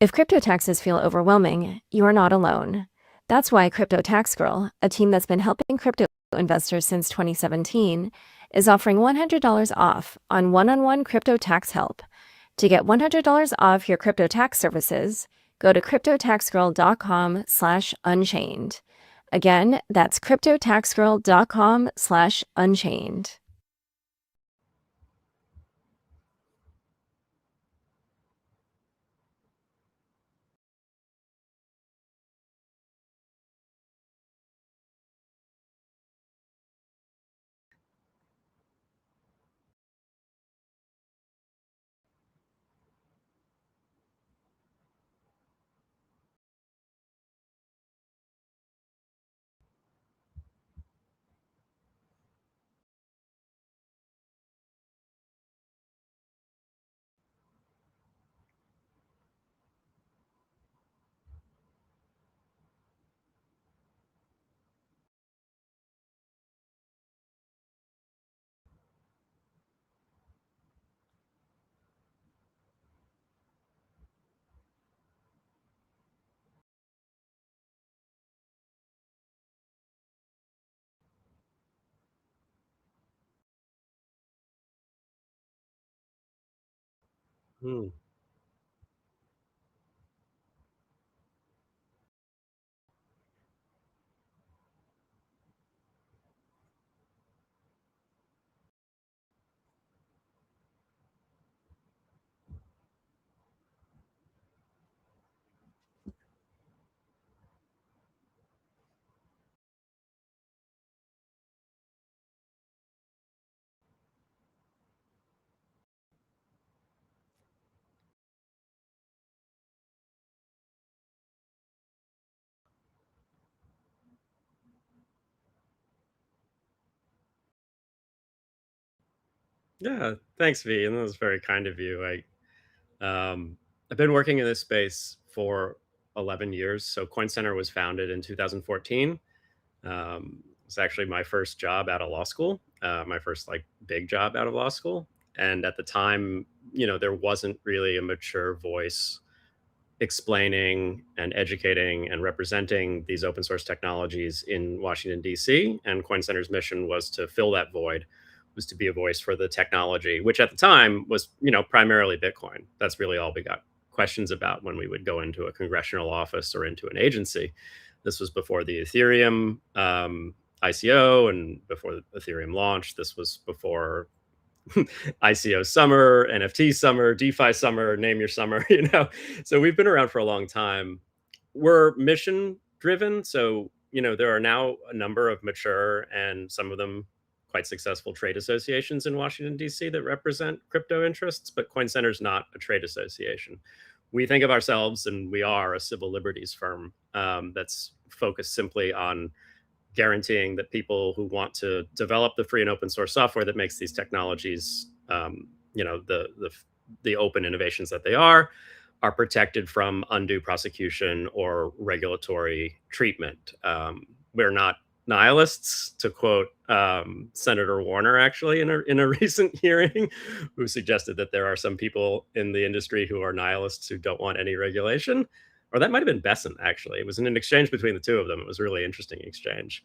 If crypto taxes feel overwhelming, you are not alone. That's why Crypto Tax Girl, a team that's been helping crypto investors since 2017, is offering $100 off on one-on-one crypto tax help. To get $100 off your crypto tax services, go to cryptotaxgirl.com/unchained. Again, that's cryptotaxgirl.com/unchained. Hmm. Yeah, thanks, V, and that was very kind of you. I've been working in this space for 11 years. So Coin Center was founded in 2014. It's actually my first job out of law school, my first like big job out of law school. And at the time, there wasn't really a mature voice explaining and educating and representing these open source technologies in Washington D.C. And Coin Center's mission was to fill that void, was to be a voice for the technology, which at the time was, primarily Bitcoin. That's really all we got questions about when we would go into a congressional office or into an agency. This was before the Ethereum ICO and before the Ethereum launch. This was before ICO summer, NFT summer, DeFi summer, name your summer, So we've been around for a long time. We're mission driven. So, there are now a number of mature and some of them quite successful trade associations in Washington, D.C. that represent crypto interests, but Coin Center is not a trade association. We think of ourselves, and we are a civil liberties firm that's focused simply on guaranteeing that people who want to develop the free and open source software that makes these technologies, the open innovations that they are protected from undue prosecution or regulatory treatment. We're not nihilists, to quote Senator Warner, actually, in a recent hearing, who suggested that there are some people in the industry who are nihilists who don't want any regulation. Or that might have been Besson, actually. It was in an exchange between the two of them. It was a really interesting exchange.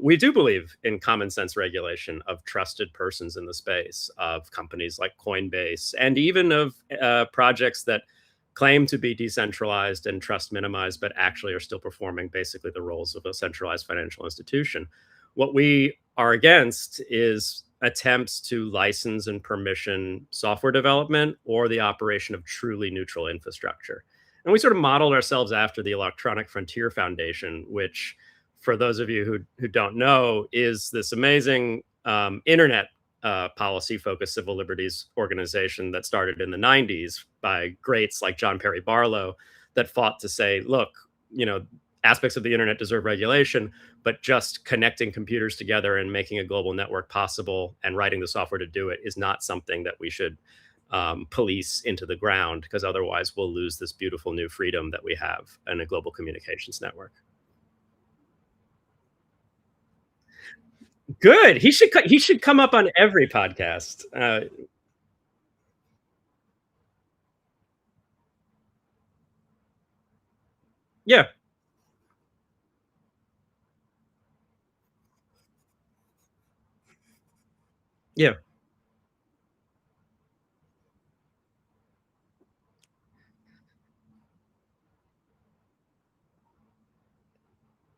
We do believe in common sense regulation of trusted persons in the space, of companies like Coinbase, and even of projects that claim to be decentralized and trust minimized, but actually are still performing basically the roles of a centralized financial institution. What we are against is attempts to license and permission software development or the operation of truly neutral infrastructure. And we sort of modeled ourselves after the Electronic Frontier Foundation, which, for those of you who don't know, is this amazing internet policy focused civil liberties organization that started in the 90s by greats like John Perry Barlow, that fought to say, look, aspects of the internet deserve regulation, but just connecting computers together and making a global network possible and writing the software to do it is not something that we should police into the ground, because otherwise we'll lose this beautiful new freedom that we have in a global communications network. Good. He should come up on every podcast. Yeah. Yeah.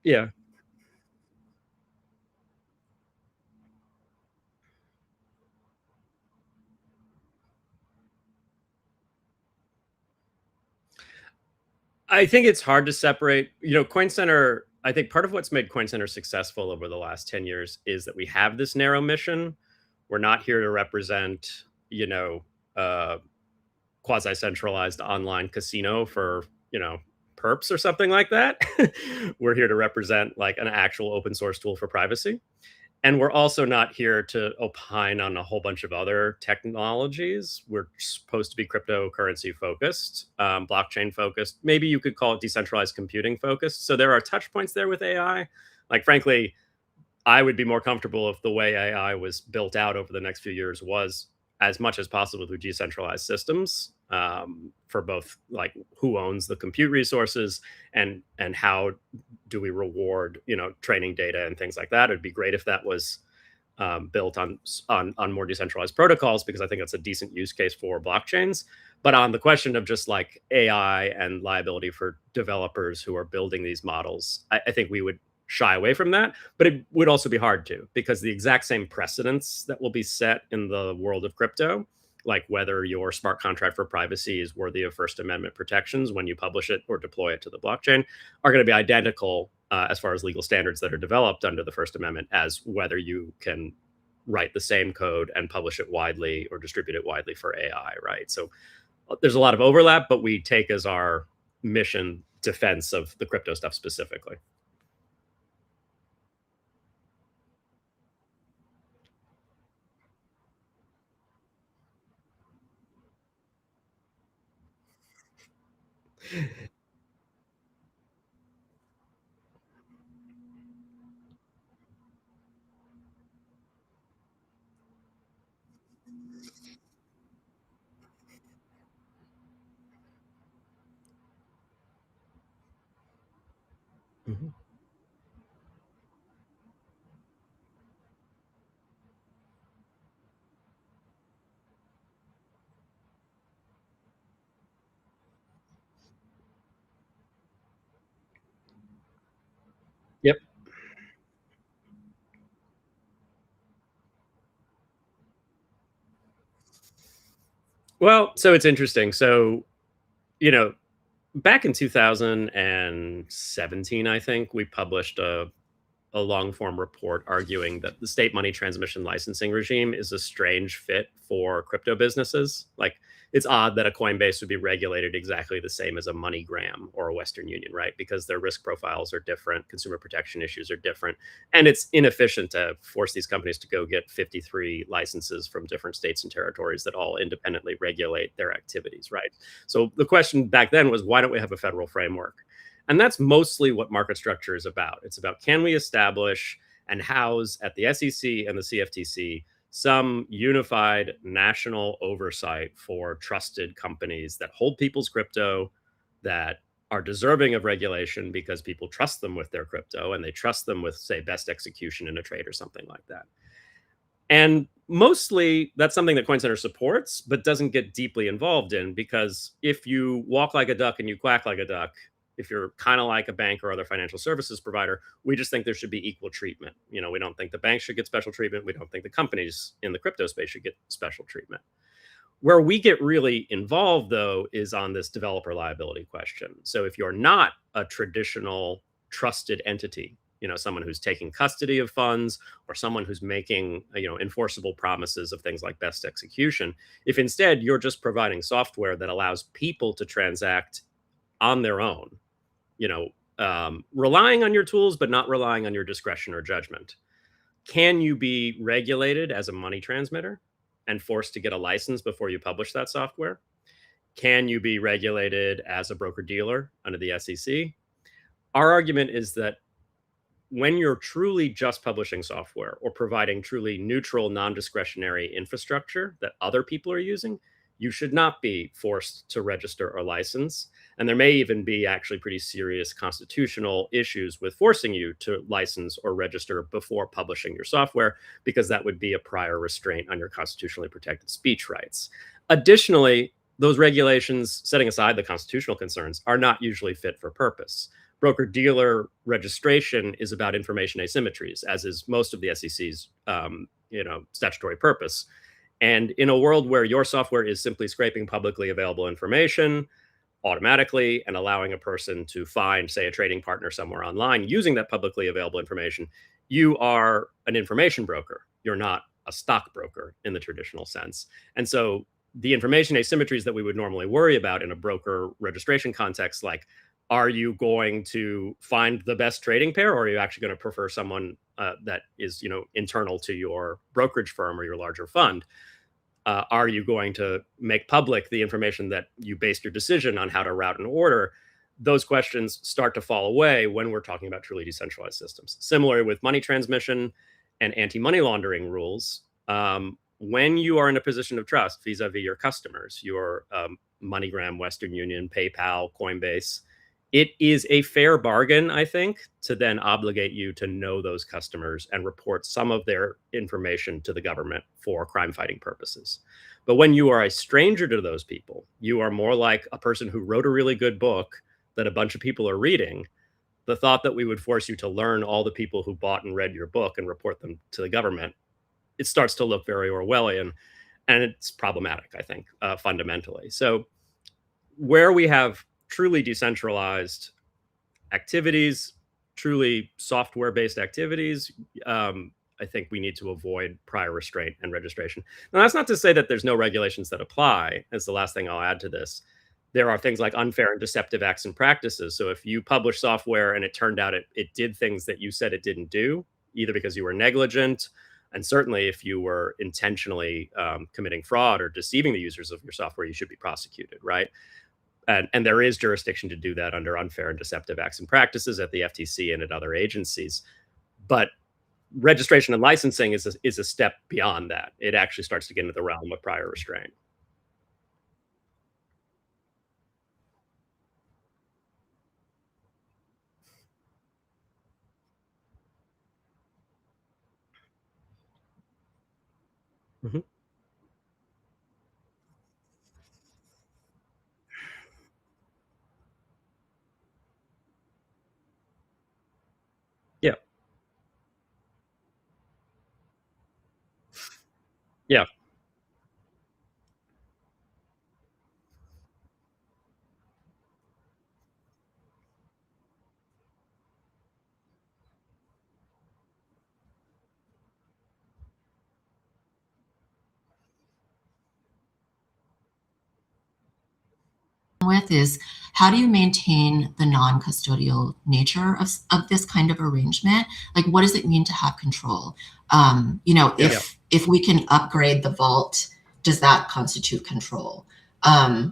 Yeah. I think it's hard to separate. Coin Center, I think part of what's made Coin Center successful over the last 10 years is that we have this narrow mission. We're not here to represent, uh, quasi centralized online casino for, perps or something like that. We're here to represent like an actual open source tool for privacy. And we're also not here to opine on a whole bunch of other technologies. We're supposed to be cryptocurrency focused, blockchain focused. Maybe you could call it decentralized computing focused. So there are touch points there with AI. Like, frankly, I would be more comfortable if the way AI was built out over the next few years was as much as possible through decentralized systems, for both like who owns the compute resources and how do we reward training data and things like that. It'd be great if that was built on more decentralized protocols, because I think that's a decent use case for blockchains. But on the question of just like AI and liability for developers who are building these models, I think we would shy away from that. But it would also be hard to, because the exact same precedents that will be set in the world of crypto, like whether your smart contract for privacy is worthy of First Amendment protections when you publish it or deploy it to the blockchain, are going to be identical, as far as legal standards that are developed under the First Amendment, as whether you can write the same code and publish it widely or distribute it widely for AI, right? So there's a lot of overlap, but we take as our mission defense of the crypto stuff specifically. Mhm. Yep. Well, so it's interesting. So, you know, back in 2017, I think we published a long form report arguing that the state money transmission licensing regime is a strange fit for crypto businesses. Like, it's odd that a Coinbase would be regulated exactly the same as a MoneyGram or a Western Union, right? Because their risk profiles are different, consumer protection issues are different, and it's inefficient to force these companies to go get 53 licenses from different states and territories that all independently regulate their activities, right? So the question back then was, why don't we have a federal framework? And that's mostly what market structure is about. It's about, can we establish and house at the SEC and the CFTC some unified national oversight for trusted companies that hold people's crypto, that are deserving of regulation because people trust them with their crypto and they trust them with, say, best execution in a trade or something like that. And mostly that's something that Coin Center supports, but doesn't get deeply involved in, because if you walk like a duck and you quack like a duck, if you're kind of like a bank or other financial services provider, we just think there should be equal treatment. We don't think the banks should get special treatment. We don't think the companies in the crypto space should get special treatment. Where we get really involved, though, is on this developer liability question. So if you're not a traditional trusted entity, someone who's taking custody of funds or someone who's making, enforceable promises of things like best execution, if instead you're just providing software that allows people to transact on their own, relying on your tools, but not relying on your discretion or judgment, can you be regulated as a money transmitter and forced to get a license before you publish that software? Can you be regulated as a broker dealer under the SEC? Our argument is that when you're truly just publishing software or providing truly neutral, non discretionary infrastructure that other people are using, you should not be forced to register or license. And there may even be actually pretty serious constitutional issues with forcing you to license or register before publishing your software, because that would be a prior restraint on your constitutionally protected speech rights. Additionally, those regulations, setting aside the constitutional concerns, are not usually fit for purpose. Broker-dealer registration is about information asymmetries, as is most of the SEC's statutory purpose. And in a world where your software is simply scraping publicly available information automatically and allowing a person to find, say, a trading partner somewhere online using that publicly available information, you are an information broker. You're not a stockbroker in the traditional sense. And so the information asymmetries that we would normally worry about in a broker registration context, like, are you going to find the best trading pair, or are you actually going to prefer someone that is, internal to your brokerage firm or your larger fund? Are you going to make public the information that you based your decision on how to route an order? Those questions start to fall away when we're talking about truly decentralized systems. Similarly with money transmission and anti-money laundering rules, when you are in a position of trust vis-a-vis your customers, your MoneyGram, Western Union, PayPal, Coinbase, it is a fair bargain, I think, to then obligate you to know those customers and report some of their information to the government for crime-fighting purposes. But when you are a stranger to those people, you are more like a person who wrote a really good book that a bunch of people are reading. The thought that we would force you to learn all the people who bought and read your book and report them to the government, it starts to look very Orwellian, and it's problematic, I think, fundamentally. So where we have truly decentralized activities, truly software-based activities, I think we need to avoid prior restraint and registration. Now, that's not to say that there's no regulations that apply. As the last thing I'll add to this, there are things like unfair and deceptive acts and practices. So if you publish software and it turned out it did things that you said it didn't do, either because you were negligent, and certainly if you were intentionally committing fraud or deceiving the users of your software, you should be prosecuted, right? And there is jurisdiction to do that under unfair and deceptive acts and practices at the FTC and at other agencies. But registration and licensing is a step beyond that. It actually starts to get into the realm of prior restraint. Mm-hmm. Yeah. Yeah. With is, how do you maintain the non-custodial nature of this kind of arrangement? Like, what does it mean to have control? If we can upgrade the vault, does that constitute control?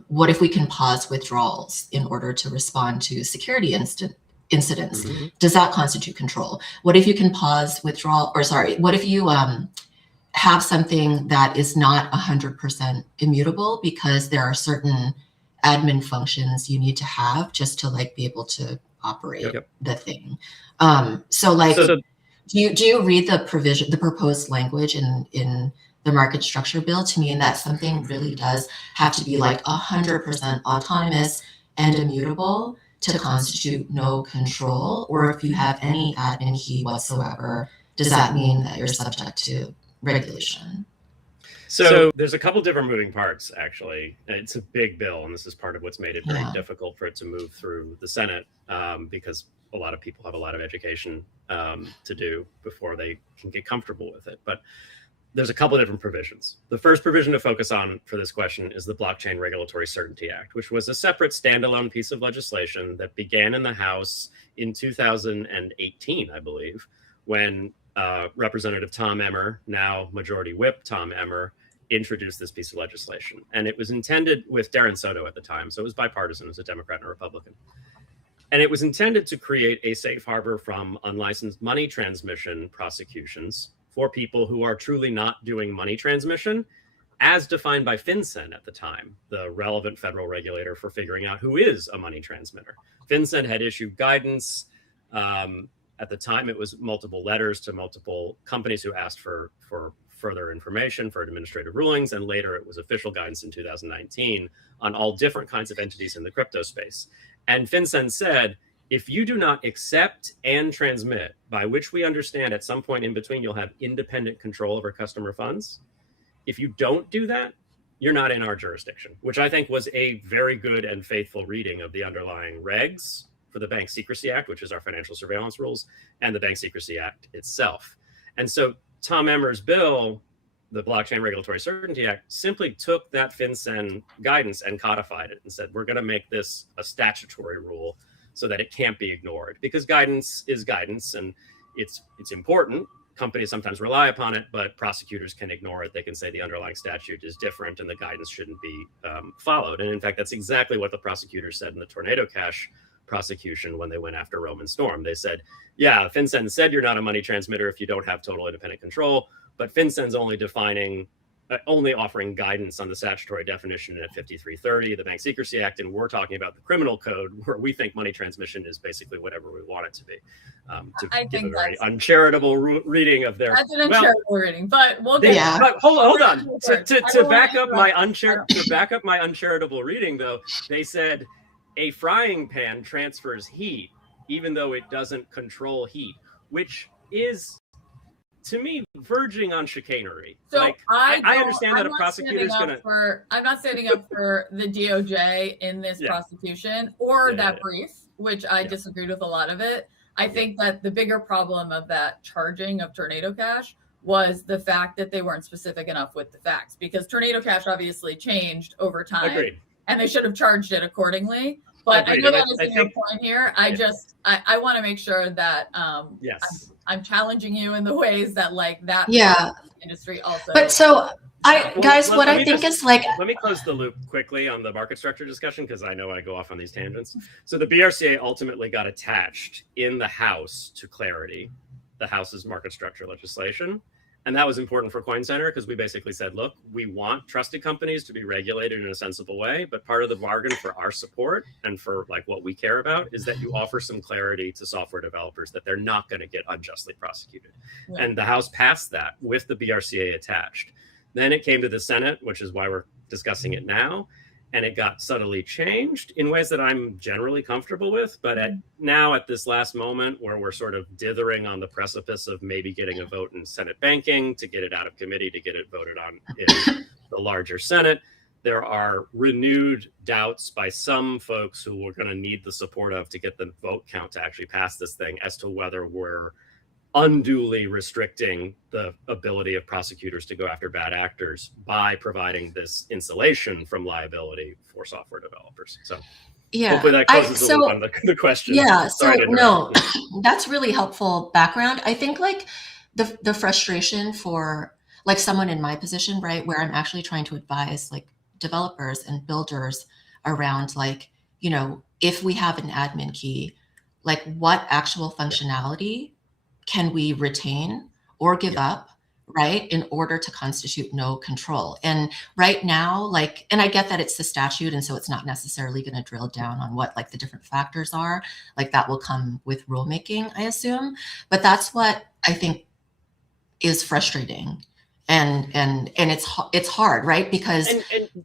What if we can pause withdrawals in order to respond to security incidents? Mm-hmm. Does that constitute control? What if you can pause withdrawal, or sorry, what if you have something that is not 100% immutable because there are certain admin functions you need to have just to be able to operate the thing. Do you read the proposed language in the market structure bill to mean that something really does have to be 100% autonomous and immutable to constitute no control? Or if you have any admin key whatsoever, does that mean that you're subject to regulation? So there's a couple different moving parts, actually. It's a big bill, and this is part of what's made it very difficult for it to move through the Senate, because a lot of people have a lot of education to do before they can get comfortable with it. But there's a couple of different provisions. The first provision to focus on for this question is the Blockchain Regulatory Certainty Act, which was a separate standalone piece of legislation that began in the House in 2018, I believe, when Representative Tom Emmer, now Majority Whip Tom Emmer, introduced this piece of legislation. And it was intended with Darren Soto at the time, so it was bipartisan. It was a Democrat and a Republican. And it was intended to create a safe harbor from unlicensed money transmission prosecutions for people who are truly not doing money transmission, as defined by FinCEN at the time, the relevant federal regulator for figuring out who is a money transmitter. FinCEN had issued guidance. At the time, it was multiple letters to multiple companies who asked for further information, for administrative rulings, and later it was official guidance in 2019 on all different kinds of entities in the crypto space. And FinCEN said, if you do not accept and transmit, by which we understand at some point in between you'll have independent control over customer funds, if you don't do that, you're not in our jurisdiction, which I think was a very good and faithful reading of the underlying regs for the Bank Secrecy Act, which is our financial surveillance rules, and the Bank Secrecy Act itself. And so Tom Emmer's bill, the Blockchain Regulatory Certainty Act, simply took that FinCEN guidance and codified it and said, we're going to make this a statutory rule so that it can't be ignored, because guidance is guidance and it's important. Companies sometimes rely upon it, but prosecutors can ignore it. They can say the underlying statute is different and the guidance shouldn't be followed. And in fact, that's exactly what the prosecutors said in the Tornado Cash prosecution when they went after Roman Storm. They said, yeah, FinCEN said you're not a money transmitter if you don't have total independent control, but FinCEN's only offering guidance on the statutory definition at 5330, the Bank Secrecy Act, and we're talking about the criminal code where we think money transmission is basically whatever we want it to be. To give a very uncharitable reading of their... That's an uncharitable reading, but we'll get... Yeah. But hold on. To back up my uncharitable reading, though, they said a frying pan transfers heat even though it doesn't control heat, which is, to me, verging on chicanery. So like, I understand that a prosecutor's going to... I'm not standing up for the DOJ in this prosecution or that brief, which I disagreed with a lot of it. I think that the bigger problem of that charging of Tornado Cash was the fact that they weren't specific enough with the facts, because Tornado Cash obviously changed over time. Agreed. And they should have charged it accordingly. But I know that isn't your point here. I want to make sure that I'm challenging you in the ways that like that industry also. But so what I think is like, let me close the loop quickly on the market structure discussion, because I know I go off on these tangents. So the BRCA ultimately got attached in the House to Clarity, the House's market structure legislation. And that was important for Coin Center because we basically said, look, we want trusted companies to be regulated in a sensible way, but part of the bargain for our support and for like what we care about is that you offer some clarity to software developers that they're not going to get unjustly prosecuted. Yeah. And the House passed that with the BRCA attached. Then it came to the Senate, which is why we're discussing it now. And it got subtly changed in ways that I'm generally comfortable with. But now at this last moment where we're sort of dithering on the precipice of maybe getting a vote in Senate banking to get it out of committee, to get it voted on in the larger Senate, there are renewed doubts by some folks who we're going to need the support of to get the vote count to actually pass this thing as to whether we're unduly restricting the ability of prosecutors to go after bad actors by providing this insulation from liability for software developers. So hopefully that closes the loop on the question. Yeah, so no, that's really helpful background. I think like the frustration for like someone in my position, right, where I'm actually trying to advise like developers and builders around like, you know, if we have an admin key, like what actual functionality can we retain or give up, right, in order to constitute no control? And right now, like, and I get that it's the statute, and so it's not necessarily going to drill down on what like the different factors are. Like that will come with rulemaking, I assume. But that's what I think is frustrating, and it's hard, right? Because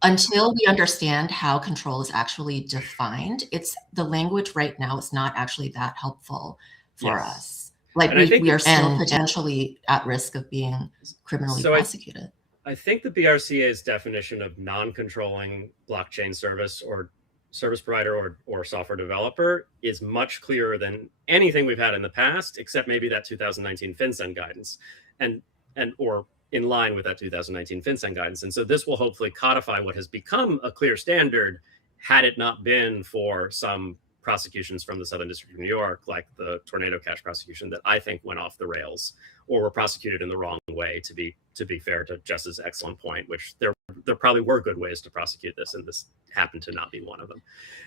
until we understand how control is actually defined, it's the language right now is not actually that helpful for us. Like we are still potentially at risk of being criminally prosecuted. I think the BRCA's definition of non-controlling blockchain service or service provider or software developer is much clearer than anything we've had in the past, except maybe that 2019 FinCEN guidance and or in line with that 2019 FinCEN guidance. And so this will hopefully codify what has become a clear standard had it not been for some prosecutions from the Southern District of New York, like the Tornado Cash prosecution that I think went off the rails or were prosecuted in the wrong way, to be fair to Jess's excellent point, which there probably were good ways to prosecute this, and this happened to not be one of them.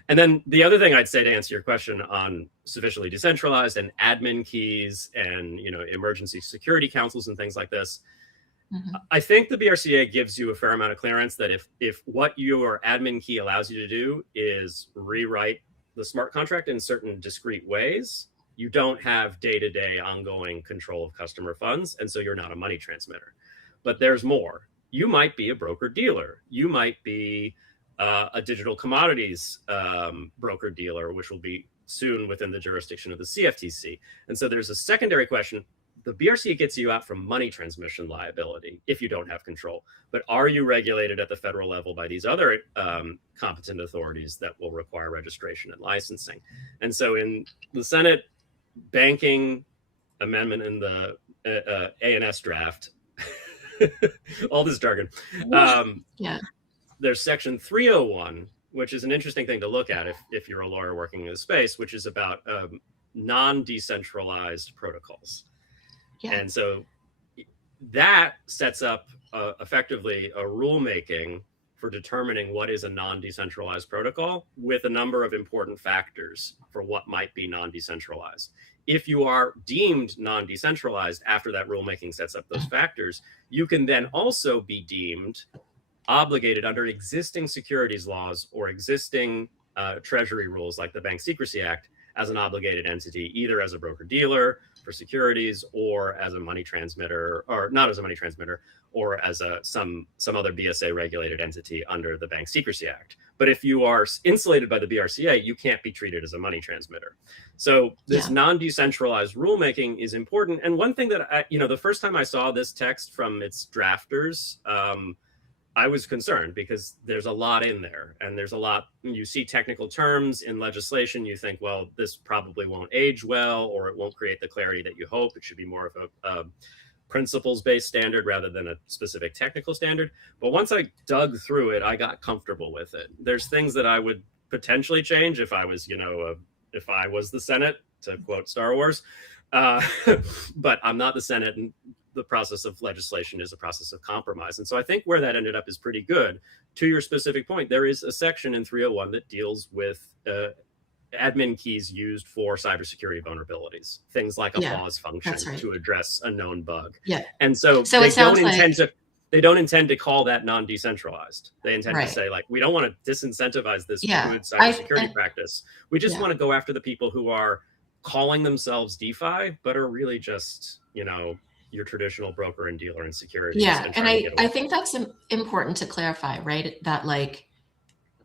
And then the other thing I'd say to answer your question on sufficiently decentralized and admin keys and, you know, emergency security councils and things like this, I think the BRCA gives you a fair amount of clearance that if what your admin key allows you to do is rewrite the smart contract in certain discrete ways, you don't have day-to-day ongoing control of customer funds, and so you're not a money transmitter. But there's more. You might be a broker-dealer. You might be a digital commodities broker-dealer, which will be soon within the jurisdiction of the CFTC. And so there's a secondary question. The BRCA gets you out from money transmission liability if you don't have control. But are you regulated at the federal level by these other competent authorities that will require registration and licensing? And so in the Senate banking amendment in the ANS draft, all this jargon, there's section 301, which is an interesting thing to look at if you're a lawyer working in this space, which is about non-decentralized protocols. And so that sets up effectively a rulemaking for determining what is a non-decentralized protocol with a number of important factors for what might be non-decentralized. If you are deemed non-decentralized after that rulemaking sets up those factors, you can then also be deemed obligated under existing securities laws or existing treasury rules like the Bank Secrecy Act as an obligated entity, either as a broker-dealer for securities or as a money transmitter, or not as a money transmitter, or as some other BSA regulated entity under the Bank Secrecy Act. But if you are insulated by the BRCA, you can't be treated as a money transmitter. So this non-decentralized rulemaking is important. And one thing that the first time I saw this text from its drafters, I was concerned because there's a lot in there, and there's a lot, you see technical terms in legislation, you think, well, this probably won't age well, or it won't create the clarity that you hope. It should be more of a principles-based standard rather than a specific technical standard. But once I dug through it, I got comfortable with it. There's things that I would potentially change if I was, if I was the Senate, to quote Star Wars, but I'm not the Senate, and the process of legislation is a process of compromise. And so I think where that ended up is pretty good. To your specific point, there is a section in 301 that deals with admin keys used for cybersecurity vulnerabilities, things like a pause function to address a known bug. And so they don't intend to call that non-decentralized. They intend to say, like, we don't want to disincentivize this good cybersecurity practice. We just want to go after the people who are calling themselves DeFi, but are really just, your traditional broker and dealer in securities. And I think that's important to clarify, right? That like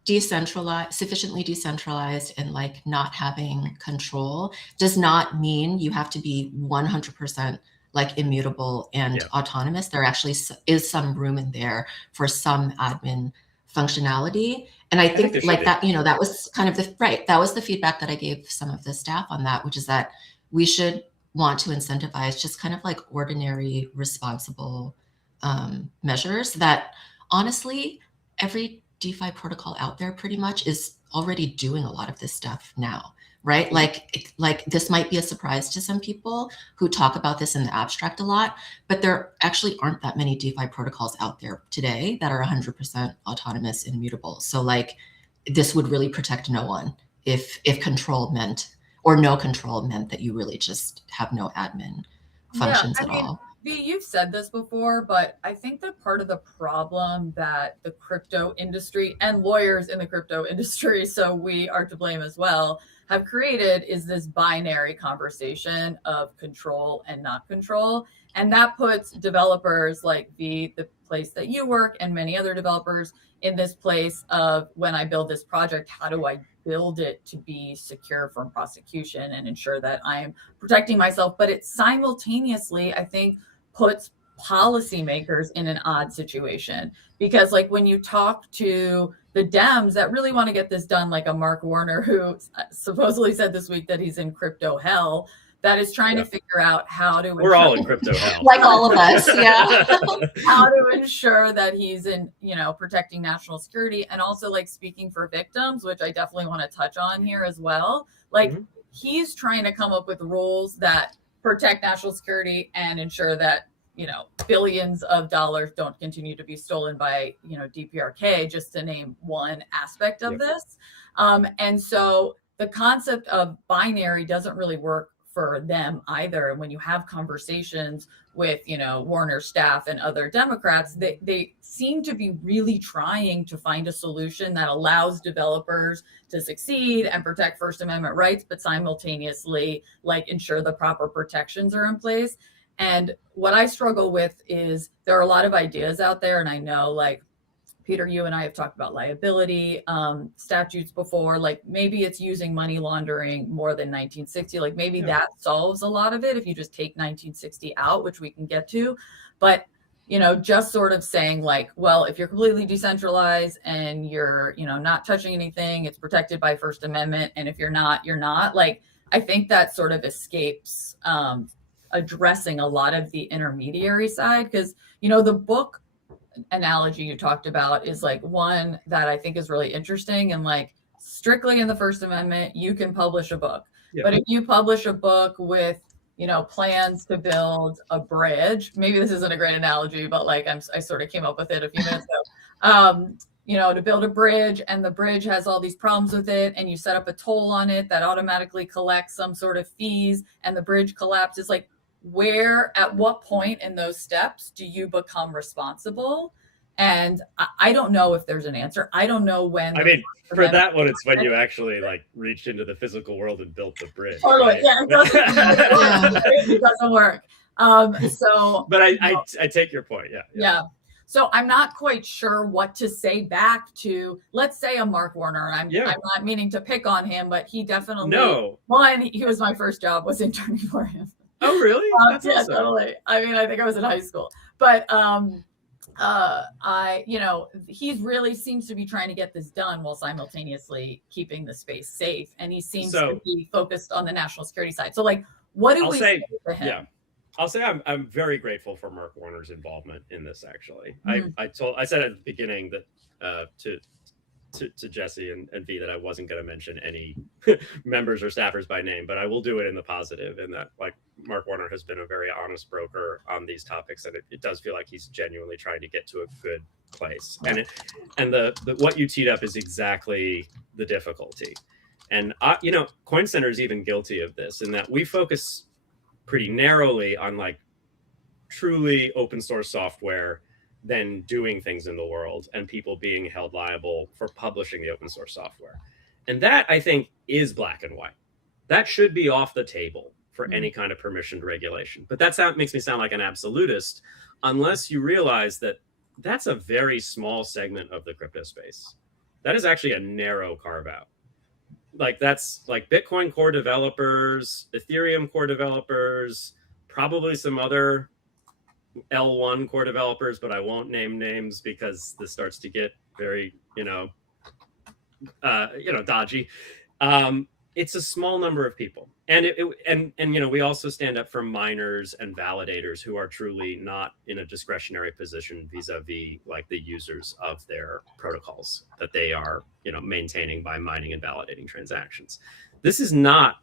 sufficiently decentralized and like not having control does not mean you have to be 100% like immutable and autonomous. There actually is some room in there for some admin functionality. And I think like that, that was kind of that was the feedback that I gave some of the staff on that, which is that we should want to incentivize just kind of like ordinary, responsible measures that honestly, every DeFi protocol out there pretty much is already doing a lot of this stuff now, right? Like this might be a surprise to some people who talk about this in the abstract a lot, but there actually aren't that many DeFi protocols out there today that are 100% autonomous and immutable. So like this would really protect no one if control meant, or no control meant that you really just have no admin functions at all. V, you've said this before, but I think that part of the problem that the crypto industry and lawyers in the crypto industry, so we are to blame as well, have created is this binary conversation of control and not control. And that puts developers like the place that you work and many other developers in this place of, when I build this project, how do I build it to be secure from prosecution and ensure that I am protecting myself? But it simultaneously, I think, puts policymakers in an odd situation, because like when you talk to the Dems that really want to get this done, like a Mark Warner, who supposedly said this week that he's in crypto hell, that is trying to figure out how to— We're all in crypto hell. Like all of us, how to ensure that he's in, protecting national security, and also like speaking for victims, which I definitely want to touch on here as well. Like he's trying to come up with rules that protect national security and ensure that, billions of dollars don't continue to be stolen by, DPRK, just to name one aspect of this. And so the concept of binary doesn't really work for them either. And when you have conversations with, you know, Warner staff and other Democrats, they seem to be really trying to find a solution that allows developers to succeed and protect First Amendment rights, but simultaneously like ensure the proper protections are in place. And what I struggle with is there are a lot of ideas out there, and I know, like, Peter, you and I have talked about liability statutes before. Like, maybe it's using money laundering more than 1960. Like, maybe that solves a lot of it if you just take 1960 out, which we can get to. But, you know, just sort of saying like, well, if you're completely decentralized and you're, you know, not touching anything, it's protected by First Amendment. And if you're not, you're not. Like, I think that sort of escapes addressing a lot of the intermediary side, because, you know, the book analogy you talked about is like one that I think is really interesting. And like, strictly in the First Amendment, you can publish a book. But if you publish a book with, you know, plans to build a bridge, maybe this isn't a great analogy, but like I sort of came up with it a few minutes ago. You know, to build a bridge, and the bridge has all these problems with it, and you set up a toll on it that automatically collects some sort of fees, and the bridge collapses. Like, where, at what point in those steps do you become responsible? And I don't know if there's an answer. I don't know when. I mean, for that one, it's when you actually like reached into the physical world and built the bridge. Oh, right? Yeah, it doesn't work. So, but I take your point. Yeah. So I'm not quite sure what to say back to, let's say, a Mark Warner. I'm not meaning to pick on him, but he definitely, he was my first job, was interning for him. Oh, really? That's awesome. Totally. I mean, I think I was in high school, but he really seems to be trying to get this done while simultaneously keeping the space safe. And he seems to be focused on the national security side. So like, what do we say to him? Yeah. I'll say I'm very grateful for Mark Warner's involvement in this. Actually, I said at the beginning that to Jessi and V that I wasn't going to mention any members or staffers by name, but I will do it in the positive. In that, like, Mark Warner has been a very honest broker on these topics, and it does feel like he's genuinely trying to get to a good place. And the what you teed up is exactly the difficulty. And Coin Center is even guilty of this, in that we focus pretty narrowly on like truly open source software than doing things in the world and people being held liable for publishing the open source software. And that, I think, is black and white. That should be off the table for any kind of permissioned regulation. But that makes me sound like an absolutist, unless you realize that that's a very small segment of the crypto space. That is actually a narrow carve out. Like, that's like Bitcoin core developers, Ethereum core developers, probably some other L1 core developers, but I won't name names because this starts to get very, dodgy. It's a small number of people. And we also stand up for miners and validators who are truly not in a discretionary position vis-a-vis like the users of their protocols that they are, maintaining by mining and validating transactions. This is not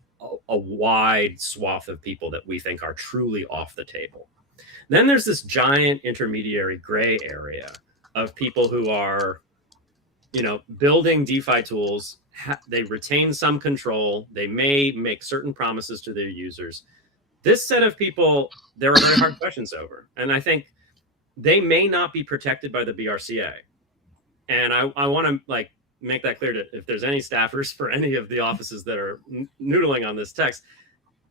a wide swath of people that we think are truly off the table. Then there's this giant intermediary gray area of people who are, building DeFi tools. They retain some control. They may make certain promises to their users. This set of people, there are very hard questions over. And I think they may not be protected by the BRCA. And I want to make that clear to, if there's any staffers for any of the offices that are noodling on this text,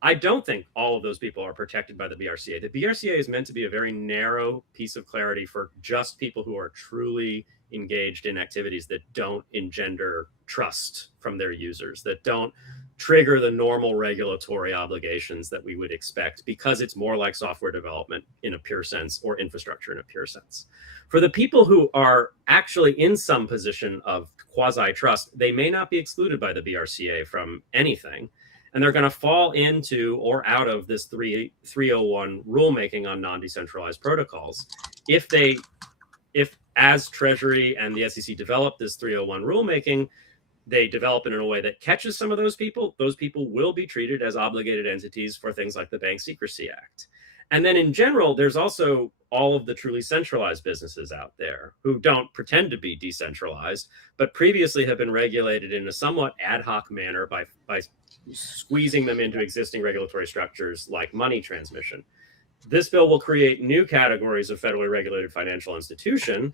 I don't think all of those people are protected by the BRCA. The BRCA is meant to be a very narrow piece of clarity for just people who are truly engaged in activities that don't engender trust from their users, that don't trigger the normal regulatory obligations that we would expect, because it's more like software development in a pure sense, or infrastructure in a pure sense. For the people who are actually in some position of quasi-trust, they may not be excluded by the BRCA from anything, and they're going to fall into or out of this 301 rulemaking on non-decentralized protocols. If as Treasury and the SEC develop this 301 rulemaking, they develop it in a way that catches some of those people will be treated as obligated entities for things like the Bank Secrecy Act. And then in general, there's also all of the truly centralized businesses out there who don't pretend to be decentralized, but previously have been regulated in a somewhat ad hoc manner by squeezing them into existing regulatory structures like money transmission. This bill will create new categories of federally regulated financial institution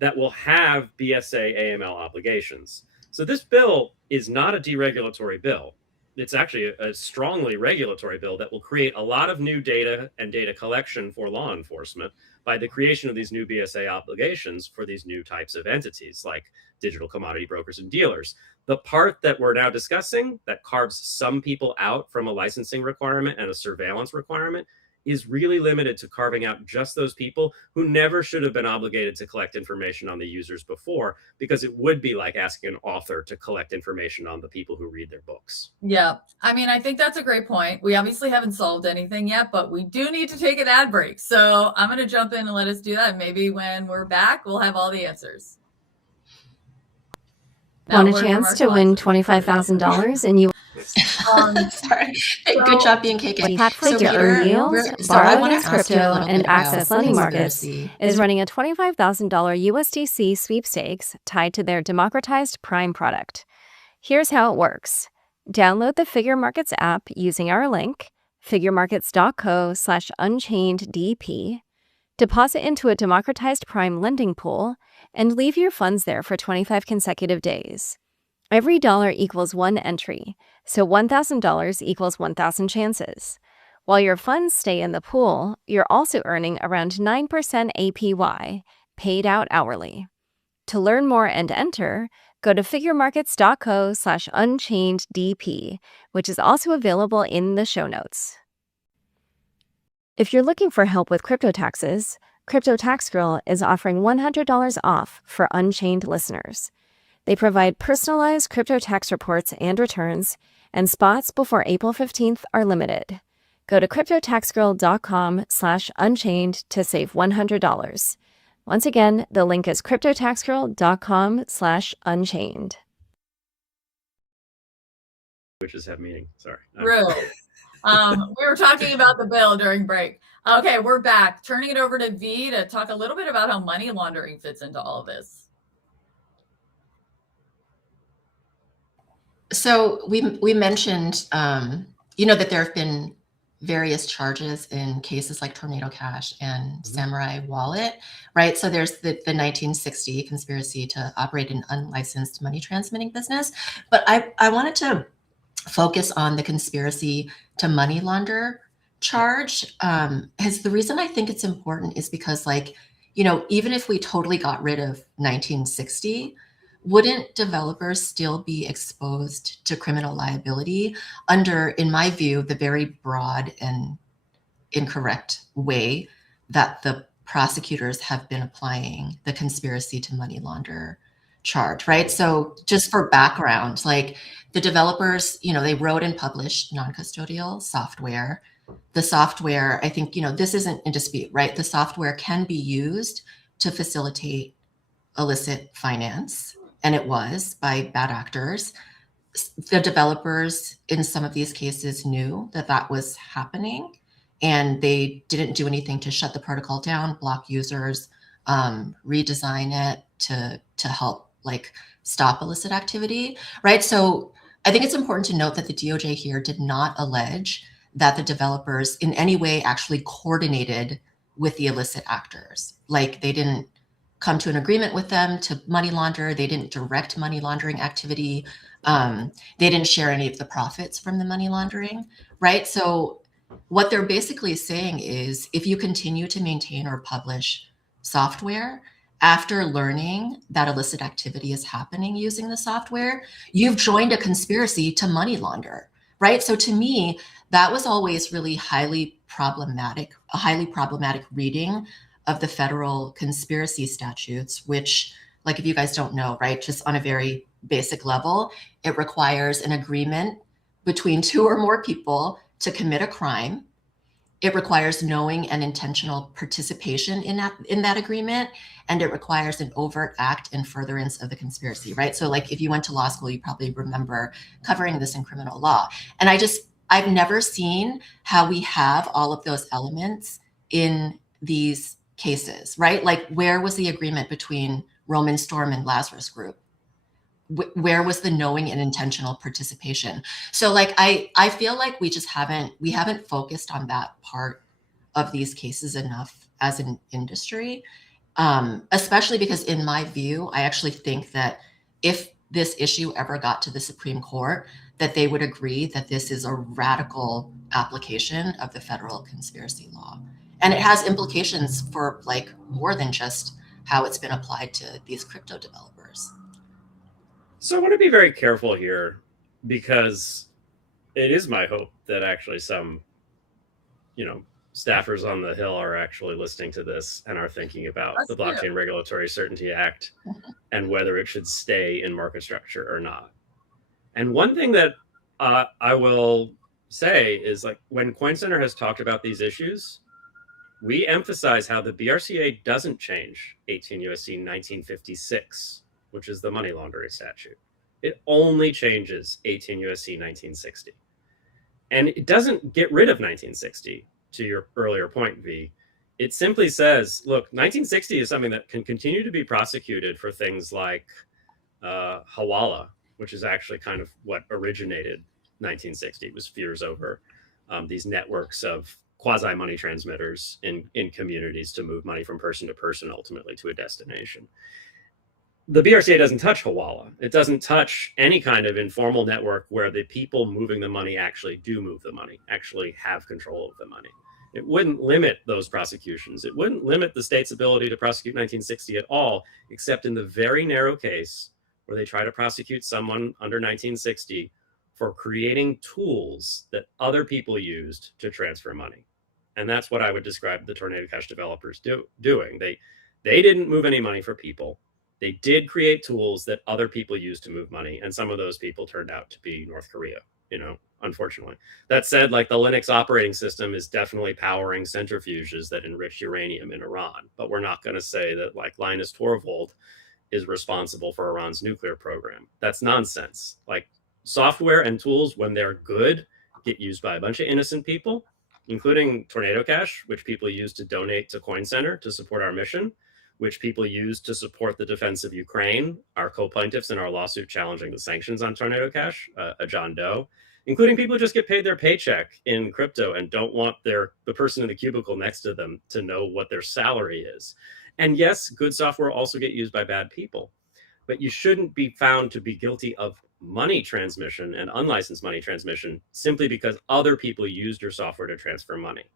that will have BSA AML obligations. So this bill is not a deregulatory bill. It's actually a strongly regulatory bill that will create a lot of new data and data collection for law enforcement by the creation of these new BSA obligations for these new types of entities like digital commodity brokers and dealers. The part that we're now discussing that carves some people out from a licensing requirement and a surveillance requirement is really limited to carving out just those people who never should have been obligated to collect information on the users before, because it would be like asking an author to collect information on the people who read their books. Yeah, I mean, I think that's a great point. We obviously haven't solved anything yet, but we do need to take an ad break. So I'm going to jump in and let us do that. Maybe when we're back, we'll have all the answers. Want a chance to win $25,000 and you Sorry. Hey, good job being KK. Patrick to earn yields, borrow against crypto, and access lending markets is running a $25,000 USDC sweepstakes tied to their democratized Prime product. Here's how it works. Download the Figure Markets app using our link, figuremarkets.co/unchained-DP, deposit into a democratized Prime lending pool, and leave your funds there for 25 consecutive days. Every dollar equals one entry, so $1,000 equals 1,000 chances. While your funds stay in the pool, you're also earning around 9% APY, paid out hourly. To learn more and enter, go to figuremarkets.co/unchained-DP, which is also available in the show notes. If you're looking for help with crypto taxes, Crypto Tax Girl is offering $100 off for Unchained listeners. They provide personalized crypto tax reports and returns, and spots before April 15th are limited. Go to cryptotaxgirl.com/unchained to save $100. Once again, the link is cryptotaxgirl.com/unchained. Which have meaning. Sorry. Really? We were talking about the bill during break. Okay, we're back. Turning it over to V to talk a little bit about how money laundering fits into all of this. So we mentioned, that there have been various charges in cases like Tornado Cash and Samurai Wallet, right? So there's the 1960 conspiracy to operate an unlicensed money transmitting business. But I wanted to focus on the conspiracy to money launder charge. The reason I think it's important is because, even if we totally got rid of 1960, wouldn't developers still be exposed to criminal liability under, in my view, the very broad and incorrect way that the prosecutors have been applying the conspiracy to money launder charge, right? So just for background, the developers, they wrote and published non-custodial software. The software, I think, this isn't in dispute, right? The software can be used to facilitate illicit finance, and it was by bad actors. The developers in some of these cases knew that that was happening, and they didn't do anything to shut the protocol down, block users, redesign it to help stop illicit activity, right? So I think it's important to note that the DOJ here did not allege that the developers in any way actually coordinated with the illicit actors. They didn't come to an agreement with them to money launder. They didn't direct money laundering activity. They didn't share any of the profits from the money laundering, right? So what they're basically saying is, if you continue to maintain or publish software after learning that illicit activity is happening using the software, you've joined a conspiracy to money launder, right? So to me, that was always really a highly problematic reading of the federal conspiracy statutes, which, if you guys don't know, right, just on a very basic level, it requires an agreement between two or more people to commit a crime. It requires knowing and intentional participation in that agreement, and it requires an overt act in furtherance of the conspiracy, right? So if you went to law school, you probably remember covering this in criminal law. And I just I've never seen how we have all of those elements in these cases, right? Like, where was the agreement between Roman Storm and Lazarus Group? Where was the knowing and intentional participation? So like, I feel like we haven't focused on that part of these cases enough as an industry, especially because in my view, I actually think that if this issue ever got to the Supreme Court, that they would agree that this is a radical application of the federal conspiracy law. And it has implications for like more than just how it's been applied to these crypto developers. So I want to be very careful here, because it is my hope that actually some, staffers on the Hill are actually listening to this and are thinking about the Blockchain Regulatory Certainty Act and whether it should stay in market structure or not. And one thing that I will say is, like, when Coin Center has talked about these issues, we emphasize how the BRCA doesn't change 18 U.S.C. 1956, which is the money laundering statute. It only changes 18 U.S.C. 1960. And it doesn't get rid of 1960, to your earlier point, V. It simply says, look, 1960 is something that can continue to be prosecuted for things like Hawala, which is actually kind of what originated 1960. It was fears over these networks of quasi-money transmitters in communities to move money from person to person, ultimately to a destination. The BRCA doesn't touch Hawala. It doesn't touch any kind of informal network where the people moving the money actually do move the money, actually have control of the money. It wouldn't limit those prosecutions. It wouldn't limit the state's ability to prosecute 1960 at all, except in the very narrow case where they try to prosecute someone under 1960 for creating tools that other people used to transfer money. And that's what I would describe the Tornado Cash developers doing. They didn't move any money for people. They did create tools that other people used to move money, and some of those people turned out to be North Korea, unfortunately. That said, like, the Linux operating system is definitely powering centrifuges that enrich uranium in Iran, but we're not going to say that, like, Linus Torvald is responsible for Iran's nuclear program. That's nonsense. Like, software and tools, when they're good, get used by a bunch of innocent people, including Tornado Cash, which people use to donate to Coin Center to support our mission, which people use to support the defense of Ukraine, our co-plaintiffs in our lawsuit challenging the sanctions on Tornado Cash, a John Doe, including people who just get paid their paycheck in crypto and don't want the person in the cubicle next to them to know what their salary is. And yes, good software also get used by bad people, but you shouldn't be found to be guilty of money transmission and unlicensed money transmission simply because other people used your software to transfer money.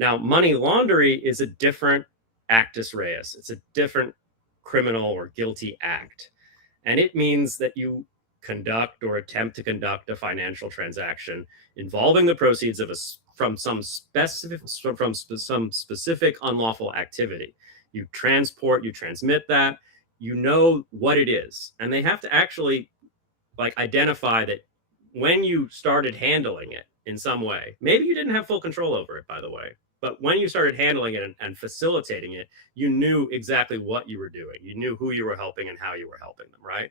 Now, money laundering is a different actus reus. It's a different criminal or guilty act. And it means that you conduct or attempt to conduct a financial transaction involving the proceeds from some specific unlawful activity. You transport, you transmit that, you know what it is. And they have to actually, like, identify that when you started handling it in some way, maybe you didn't have full control over it, by the way, but when you started handling it and facilitating it, you knew exactly what you were doing. You knew who you were helping and how you were helping them, right?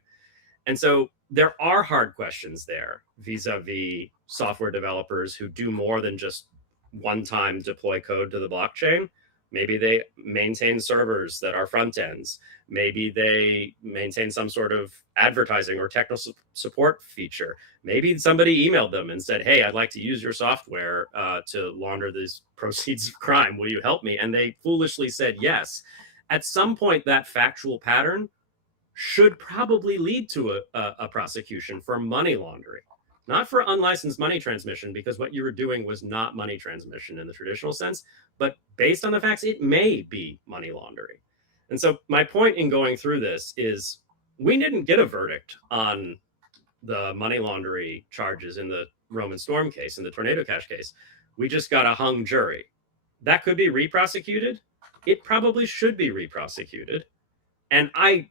And so there are hard questions there vis-a-vis software developers who do more than just one-time deploy code to the blockchain. Maybe they maintain servers that are front ends. Maybe they maintain some sort of advertising or technical support feature. Maybe somebody emailed them and said, hey, I'd like to use your software to launder these proceeds of crime. Will you help me? And they foolishly said yes. At some point, that factual pattern should probably lead to a prosecution for money laundering, not for unlicensed money transmission, because what you were doing was not money transmission in the traditional sense, but based on the facts, it may be money laundering. And so my point in going through this is we didn't get a verdict on the money laundering charges in the Roman Storm case, in the Tornado Cash case. We just got a hung jury. That could be re-prosecuted. It probably should be re-prosecuted. And I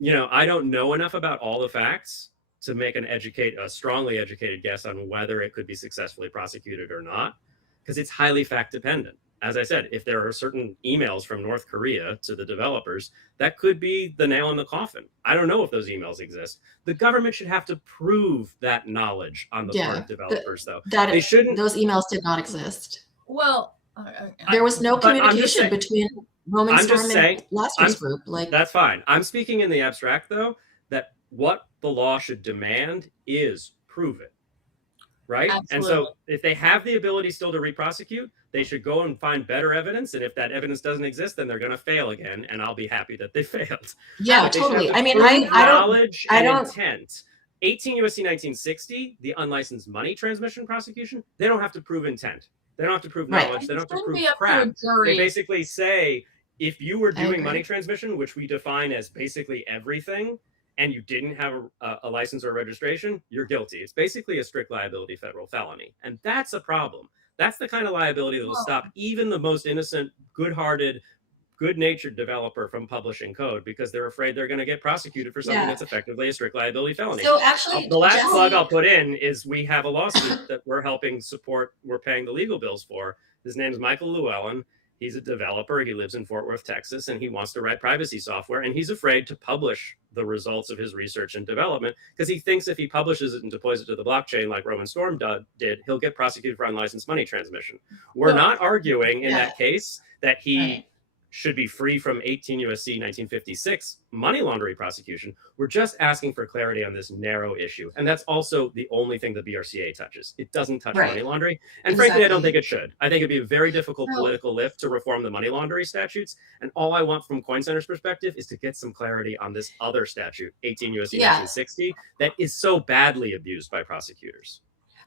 don't know enough about all the facts to make a strongly educated guess on whether it could be successfully prosecuted or not, because it's highly fact dependent. as I said, if there are certain emails from North Korea to the developers, that could be the nail in the coffin. I don't know if those emails exist. The government should have to prove that knowledge on the part of developers, though. They shouldn't. Those emails did not exist. Well, there was no communication saying, between Roman Storm and LayerZero's group. That's fine. I'm speaking in the abstract, though, that what the law should demand is prove it. Right? Absolutely. And so if they have the ability still to re-prosecute, they should go and find better evidence. And if that evidence doesn't exist, then they're going to fail again. And I'll be happy that they failed. Yeah, totally. I mean, knowledge and intent. 18 U.S.C. 1960, the unlicensed money transmission prosecution, they don't have to prove intent. They don't have to prove knowledge. Right. They don't have to prove crap. They basically say, if you were doing money transmission, which we define as basically everything, and you didn't have a license or registration, you're guilty. It's basically a strict liability federal felony. And that's a problem. That's the kind of liability that will stop even the most innocent, good-hearted, good-natured developer from publishing code, because they're afraid they're going to get prosecuted for something that's effectively a strict liability felony. So actually, the last plug I'll put in is we have a lawsuit that we're helping support. We're paying the legal bills for. His name is Michael Llewellyn. He's a developer. He lives in Fort Worth, Texas, and he wants to write privacy software. And he's afraid to publish the results of his research and development because he thinks if he publishes it and deploys it to the blockchain like Roman Storm did, he'll get prosecuted for unlicensed money transmission. We're not arguing in that case that he should be free from 18 U.S.C. 1956 money laundering prosecution. We're just asking for clarity on this narrow issue. And that's also the only thing the BRCA touches. It doesn't touch money laundering. And frankly, I don't think it should. I think it'd be a very difficult political lift to reform the money laundering statutes. And all I want from Coin Center's perspective is to get some clarity on this other statute, 18 U.S.C. 1960, that is so badly abused by prosecutors.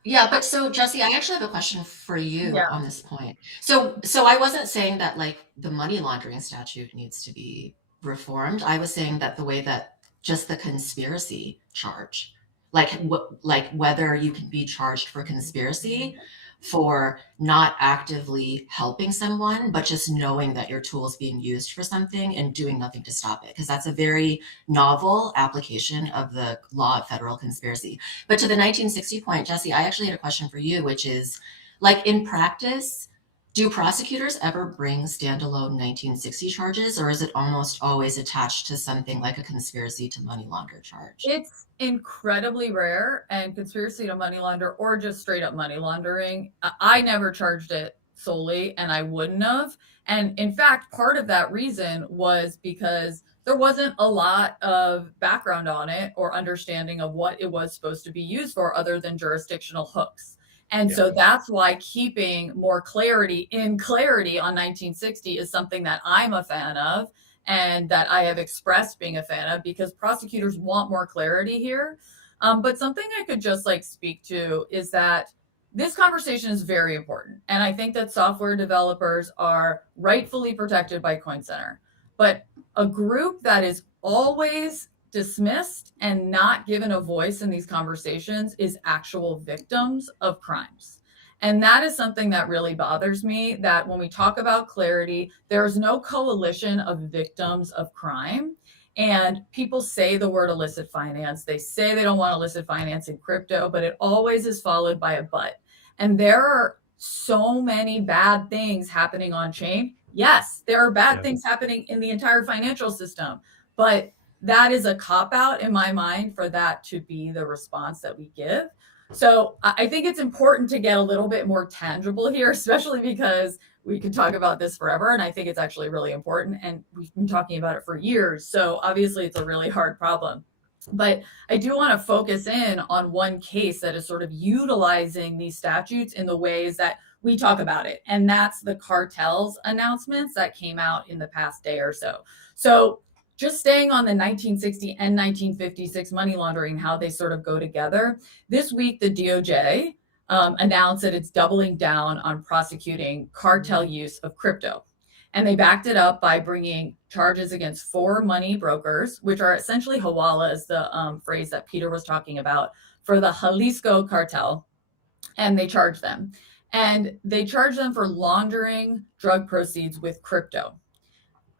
Yeah, but so Jessi, I actually have a question for you on this point. So I wasn't saying that like the money laundering statute needs to be reformed. I was saying that the way that just the conspiracy charge, like whether you can be charged for conspiracy for not actively helping someone, but just knowing that your tool is being used for something and doing nothing to stop it. Because that's a very novel application of the law of federal conspiracy. But to the 1960 point, Jessi, I actually had a question for you, which is like in practice, do prosecutors ever bring standalone 1960 charges, or is it almost always attached to something like a conspiracy to money launder charge? It's incredibly rare, and conspiracy to money launder or just straight up money laundering, I never charged it solely, and I wouldn't have. And in fact, part of that reason was because there wasn't a lot of background on it or understanding of what it was supposed to be used for other than jurisdictional hooks. And so that's why keeping more clarity on 1960 is something that I'm a fan of and that I have expressed being a fan of, because prosecutors want more clarity here. But something I could just like speak to is that this conversation is very important. And I think that software developers are rightfully protected by Coin Center. But a group that is always dismissed and not given a voice in these conversations is actual victims of crimes. And that is something that really bothers me, that when we talk about clarity, there's no coalition of victims of crime. And people say the word illicit finance. They say they don't want illicit finance in crypto, but it always is followed by a but. And there are so many bad things happening on chain. Yes, there are bad things happening in the entire financial system, but that is a cop-out in my mind for that to be the response that we give. So I think it's important to get a little bit more tangible here, especially because we could talk about this forever. And I think it's actually really important. And we've been talking about it for years. So obviously it's a really hard problem. But I do want to focus in on one case that is sort of utilizing these statutes in the ways that we talk about it. And that's the cartels announcements that came out in the past day or so. So just staying on the 1960 and 1956 money laundering, how they sort of go together. This week, the DOJ announced that it's doubling down on prosecuting cartel use of crypto. And they backed it up by bringing charges against 4 money brokers, which are essentially hawalas, the phrase that Peter was talking about, for the Jalisco cartel. And they charged them. And they charged them for laundering drug proceeds with crypto.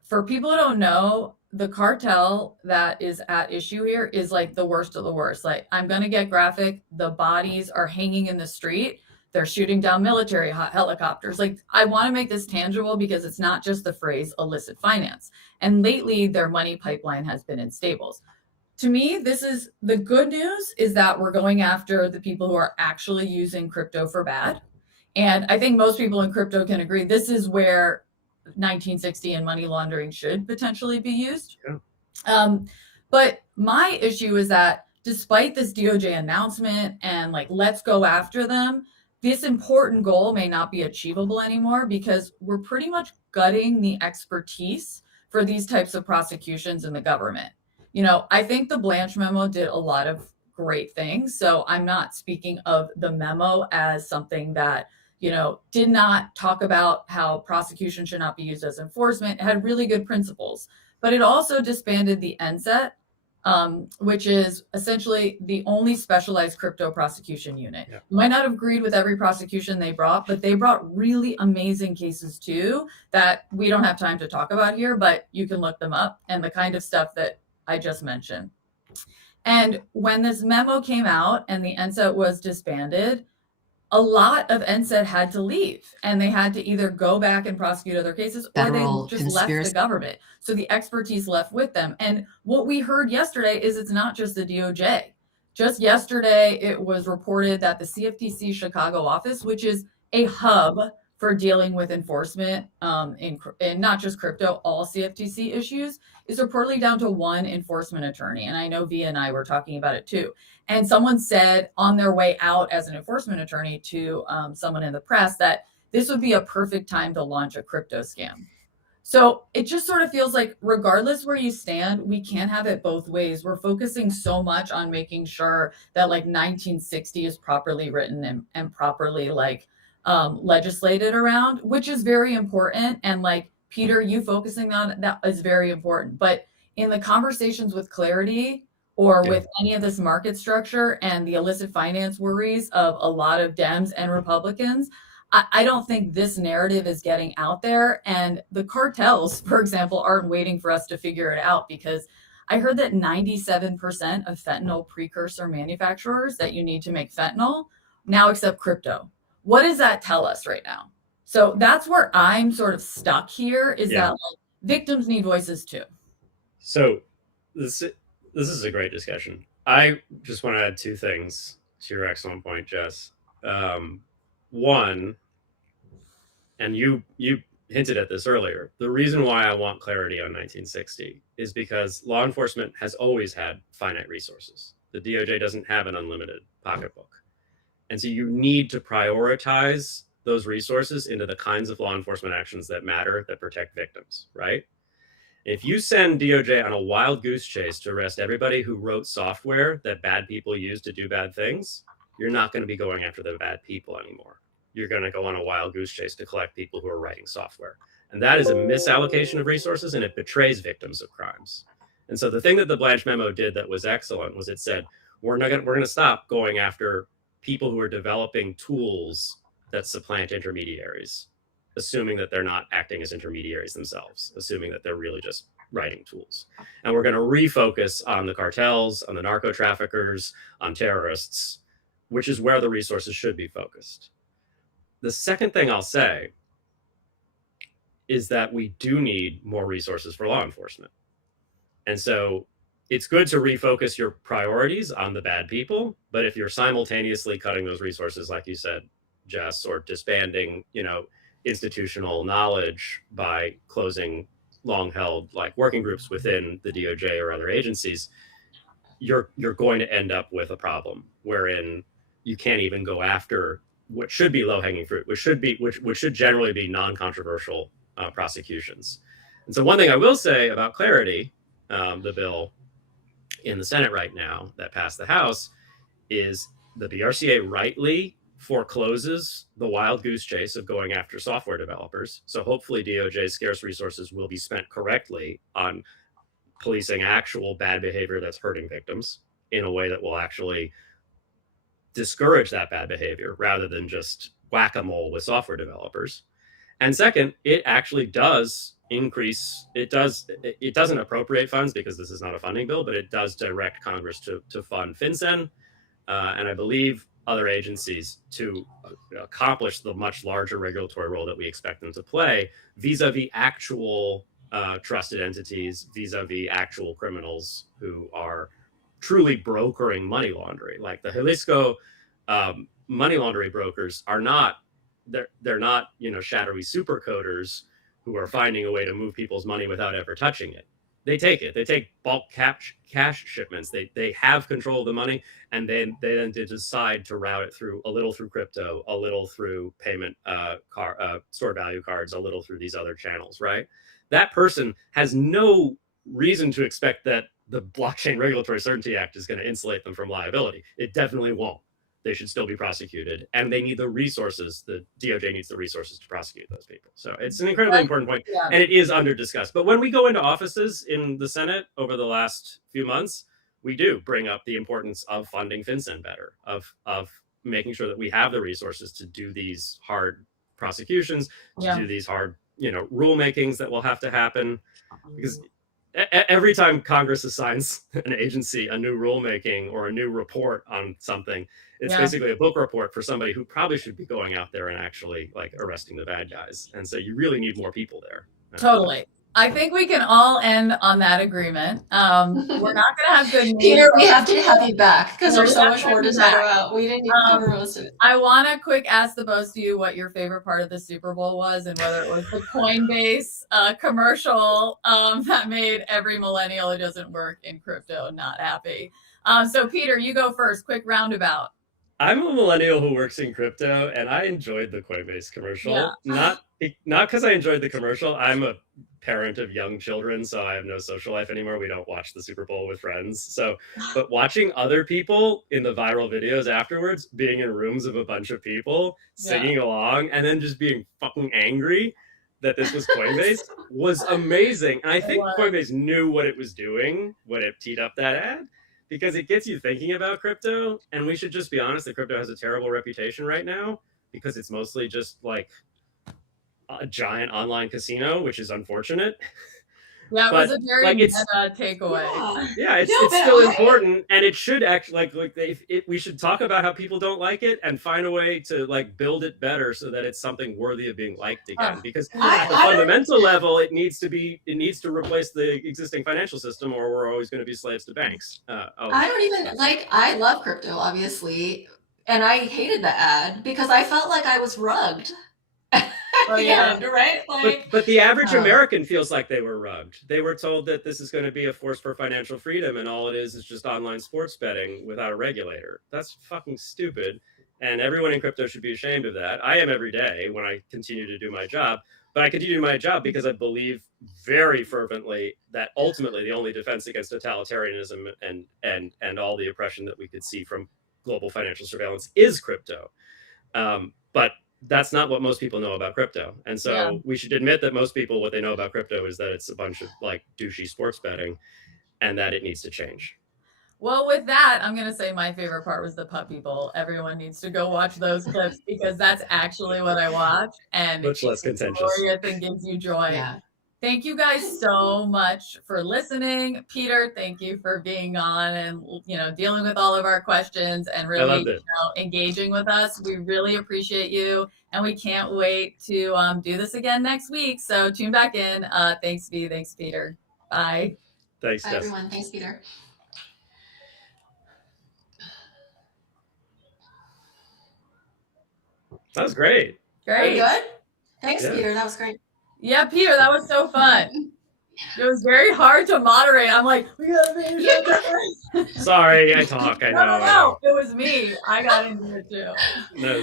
For people who don't know, the cartel that is at issue here is like the worst of the worst. Like, I'm going to get graphic. The bodies are hanging in the street. They're shooting down military helicopters. Like, I want to make this tangible because it's not just the phrase illicit finance. And lately, their money pipeline has been in stables. To me, this is the good news, is that we're going after the people who are actually using crypto for bad. And I think most people in crypto can agree this is where 1960 and money laundering should potentially be used. Yeah. But my issue is that despite this DOJ announcement and like, let's go after them, this important goal may not be achievable anymore because we're pretty much gutting the expertise for these types of prosecutions in the government. You know, I think the Blanche memo did a lot of great things. So I'm not speaking of the memo as something that, you know, did not talk about how prosecution should not be used as enforcement. It had really good principles, but it also disbanded the NSET, which is essentially the only specialized crypto prosecution unit. Yeah. You might not have agreed with every prosecution they brought, but they brought really amazing cases too that we don't have time to talk about here, but you can look them up, and the kind of stuff that I just mentioned. And when this memo came out and the NSET was disbanded, a lot of NSET had to leave, and they had to either go back and prosecute other cases, or they just left the government. So the expertise left with them. And what we heard yesterday is it's not just the DOJ. Just yesterday, it was reported that the CFTC Chicago office, which is a hub for dealing with enforcement in not just crypto, all CFTC issues, is reportedly down to one enforcement attorney. And I know Via and I were talking about it too. And someone said on their way out as an enforcement attorney to someone in the press that this would be a perfect time to launch a crypto scam. So it just sort of feels like regardless where you stand, we can't have it both ways. We're focusing so much on making sure that like 1960 is properly written and properly like legislated around, which is very important. And like, Peter, you focusing on that is very important. But in the conversations with Clarity or with any of this market structure and the illicit finance worries of a lot of Dems and Republicans, I don't think this narrative is getting out there. And the cartels, for example, aren't waiting for us to figure it out, because I heard that 97% of fentanyl precursor manufacturers that you need to make fentanyl now accept crypto. What does that tell us right now? So that's where I'm sort of stuck here, is that like, victims need voices too. So this is a great discussion. I just want to add two things to your excellent point, Jess. One, and you hinted at this earlier, the reason why I want clarity on 1960 is because law enforcement has always had finite resources. The DOJ doesn't have an unlimited pocketbook. And so you need to prioritize those resources into the kinds of law enforcement actions that matter, that protect victims, right? If you send DOJ on a wild goose chase to arrest everybody who wrote software that bad people use to do bad things, you're not going to be going after the bad people anymore. You're going to go on a wild goose chase to collect people who are writing software. And that is a misallocation of resources, and it betrays victims of crimes. And so the thing that the Blanche memo did that was excellent was it said, we're going to stop going after people who are developing tools that supplant intermediaries, assuming that they're not acting as intermediaries themselves, assuming that they're really just writing tools. And we're going to refocus on the cartels, on the narco traffickers, on terrorists, which is where the resources should be focused. The second thing I'll say is that we do need more resources for law enforcement. And so it's good to refocus your priorities on the bad people, but if you're simultaneously cutting those resources, like you said, Jess, or disbanding, institutional knowledge by closing long-held like working groups within the DOJ or other agencies, you're going to end up with a problem wherein you can't even go after what should be low-hanging fruit, which should generally be non-controversial prosecutions. And so one thing I will say about Clarity, the bill in the Senate right now that passed the House, is the BRCA rightly forecloses the wild goose chase of going after software developers. So hopefully DOJ's scarce resources will be spent correctly on policing actual bad behavior that's hurting victims in a way that will actually discourage that bad behavior rather than just whack-a-mole with software developers. And second, it actually does increase, it doesn't appropriate funds because this is not a funding bill, but it does direct Congress to fund FinCEN. And I believe other agencies to accomplish the much larger regulatory role that we expect them to play vis-a-vis actual trusted entities, vis-a-vis actual criminals who are truly brokering money laundering. Like the Jalisco money laundering brokers are not, they're not, you know, shadowy super coders who are finding a way to move people's money without ever touching it. They take it. They take bulk cash shipments. They have control of the money, and they then decide to route it through a little through crypto, a little through payment stored value cards, a little through these other channels. Right? That person has no reason to expect that the Blockchain Regulatory Certainty Act is going to insulate them from liability. It definitely won't. They should still be prosecuted, and they need the resources. The DOJ needs the resources to prosecute those people. So it's an incredibly important point, and it is under discussed. But when we go into offices in the Senate over the last few months, we do bring up the importance of funding FinCEN better, of making sure that we have the resources to do these hard prosecutions, to do these hard, you know, rulemakings that will have to happen, because every time Congress assigns an agency a new rulemaking or a new report on something, it's basically a book report for somebody who probably should be going out there and actually like arresting the bad guys. And so you really need more people there. Totally. I think we can all end on that agreement. We're not going to have good news. Peter, we have to have you back because there's so much more to talk about. We didn't even cover most of it. I want to quick ask the both of you what your favorite part of the Super Bowl was, and whether it was the Coinbase commercial that made every millennial who doesn't work in crypto not happy. So Peter, you go first. Quick roundabout. I'm a millennial who works in crypto, and I enjoyed the Coinbase commercial. Not because I enjoyed the commercial. I'm a parent of young children, so I have no social life anymore. We don't watch the Super Bowl with friends. So, but watching other people in the viral videos afterwards, being in rooms of a bunch of people singing along, and then just being fucking angry that this was Coinbase was amazing. And I think Coinbase knew what it was doing when it teed up that ad, because it gets you thinking about crypto. And we should just be honest, that crypto has a terrible reputation right now because it's mostly just like a giant online casino, which is unfortunate. Yeah, it was a very meta takeaway. Yeah, it's still important, and it should actually we should talk about how people don't like it and find a way to like build it better so that it's something worthy of being liked again. Because at the fundamental level, it needs to replace the existing financial system, or we're always going to be slaves to banks. I don't even I love crypto, obviously, and I hated the ad because I felt like I was rugged. Right? Like, but the average American feels like they were rugged. They were told that this is going to be a force for financial freedom, and all it is just online sports betting without a regulator. That's fucking stupid, and everyone in crypto should be ashamed of that. I am every day when I continue to do my job, but I continue to do my job because I believe very fervently that ultimately the only defense against totalitarianism and all the oppression that we could see from global financial surveillance is crypto. But that's not what most people know about crypto. And so we should admit that most people, what they know about crypto is that it's a bunch of like douchey sports betting, and that it needs to change. Well, with that, I'm going to say my favorite part was the Puppy Bowl. Everyone needs to go watch those clips because that's actually what I watched. And much less contentious. Glorious and gives you joy. Yeah. Thank you guys so much for listening. Peter, thank you for being on and, you know, dealing with all of our questions and really engaging with us. We really appreciate you, and we can't wait to do this again next week. So tune back in. Thanks, V. Thanks, Peter. Bye. Thanks, Bye, everyone. Thanks, Peter. That was great. Great. Good. Thanks, Peter. That was great. Yeah, Peter, that was so fun. It was very hard to moderate. I'm like, we gotta make it. Sorry, I talk. I know. No, it was me. I got into it too. No,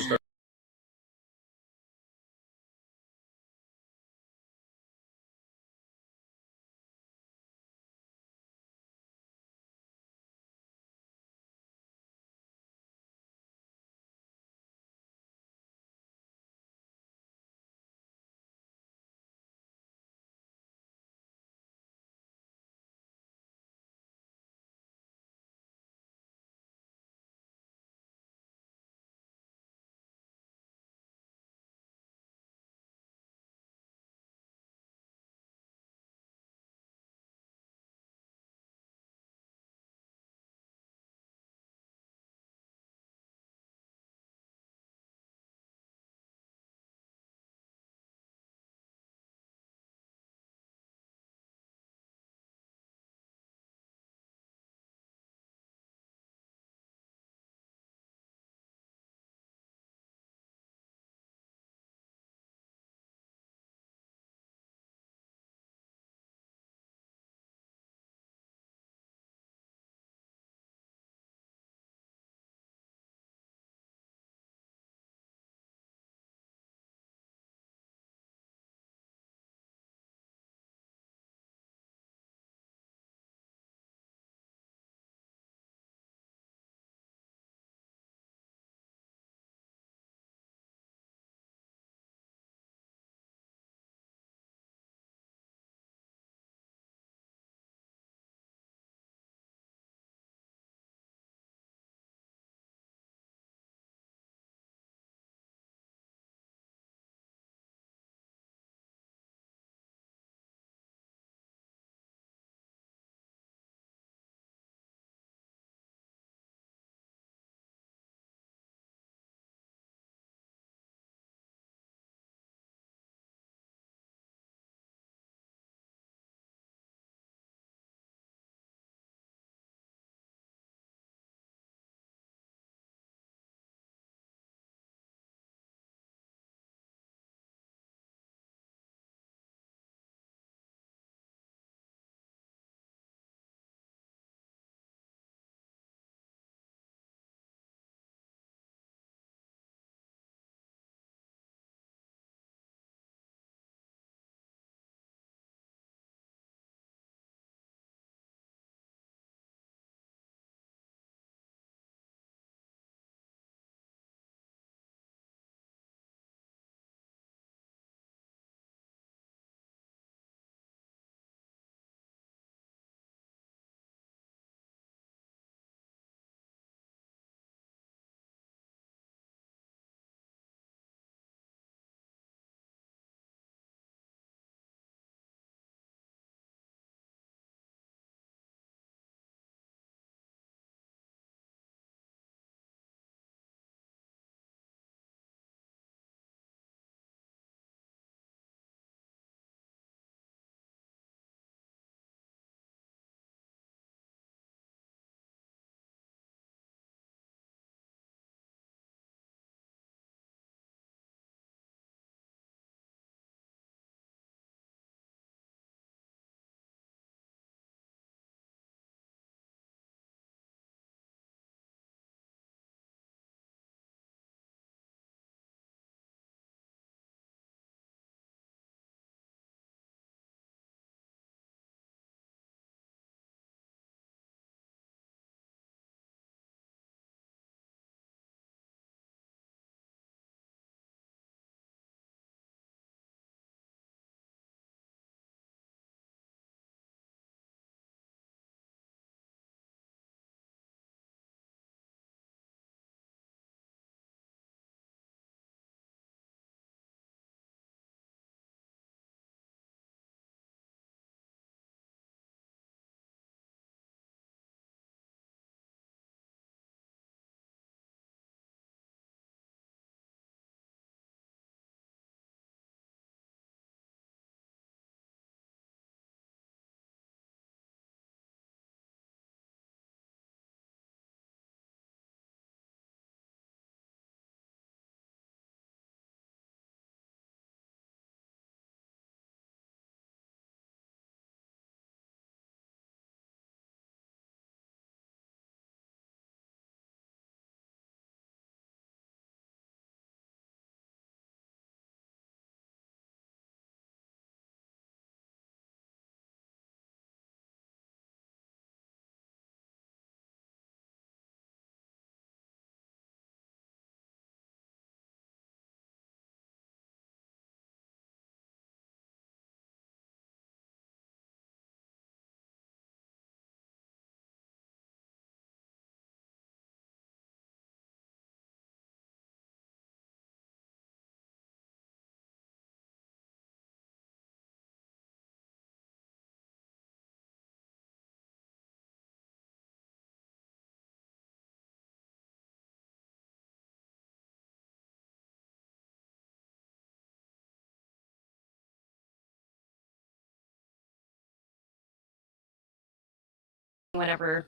whenever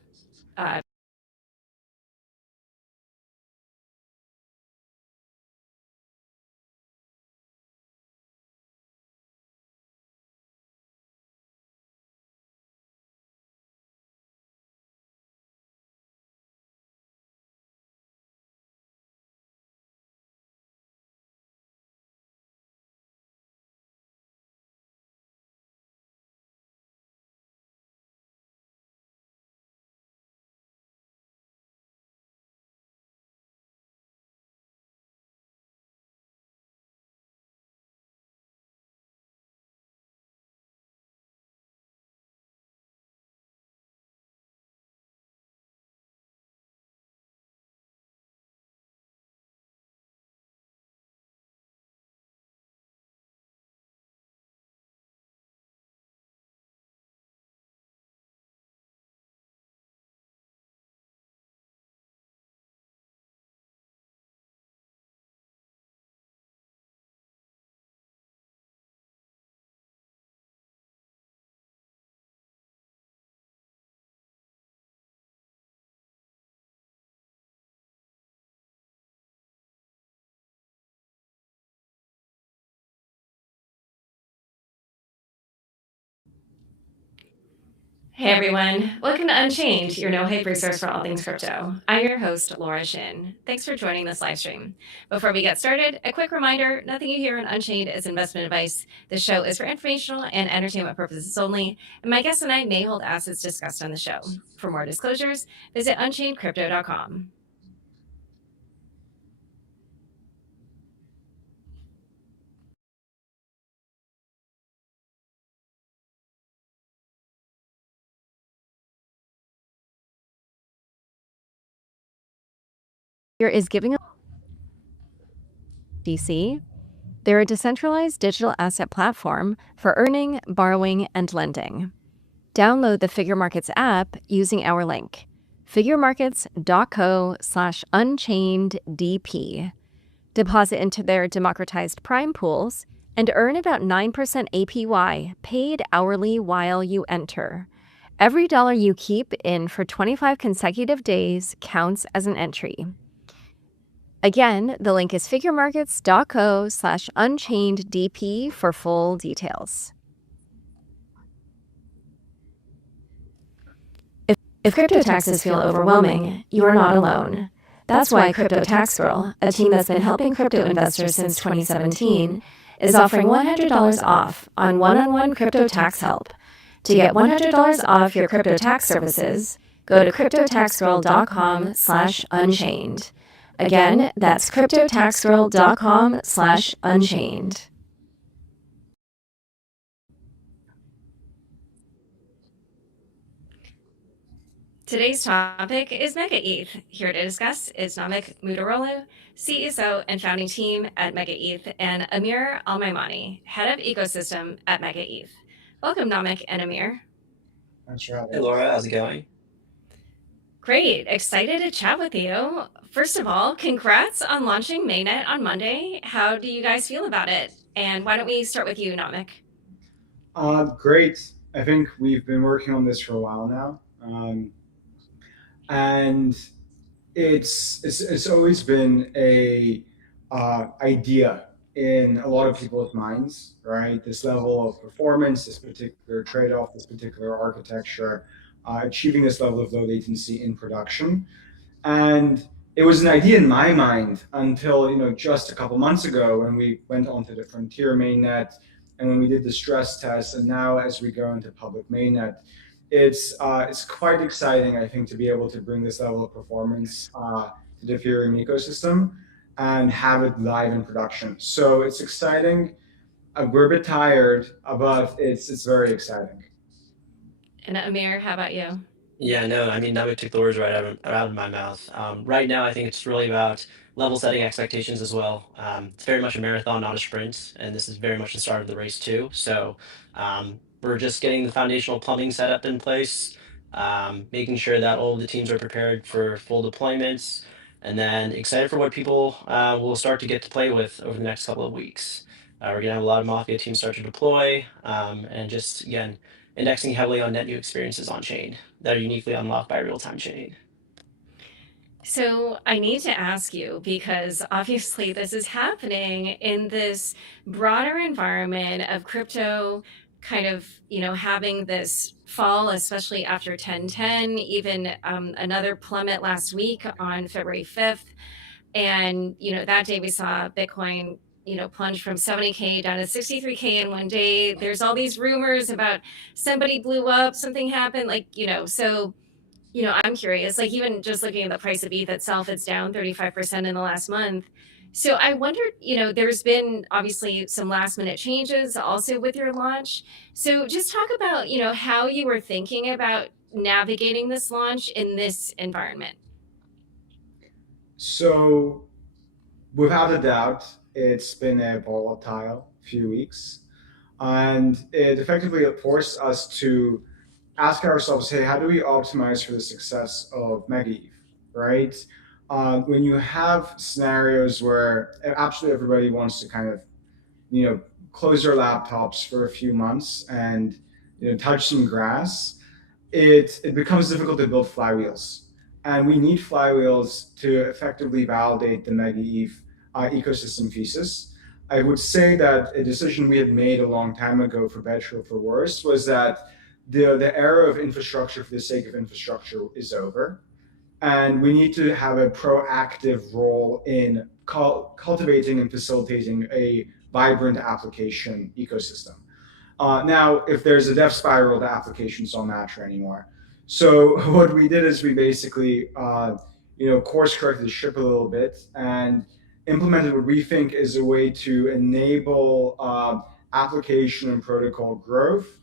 Hey everyone, welcome to Unchained, your no-hype resource for all things crypto. I'm your host, Laura Shin. Thanks for joining this live stream. Before we get started, a quick reminder, nothing you hear on Unchained is investment advice. This show is for informational and entertainment purposes only, and my guests and I may hold assets discussed on the show. For more disclosures, visit unchainedcrypto.com. Here is giving a DC. They're a decentralized digital asset platform for earning, borrowing, and lending. Download the Figure Markets app using our link, figuremarkets.co/unchaineddp. Deposit into their democratized prime pools and earn about 9% APY paid hourly while you enter. Every dollar you keep in for 25 consecutive days counts as an entry. Again, the link is figuremarkets.co/unchaineddp for full details. If crypto taxes feel overwhelming, you are not alone. That's why Crypto Tax Girl, a team that's been helping crypto investors since 2017, is offering $100 off on one-on-one crypto tax help. To get $100 off your crypto tax services, go to cryptotaxgirl.com/unchained. Again, that's cryptotaxgirl.com/unchained. Today's topic is MegaETH. Here to discuss is Namik Muduroglu, CEO and founding team at MegaETH, and Amir Almaimani, head of ecosystem at MegaETH. Welcome, Namik and Amir. Thanks for having Hey me. Laura, how's it going? Great, excited to chat with you. First of all, congrats on launching mainnet on Monday. How do you guys feel about it? And why don't we start with you, Namik? Great. I think we've been working on this for a while now, and it's always been a idea in a lot of people's minds, right? This level of performance, this particular trade-off, this particular architecture, achieving this level of low latency in production. And it was an idea in my mind until just a couple months ago when we went onto the Frontier mainnet and when we did the stress test, and now as we go into public mainnet, it's quite exciting, I think, to be able to bring this level of performance to the Ethereum ecosystem and have it live in production. So it's exciting. We're a bit tired, but it's very exciting. And Amir, how about you? Yeah, no, I mean, Namik took the words right out of my mouth. Right now, I think it's really about level setting expectations as well. It's very much a marathon, not a sprint, and this is very much the start of the race too. So we're just getting the foundational plumbing set up in place, making sure that all of the teams are prepared for full deployments, and then excited for what people will start to get to play with over the next couple of weeks. We're gonna have a lot of Mafia teams start to deploy, and just again indexing heavily on net new experiences on chain that are uniquely unlocked by a real-time chain. So I need to ask you, because obviously this is happening in this broader environment of crypto kind of, having this fall, especially after 1010, even another plummet last week on February 5th. And, that day we saw Bitcoin, plunge from 70K down to 63K in one day. There's all these rumors about somebody blew up, something happened, so I'm curious, like even just looking at the price of ETH itself, it's down 35% in the last month. So I wondered, there's been obviously some last minute changes also with your launch. So just talk about, how you were thinking about navigating this launch in this environment. So, without a doubt, it's been a volatile few weeks, and it effectively forced us to ask ourselves, hey, how do we optimize for the success of MegaETH, right? When you have scenarios where absolutely everybody wants to kind of, close their laptops for a few months and, touch some grass, it becomes difficult to build flywheels. And we need flywheels to effectively validate the MegaETH ecosystem thesis. I would say that a decision we had made a long time ago, for better or for worse, was that the era of infrastructure for the sake of infrastructure is over. And we need to have a proactive role in cultivating and facilitating a vibrant application ecosystem. Now, if there's a death spiral, the applications don't matter anymore. So what we did is we basically, course corrected the ship a little bit and implemented what we think is a way to enable application and protocol growth,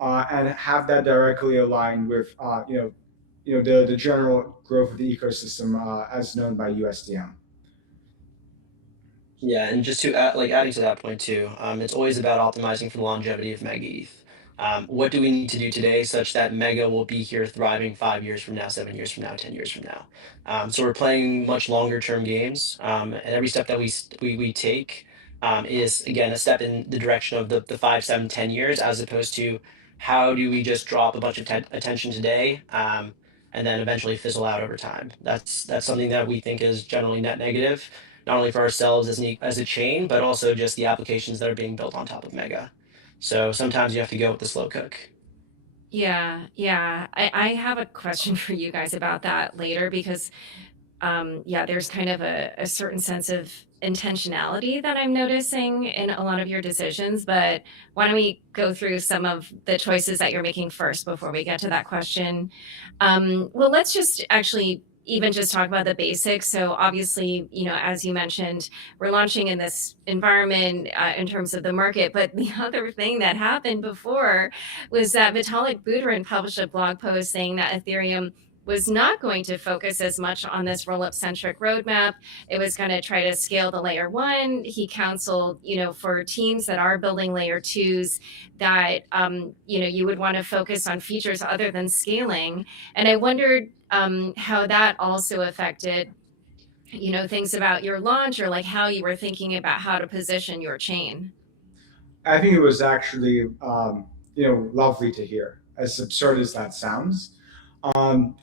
and have that directly aligned with the general growth of the ecosystem as known by USDM. Yeah, and just to add, adding to that point too, it's always about optimizing for the longevity of MegaETH. What do we need to do today such that Mega will be here thriving 5 years from now, 7 years from now, 10 years from now? So we're playing much longer term games, and every step that we take is again a step in the direction of the 5, 7, 10 years, as opposed to how do we just drop a bunch of attention today, and then eventually fizzle out over time. That's something that we think is generally net negative, not only for ourselves as a chain, but also just the applications that are being built on top of Mega. So sometimes you have to go with the slow cook. Yeah, yeah. I have a question for you guys about that later because, there's kind of a certain sense of intentionality that I'm noticing in a lot of your decisions. But why don't we go through some of the choices that you're making first before we get to that question? Well, let's just actually even just talk about the basics. So obviously, as you mentioned, we're launching in this environment in terms of the market. But the other thing that happened before was that Vitalik Buterin published a blog post saying that Ethereum was not going to focus as much on this roll-up centric roadmap. It was going to try to scale the layer one. He counseled, for teams that are building layer twos that, you would want to focus on features other than scaling. And I wondered how that also affected, things about your launch or like how you were thinking about how to position your chain. I think it was actually, lovely to hear, as absurd as that sounds.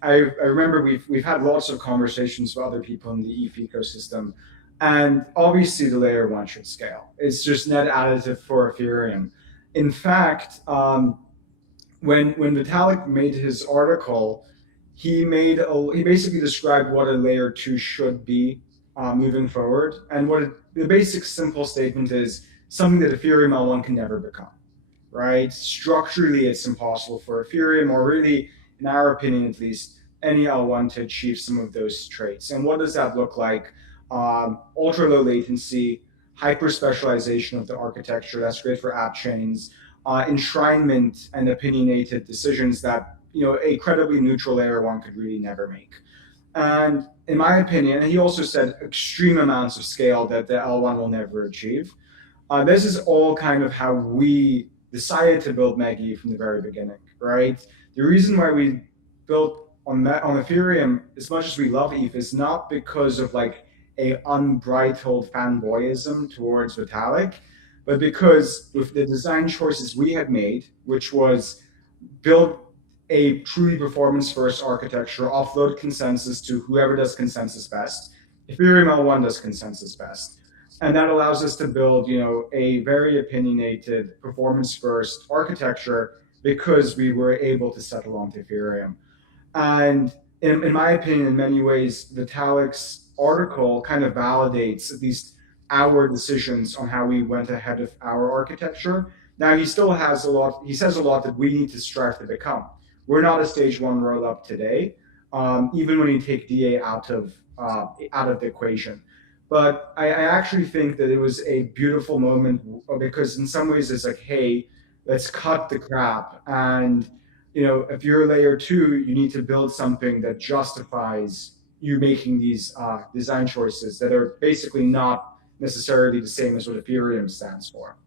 I remember we've had lots of conversations with other people in the ETH ecosystem, and obviously the layer one should scale. It's just net additive for Ethereum. In fact, when Vitalik made his article, he basically described what a layer two should be moving forward, and the basic simple statement is something that Ethereum L1 can never become. Right? Structurally, it's impossible for Ethereum, or really, in our opinion at least, any L1 to achieve some of those traits. And what does that look like? Ultra low latency, hyper specialization of the architecture, that's great for app chains, enshrinement and opinionated decisions that a credibly neutral layer one could really never make. And in my opinion, he also said extreme amounts of scale that the L1 will never achieve. This is all kind of how we decided to build MegaETH from the very beginning, right? The reason why we built on Ethereum, as much as we love ETH, is not because of like a unbridled fanboyism towards Vitalik, but because with the design choices we had made, which was build a truly performance-first architecture, offload consensus to whoever does consensus best. Ethereum L1 does consensus best. And that allows us to build, a very opinionated performance-first architecture because we were able to settle onto Ethereum. And in my opinion, in many ways, Vitalik's article kind of validates at least our decisions on how we went ahead of our architecture. Now, he still has he says a lot that we need to strive to become. We're not a stage 1 rollup today, even when you take DA out of the equation. But I actually think that it was a beautiful moment because in some ways it's like, hey, let's cut the crap. And if you're a layer 2, you need to build something that justifies you making these design choices that are basically not necessarily the same as what Ethereum stands for.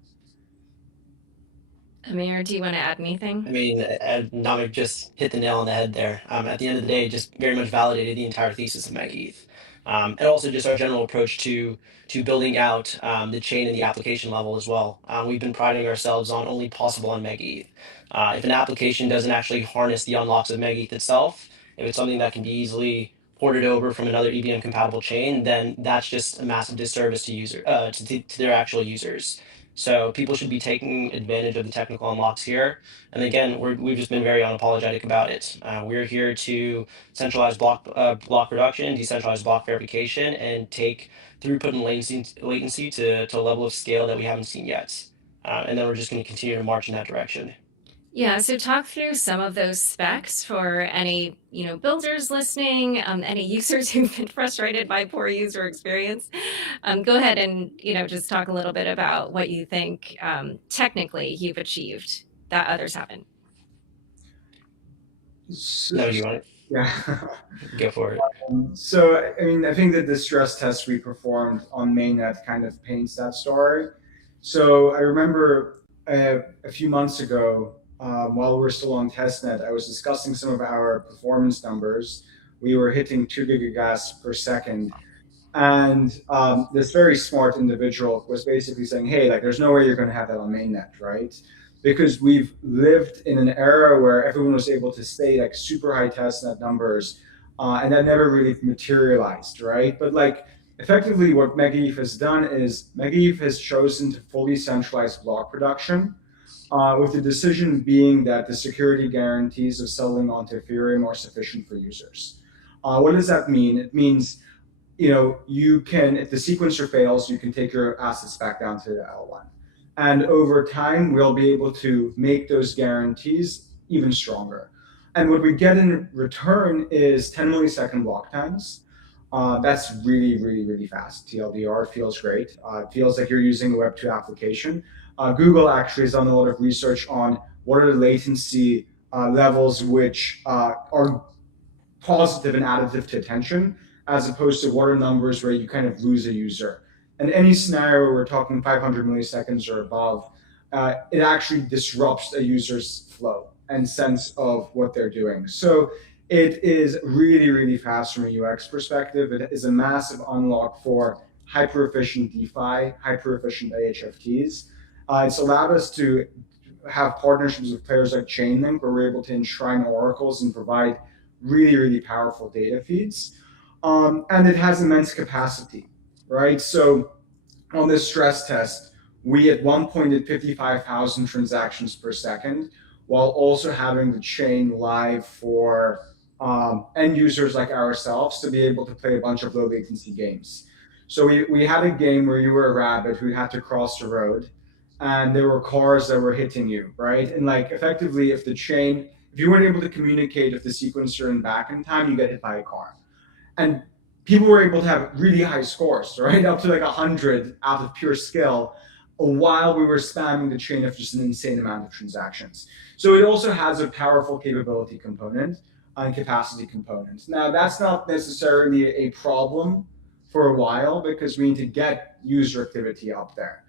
Amir, do you want to add anything? I mean, Namik just hit the nail on the head there. At the end of the day, it just very much validated the entire thesis of MegaETH. And also just our general approach to building out the chain and the application level as well. We've been priding ourselves on only possible on MegaETH. If an application doesn't actually harness the unlocks of MegaETH itself, if it's something that can be easily ported over from another EVM compatible chain, then that's just a massive disservice to their actual users. So people should be taking advantage of the technical unlocks here. And again, we've just been very unapologetic about it. We're here to centralize block production, decentralize block verification, and take throughput and latency to a level of scale that we haven't seen yet. And then we're just going to continue to march in that direction. Yeah, so talk through some of those specs for any, builders listening, any users who've been frustrated by poor user experience. Go ahead and, just talk a little bit about what you think technically you've achieved that others haven't. No, you want it? Yeah. Go for it. So, I think that the stress test we performed on mainnet kind of paints that story. So I remember a few months ago, while we were still on testnet, I was discussing some of our performance numbers. We were hitting 2 gigagas per second. And this very smart individual was basically saying, hey, there's no way you're going to have that on mainnet, right? Because we've lived in an era where everyone was able to stay super high testnet numbers, and that never really materialized, right? But effectively what MegaETH has done is MegaETH has chosen to fully centralize block production, with the decision being that the security guarantees of settling onto Ethereum are sufficient for users. What does that mean? It means, you can, if the sequencer fails, you can take your assets back down to the L1. And over time, we'll be able to make those guarantees even stronger. And what we get in return is 10 millisecond block times. That's really, really, really fast. TLDR feels great. It feels like you're using a Web 2 application. Google actually has done a lot of research on what are the latency levels which are positive and additive to attention, as opposed to what are numbers where you kind of lose a user. And any scenario where we're talking 500 milliseconds or above, it actually disrupts a user's flow and sense of what they're doing. So it is really, really fast from a UX perspective. It is a massive unlock for hyper-efficient DeFi, hyper-efficient AHFTs. It's allowed us to have partnerships with players like Chainlink, where we're able to enshrine oracles and provide really, really powerful data feeds. And it has immense capacity, right? So on this stress test, we at one point did 55,000 transactions per second, while also having the chain live for end users like ourselves to be able to play a bunch of low latency games. So we had a game where you were a rabbit who had to cross the road, and there were cars that were hitting you, right? And effectively, if you weren't able to communicate with the sequencer and back in time, you get hit by a car. And people were able to have really high scores, right? Up to 100 out of pure skill, while we were spamming the chain of just an insane amount of transactions. So it also has a powerful capability component and capacity component. Now, that's not necessarily a problem for a while, because we need to get user activity up there.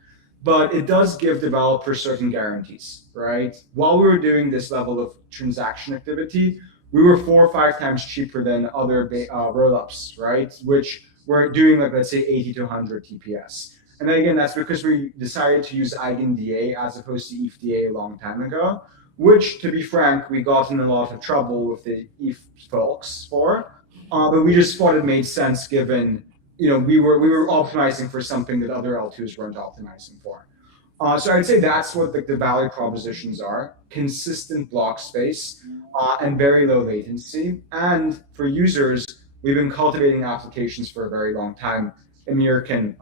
But it does give developers certain guarantees, right? While we were doing this level of transaction activity, we were 4 or 5 times cheaper than other rollups, right? Which were doing let's say 80 to 100 TPS. And then again, that's because we decided to use EigenDA as opposed to ETHDA a long time ago, which, to be frank, we got in a lot of trouble with the ETH folks for. But we just thought it made sense given, we were optimizing for something that other L2s weren't optimizing for. So I'd say that's what the value propositions are: consistent block space and very low latency. And for users, we've been cultivating applications for a very long time. Amir can.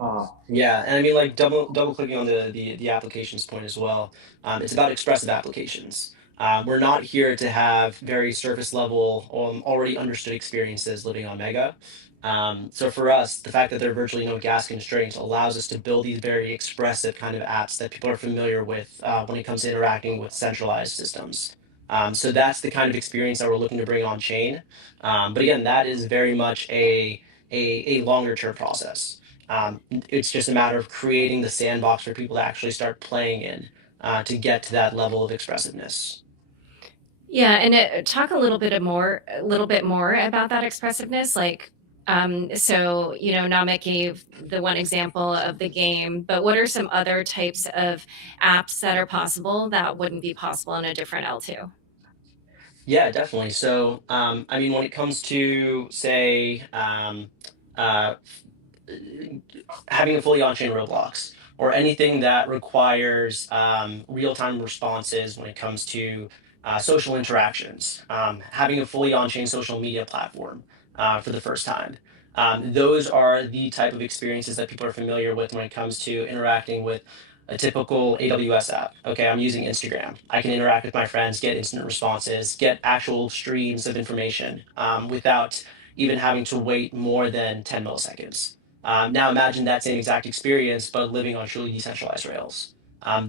Yeah, and I mean, like double clicking on the applications point as well. It's about expressive applications. We're not here to have very surface level, already understood experiences living on Mega. So for us, the fact that there are virtually no gas constraints allows us to build these very expressive kind of apps that people are familiar with when it comes to interacting with centralized systems. So that's the kind of experience that we're looking to bring on chain. But again, that is very much a longer term process. It's just a matter of creating the sandbox for people to actually start playing in to get to that level of expressiveness. Yeah, and talk a little bit more about that expressiveness. Like, so Namik gave the one example of the game, but what are some other types of apps that are possible that wouldn't be possible in a different L2? Yeah, definitely. So, I mean, when it comes to, say, uh, having a fully on-chain Roblox or anything that requires real-time responses when it comes to social interactions, having a fully on-chain social media platform for the first time. Those are the type of experiences that people are familiar with when it comes to interacting with a typical AWS app. Okay, I'm using Instagram. I can interact with my friends, get instant responses, get actual streams of information without even having to wait more than 10 milliseconds. Now imagine that same exact experience, but living on truly decentralized rails.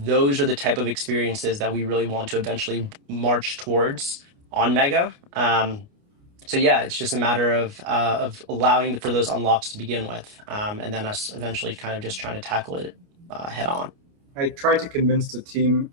Those are the type of experiences that we really want to eventually march towards on Mega. So yeah, it's just a matter of allowing for those unlocks to begin with, and then us eventually kind of just trying to tackle it head on. I tried to convince the team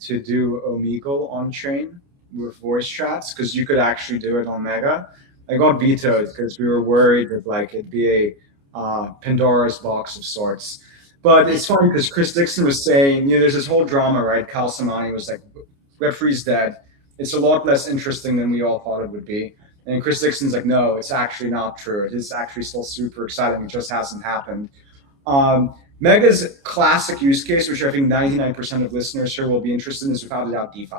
to do Omegle on chain with voice chats because you could actually do it on Mega. I got vetoed because we were worried that like it'd be a Pandora's box of sorts. But it's funny because Chris Dixon was saying, there's this whole drama, right? Almaimani was like, Web3's dead. It's a lot less interesting than we all thought it would be. And Chris Dixon's like, no, it's actually not true. It is actually still super exciting. It just hasn't happened. Mega's classic use case, which I think 99% of listeners here will be interested in, is without a doubt DeFi,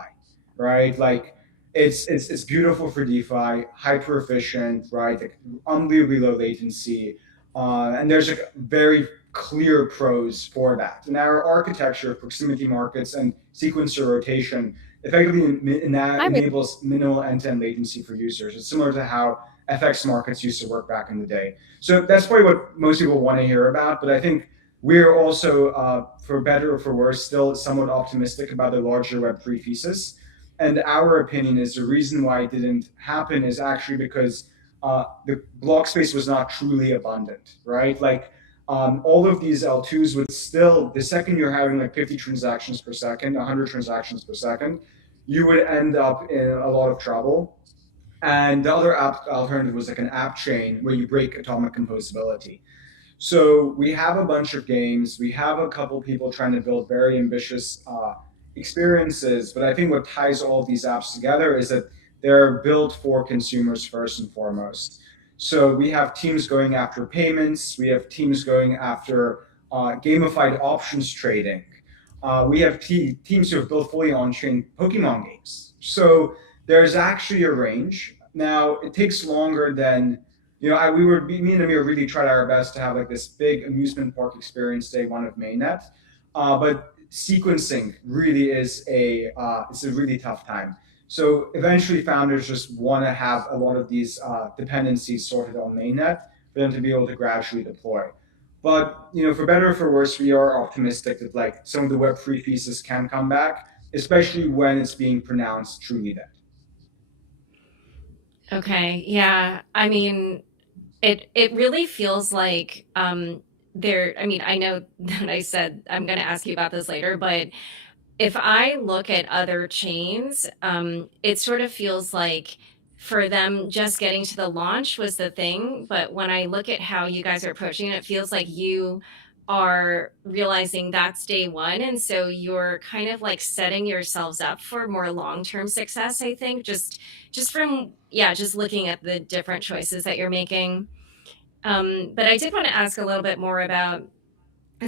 right? Like it's beautiful for DeFi, hyper efficient, right? Like unbelievably low latency, and there's like very clear pros for that. And our architecture of proximity markets and sequencer rotation effectively enables minimal end-to-end latency for users. It's similar to how FX markets used to work back in the day. So that's probably what most people want to hear about. But I think we're also, for better or for worse, still somewhat optimistic about the larger Web3 thesis. And our opinion is the reason why it didn't happen is actually because the block space was not truly abundant, right? Like all of these L2s would still, the second you're having like 50 transactions per second, 100 transactions per second, you would end up in a lot of trouble. And the other alternative was like an app chain where you break atomic composability. So we have a bunch of games. We have a couple people trying to build very ambitious experiences. But I think what ties all of these apps together is that they're built for consumers first and foremost. So we have teams going after payments. We have teams going after gamified options trading. We have teams who have built fully on-chain Pokemon games. So there's actually a range. Now, it takes longer than me and Amir really tried our best to have like this big amusement park experience day one of mainnet, but sequencing really is it's a really tough time. So eventually, founders just want to have a lot of these dependencies sorted on mainnet for them to be able to gradually deploy. But for better or for worse, we are optimistic that like some of the Web3 thesis can come back, especially when it's being pronounced truly dead. Okay, yeah. I mean, it really feels like I mean, I know that I said I'm going to ask you about this later, but if I look at other chains, it sort of feels like for them just getting to the launch was the thing. But when I look at how you guys are approaching it, it feels like you are realizing that's day one. And so you're kind of like setting yourselves up for more long-term success, I think, just from, just looking at the different choices that you're making. But I did want to ask a little bit more about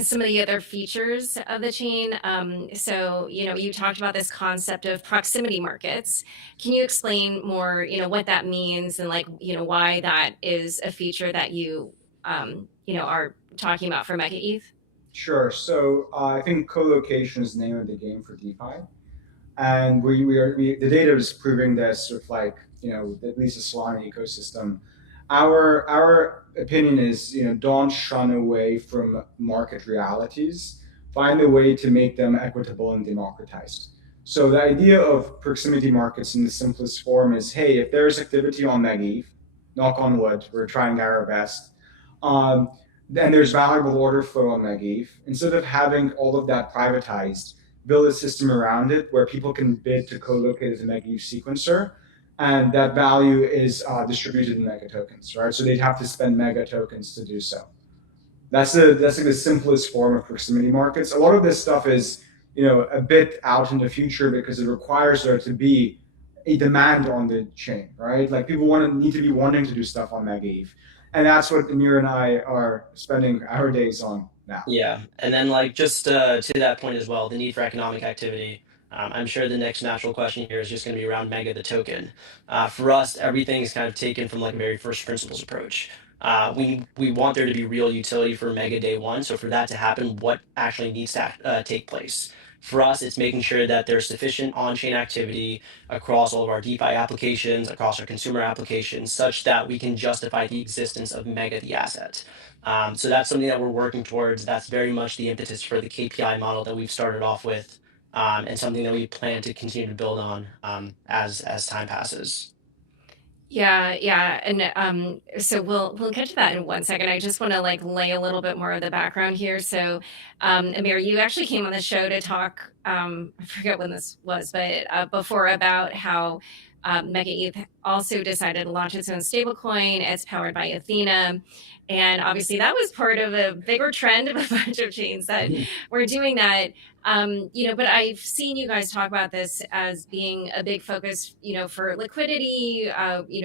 some of the other features of the chain. So, you talked about this concept of proximity markets. Can you explain more, what that means and like, why that is a feature that you, are talking about for MegaETH? Sure. So I think co-location is the name of the game for DeFi, and the data is proving this with like at least the Solana ecosystem. Our opinion is don't shun away from market realities. Find a way to make them equitable and democratized. So the idea of proximity markets in the simplest form is, hey, if there's activity on MegaETH, knock on wood, we're trying our best. Um, then there's valuable order flow on MegaETH. Instead of having all of that privatized, build a system around it where people can bid to co-locate as a MegaETH sequencer, and that value is distributed in mega tokens, right? So they'd have to spend mega tokens to do so. That's like the simplest form of proximity markets. A lot of this stuff is a bit out in the future because it requires there to be a demand on the chain, right? Like people need to be wanting to do stuff on MegaETH, and that's what Amir and I are spending our days on now. Yeah, and then like just to that point as well, the need for economic activity. I'm sure the next natural question here is just going to be around Mega the token. For us, everything is kind of taken from like a very first principles approach. We want there to be real utility for Mega day one. So for that to happen, what actually needs to take place? For us, it's making sure that there's sufficient on-chain activity across all of our DeFi applications, across our consumer applications, such that we can justify the existence of Mega the asset. So that's something that we're working towards. That's very much the impetus for the KPI model that we've started off with, and something that we plan to continue to build on as time passes. Yeah, and so we'll get to that in one second. I just want to like lay a little bit more of the background here. So, Amir, you actually came on the show to talk. I forget when this was, but before about how MegaETH also decided to launch its own stablecoin. It's powered by Athena. And obviously, that was part of a bigger trend of a bunch of chains that were doing that. But I've seen you guys talk about this as being a big focus, for liquidity,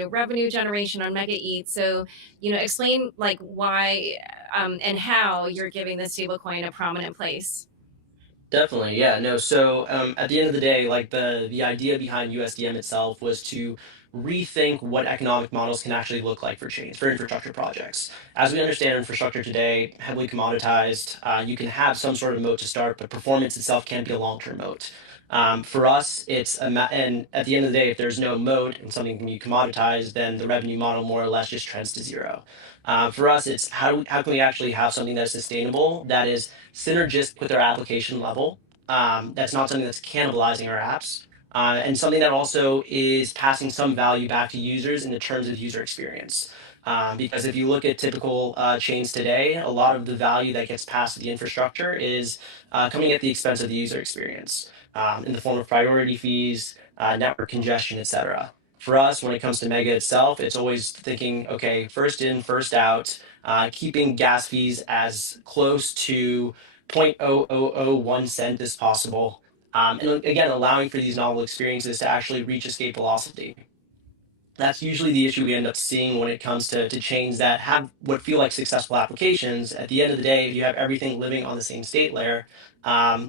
revenue generation on MegaETH. So, explain like why and how you're giving the stablecoin a prominent place. Definitely, yeah, no. So at the end of the day, like the idea behind USDM itself was to rethink what economic models can actually look like for chains, for infrastructure projects. As we understand infrastructure today, heavily commoditized, you can have some sort of moat to start, but performance itself can't be a long-term moat. For us, and at the end of the day, if there's no moat and something can be commoditized, then the revenue model more or less just trends to zero. For us, it's how can we actually have something that's sustainable, that is synergistic with our application level. That's not something that's cannibalizing our apps, and something that also is passing some value back to users in the terms of user experience. Because if you look at typical chains today, a lot of the value that gets passed to the infrastructure is coming at the expense of the user experience in the form of priority fees, network congestion, etc. For us, when it comes to Mega itself, it's always thinking, okay, first in, first out, keeping gas fees as close to 0.0001 cent as possible. And again, allowing for these novel experiences to actually reach escape velocity. That's usually the issue we end up seeing when it comes to chains that have what feel like successful applications. At the end of the day, if you have everything living on the same state layer,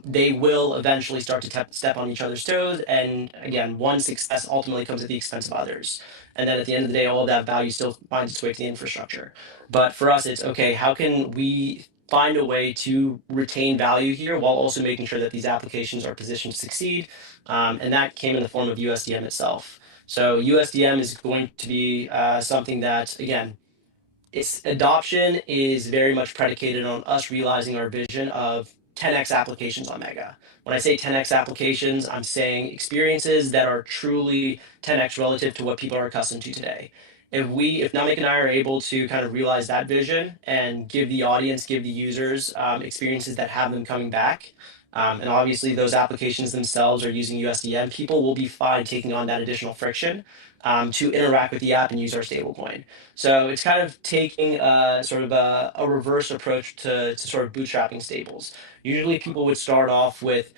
they will eventually start to step on each other's toes. And again, one success ultimately comes at the expense of others. And then at the end of the day, all of that value still finds its way to the infrastructure. But for us, it's okay, how can we find a way to retain value here while also making sure that these applications are positioned to succeed? And that came in the form of USDM itself. So USDM is going to be something that, again, its adoption is very much predicated on us realizing our vision of 10x applications on Mega. When I say 10x applications, I'm saying experiences that are truly 10x relative to what people are accustomed to today. If Namik and I are able to kind of realize that vision and give the audience, give the users experiences that have them coming back, And obviously, those applications themselves are using USDM. People will be fine taking on that additional friction to interact with the app and use our stablecoin. So it's kind of taking sort of a reverse approach to sort of bootstrapping stables. Usually, people would start off with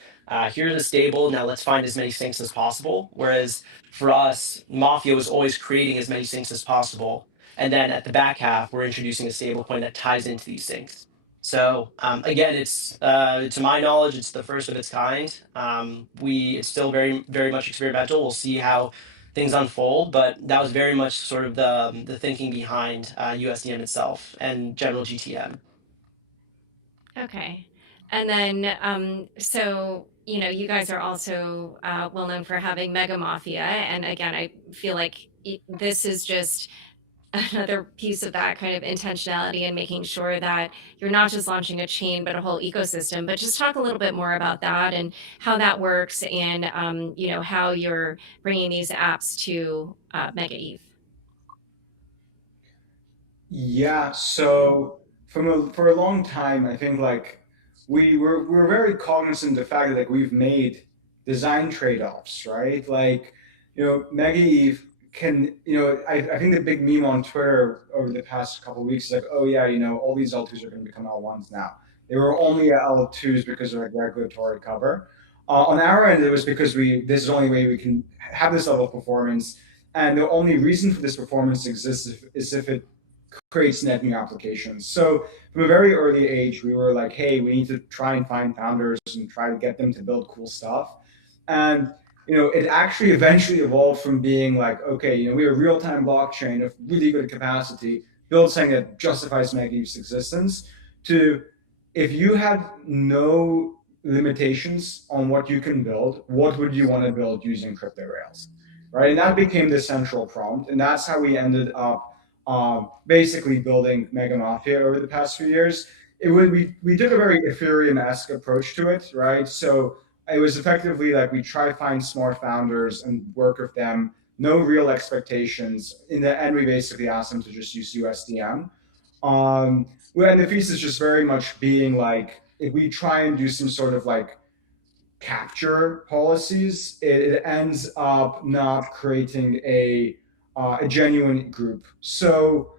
here's a stable, now let's find as many sinks as possible. Whereas for us, Mafia was always creating as many sinks as possible. And then at the back half, we're introducing a stablecoin that ties into these sinks. So again, it's to my knowledge, it's the first of its kind. It's still very much experimental. We'll see how things unfold, but that was very much sort of the thinking behind USDM itself and general GTM. Okay. And then, so, you know, you guys are also well known for having Mega Mafia. And again, I feel like this is just another piece of that kind of intentionality and making sure that you're not just launching a chain, but a whole ecosystem. But just talk a little bit more about that and how that works and, you know, how you're bringing these apps to MegaETH. Yeah, so for a long time, I think like we're very cognizant of the fact that like we've made design trade-offs, right? Like, MegaETH can, I think the big meme on Twitter over the past couple of weeks is like, oh yeah, all these L2s are going to become L1s now. They were only L2s because of like regulatory cover. On our end, it was because this is the only way we can have this level of performance, and the only reason for this performance exists is if it creates net new applications. So from a very early age, we were like, hey, we need to try and find founders and try to get them to build cool stuff. And it actually eventually evolved from being like, okay, we have a real-time blockchain of really good capacity, build something that justifies MegaETH's existence, to if you had no limitations on what you can build, what would you want to build using crypto rails, right? And that became the central prompt, and that's how we ended up basically building Mega Mafia over the past few years. We took a very Ethereum-esque approach to it, right? So it was effectively like we try to find smart founders and work with them, no real expectations. In the end, we basically asked them to just use USDM. And the thesis is just very much being like, if we try and do some sort of like capture policies, it ends up not creating a genuine group. So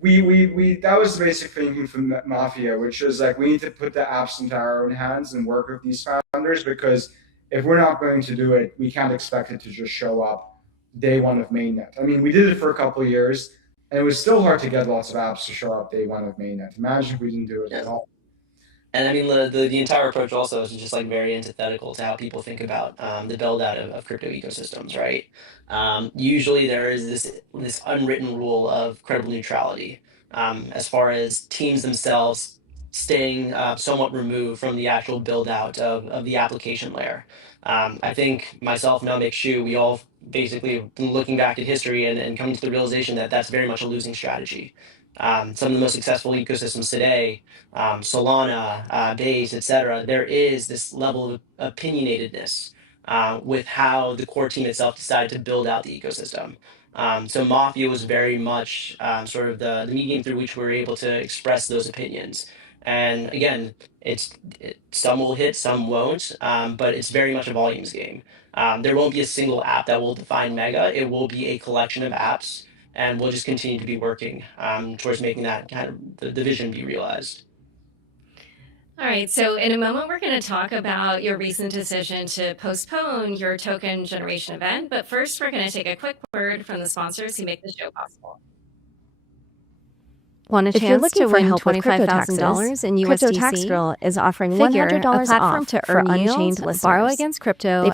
we that was the basic thinking from Mafia, which is like we need to put the apps into our own hands and work with these founders, because if we're not going to do it, we can't expect it to just show up day one of mainnet. I mean, we did it for a couple of years, and it was still hard to get lots of apps to show up day one of mainnet. Imagine if we didn't do it at all. And I mean, the entire approach also is just like very antithetical to how people think about the build out of crypto ecosystems, right? Usually there is this unwritten rule of credible neutrality as far as teams themselves staying somewhat removed from the actual build out of the application layer. I think myself, Namik, Shu, we all basically have been looking back at history and coming to the realization that that's very much a losing strategy. Some of the most successful ecosystems today, Solana, Base, etc., there is this level of opinionatedness with how the core team itself decided to build out the ecosystem. So Mafia was very much sort of the medium through which we were able to express those opinions. And again, some will hit, some won't, but it's very much a volumes game. There won't be a single app that will define Mega. It will be a collection of apps, and we'll just continue to be working towards making that kind of the vision be realized. All right, so in a moment, we're going to talk about your recent decision to postpone your token generation event. But first, we're going to take a quick word from the sponsors who make the show possible. Want a chance to win $25,000 in USDC? Crypto Tax Girl is offering $100 off to earn Unchained listeners. Borrow against crypto.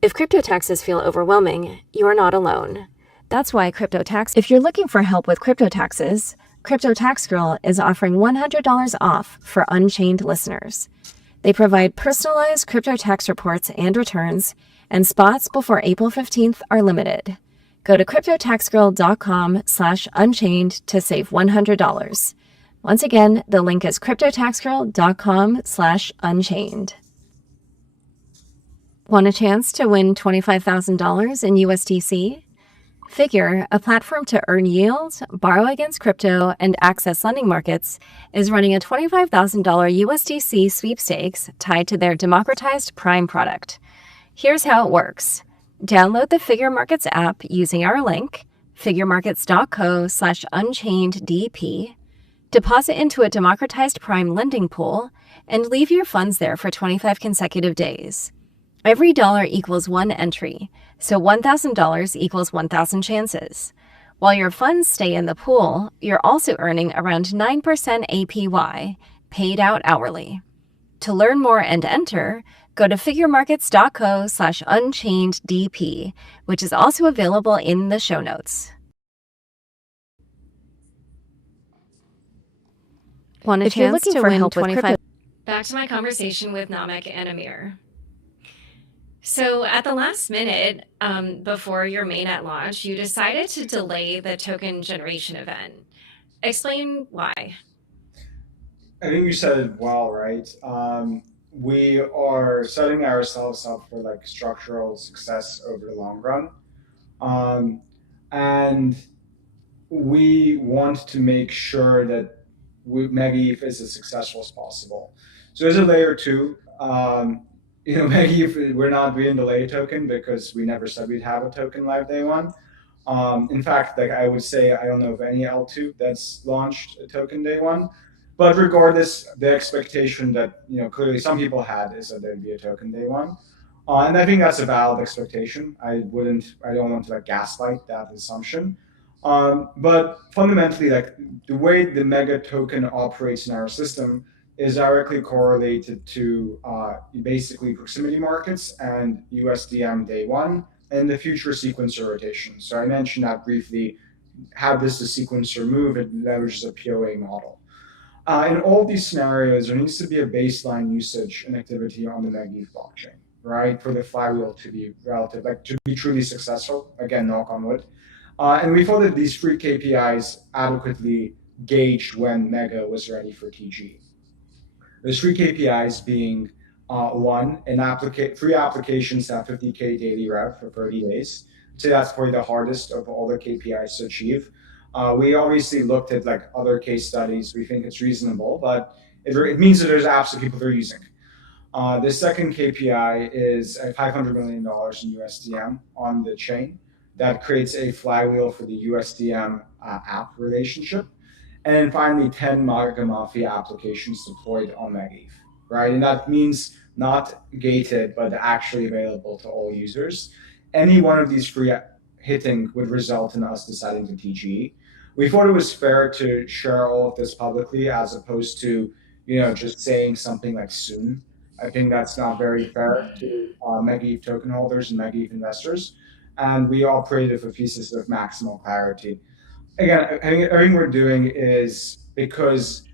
If crypto taxes feel overwhelming, you are not alone. That's why if you're looking for help with crypto taxes, Crypto Tax Girl is offering $100 off for Unchained listeners. They provide personalized crypto tax reports and returns, and spots before April 15th are limited. Go to cryptotaxgirl.com/unchained to save $100. Once again, the link is cryptotaxgirl.com/unchained. Want a chance to win $25,000 in USDC? Figure, a platform to earn yield, borrow against crypto, and access lending markets, is running a $25,000 USDC sweepstakes tied to their democratized Prime product. Here's how it works. Download the Figure Markets app using our link, figuremarkets.co/unchangeddp, deposit into a democratized Prime lending pool, and leave your funds there for 25 consecutive days. Every dollar equals one entry, so $1,000 equals 1,000 chances. While your funds stay in the pool, you're also earning around 9% APY, paid out hourly. To learn more and enter, go to figuremarkets.co/unchangeddp, which is also available in the show notes. Want a chance to win help with crypto? Back to my conversation with Namik and Amir. So at the last minute, before your mainnet launch, you decided to delay the token generation event. Explain why. I think you said it well, right? We are setting ourselves up for like structural success over the long run. And we want to make sure that MegaETH is as successful as possible. So as a layer two, MegaETH, we're not doing the delay token because we never said we'd have a token live day one. In fact, like I would say, I don't know of any L2 that's launched a token day one. But regardless, the expectation that clearly some people had is that there'd be a token day one, and I think that's a valid expectation. I don't want to like gaslight that assumption. But fundamentally, like the way the mega token operates in our system is directly correlated to basically proximity markets and USDM day one and the future sequencer rotation. So I mentioned that briefly. How does the sequencer move? It leverages a POA model. In all these scenarios, there needs to be a baseline usage and activity on the MegaETH blockchain, right? For the flywheel to be relative, like to be truly successful. Again, knock on wood. And we thought that these three KPIs adequately gauged when Mega was ready for TGE. Those three KPIs being one, three applications that have 50K daily rev for 30 days. So that's probably the hardest of all the KPIs to achieve. We obviously looked at like other case studies. We think it's reasonable, but it means that there's apps that people are using. The second KPI is $500 million in USDM on the chain. That creates a flywheel for the USDM app relationship. And then finally, 10 Mega Mafia applications deployed on MegaETH, right? And that means not gated, but actually available to all users. Any one of these three hitting would result in us deciding to TGE. We thought it was fair to share all of this publicly as opposed to, just saying something like soon. I think that's not very fair to MegaETH token holders and MegaETH investors. And we operated with a thesis of maximal clarity. Again, I think everything we're doing is because,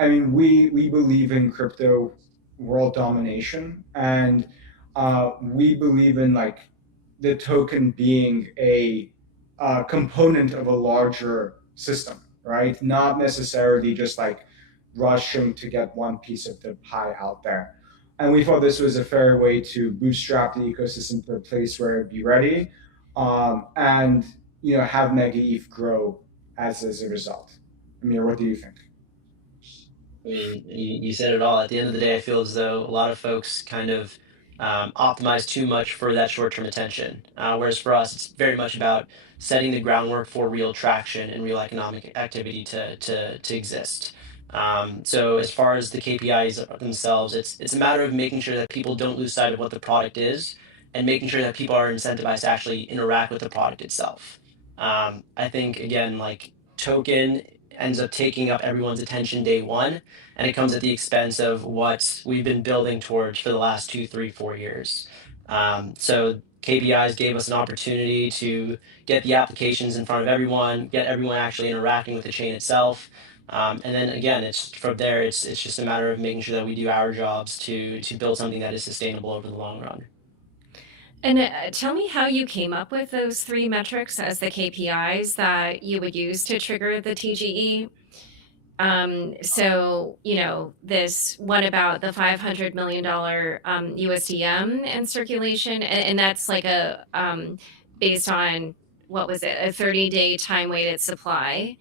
we believe in crypto world domination, and we believe in like the token being a component of a larger system, right? Not necessarily just like rushing to get one piece of the pie out there. And we thought this was a fair way to bootstrap the ecosystem to a place where it'd be ready, and have MegaETH grow as a result. Amir, what do you think? I mean, you said it all. At the end of the day, I feel as though a lot of folks kind of optimize too much for that short-term attention. Whereas for us, it's very much about setting the groundwork for real traction and real economic activity to exist. So as far as the KPIs themselves, it's a matter of making sure that people don't lose sight of what the product is and making sure that people are incentivized to actually interact with the product itself. I think, again, like token ends up taking up everyone's attention day one, and it comes at the expense of what we've been building towards for the last 2, 3, 4 years. So KPIs gave us an opportunity to get the applications in front of everyone, get everyone actually interacting with the chain itself. And then again, it's from there. It's just a matter of making sure that we do our jobs to build something that is sustainable over the long run. And tell me how you came up with those three metrics as the KPIs that you would use to trigger the TGE. So, this one about the $500 million USDM in circulation, and that's like based on what was it, a 30-day time-weighted supply.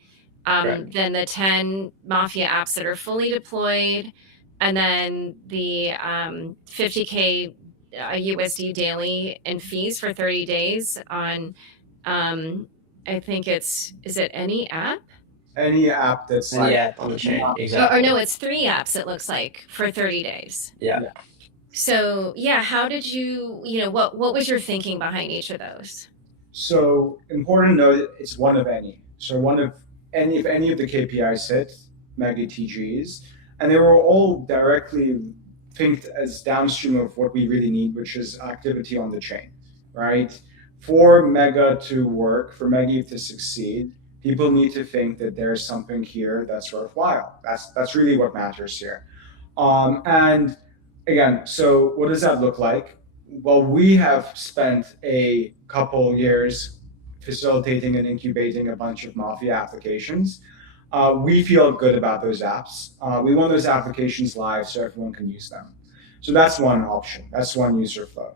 Correct. Then the 10 Mafia apps that are fully deployed, and then the 50K USD daily in fees for 30 days on, I think is it any app? Any app that's And like, yeah, on the chain, Or exactly. no, it's 3 apps, it looks like, for 30 days. Yeah. So yeah, how did you, what was your thinking behind each of those? so important to note, it's one of any. So one of any, if any of the KPIs hit, mega TGEs, and they were all directly think as downstream of what we really need, which is activity on the chain, right? For Mega to work, for MegaETH to succeed, people need to think that there's something here that's worthwhile. That's really what matters here. And again, so what does that look like? Well, we have spent a couple years facilitating and incubating a bunch of Mafia applications. We feel good about those apps. We want those applications live so everyone can use them. So that's one option. That's one user flow.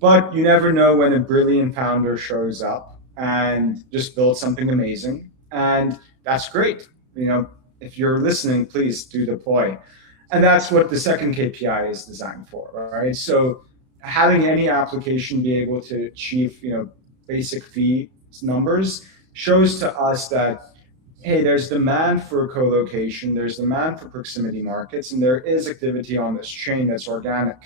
But you never know when a brilliant founder shows up and just builds something amazing. And that's great. If you're listening, please do deploy. And that's what the second KPI is designed for, right? So having any application be able to achieve, basic fee numbers shows to us that hey, there's demand for co-location, there's demand for proximity markets, and there is activity on this chain that's organic,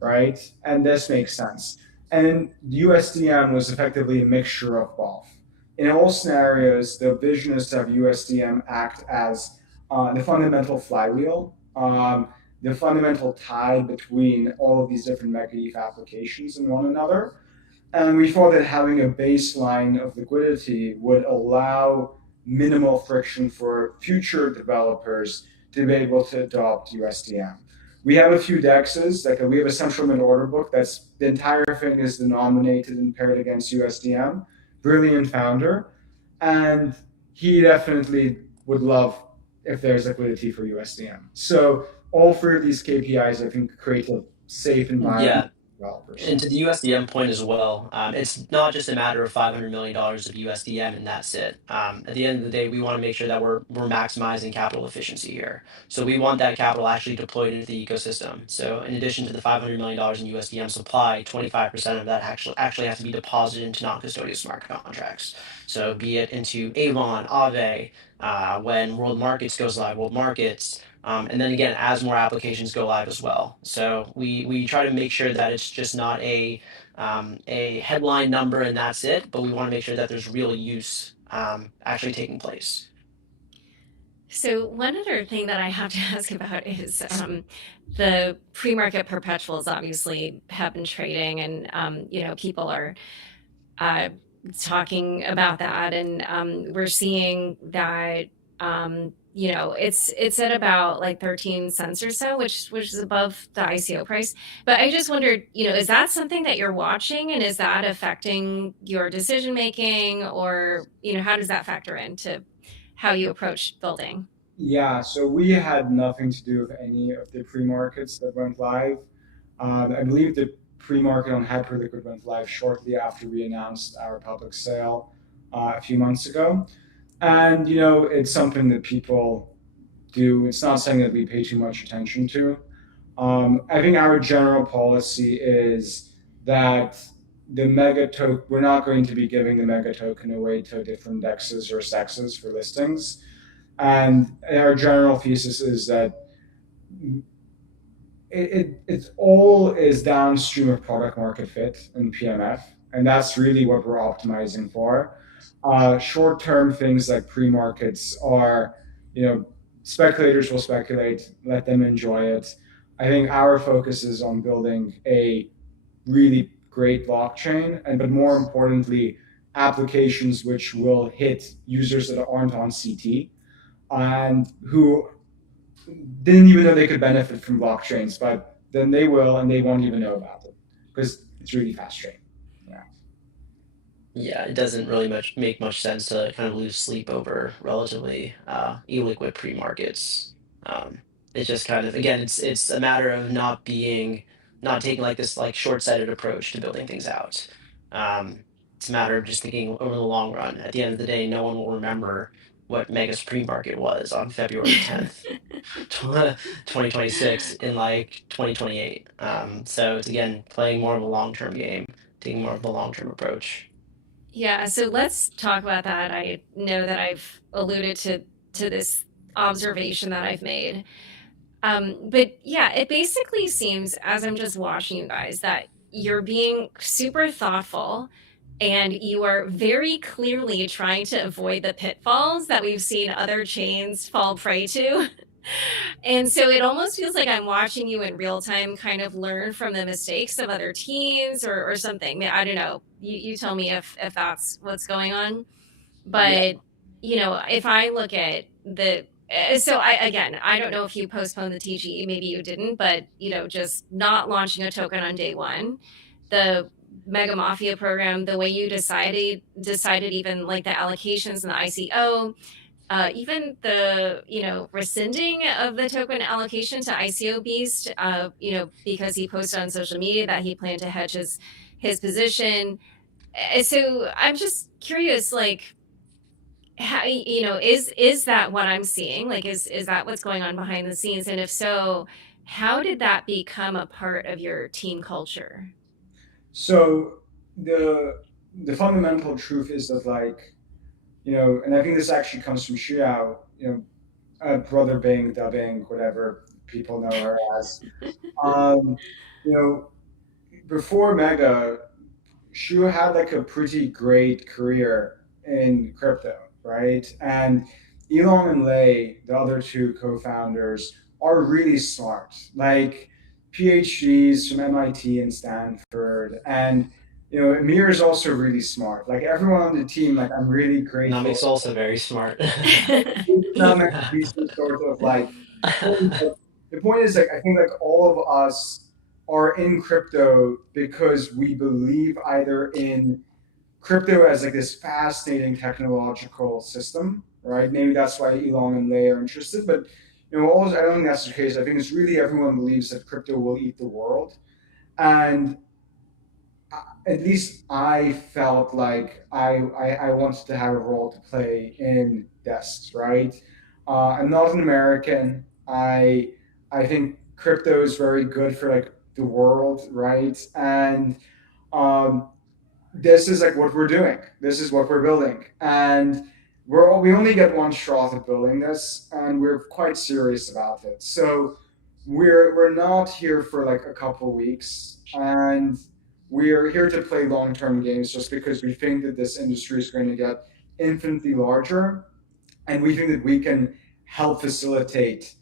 right? And this makes sense. And USDM was effectively a mixture of both. In all scenarios, the vision is to have USDM act as the fundamental flywheel, the fundamental tie between all of these different MegaETH applications and one another. And we thought that having a baseline of liquidity would allow minimal friction for future developers to be able to adopt USDM. We have a few dexes, like we have a central mint order book that's the entire thing is denominated and paired against USDM. Brilliant founder. And he definitely would love if there's liquidity for USDM. So all three of these KPIs, I think, create a safe environment. Yeah. Developers. And to the USDM point as well, it's not just a matter of $500 million of USDM and that's it. At the end of the day, we want to make sure that we're maximizing capital efficiency here. So we want that capital actually deployed into the ecosystem. So in addition to the $500 million in USDM supply, 25% of that actually has to be deposited into non-custodial smart contracts. So be it into Avon, Aave, when World Markets goes live, World Markets. And then again, as more applications go live as well. So we try to make sure that it's just not a headline number and that's it, but we want to make sure that there's real use actually taking place. So one other thing that I have to ask about is the pre-market perpetuals obviously have been trading, and people are talking about that, and we're seeing that it's at about like 13 cents or so, which is above the ICO price. But I just wondered, is that something that you're watching, and is that affecting your decision making, or how does that factor into how you approach building? Yeah, so we had nothing to do with any of the pre-markets that went live. I believe the pre-market on Hyperliquid went live shortly after we announced our public sale a few months ago. And, it's something that people do. It's not something that we pay too much attention to. I think our general policy is that the mega token, we're not going to be giving the mega token away to different dexes or sexes for listings. And our general thesis is that it's all is downstream of product market fit and PMF. And that's really what we're optimizing for. Short-term things like pre-markets are, speculators will speculate, let them enjoy it. I think our focus is on building a really great blockchain, but more importantly, applications which will hit users that aren't on CT and who didn't even know they could benefit from blockchains, but then they will, and they won't even know about it because it's really fast chain. Yeah, it doesn't really make much sense to kind of lose sleep over relatively illiquid pre-markets. It's just kind of again, it's a matter of not taking like this like short-sighted approach to building things out. It's a matter of just thinking over the long run. At the end of the day, no one will remember what Mega's pre-market was on February 10th, 2026 in like 2028. So it's again playing more of a long-term game, taking more of the long-term approach. Yeah, so let's talk about that. I know that I've alluded to this observation that I've made. But yeah, it basically seems, as I'm just watching you guys, that you're being super thoughtful and you are very clearly trying to avoid the pitfalls that we've seen other chains fall prey to. And so it almost feels like I'm watching you in real time kind of learn from the mistakes of other teams or something. I don't know. You tell me if that's what's going on. But, you know, if I look at the so I don't know if you postponed the TGE, maybe you didn't, but you know, just not launching a token on day one, the Mega Mafia program, the way you decided even like the allocations and the ICO, even the rescinding of the token allocation to ICO Beast, because he posted on social media that he planned to hedge his position. So I'm just curious, like, how, is that what I'm seeing? Like, is that what's going on behind the scenes? And if so, how did that become a part of your team culture? So the fundamental truth is that, like, and I think this actually comes from Xiao, brother Bing, Da Bing, whatever people know her as. Um, you know, before Mega, Xiu had like a pretty great career in crypto, right? And Elon and Lei, the other two co-founders, are really smart, like PhDs from MIT and Stanford, and Amir is also really smart. Like everyone on the team, like I'm really grateful. Namik's also very smart. It's not meant to be some sort of like point, but the point is, like, I think like all of us are in crypto because we believe either in crypto as like this fascinating technological system, right? Maybe that's why Elon and Lei are interested, but also I don't think that's the case. I think it's really everyone believes that crypto will eat the world, and at least I felt like I wanted to have a role to play in desks, right? I'm not an American. I think crypto is very good for like the world, right? And um, this is like what we're doing. This is what we're building, and we only get one shot at building this, and we're quite serious about it. So we're not here for like a couple weeks, and we're here to play long term games just because we think that this industry is going to get infinitely larger, and we think that we can help facilitate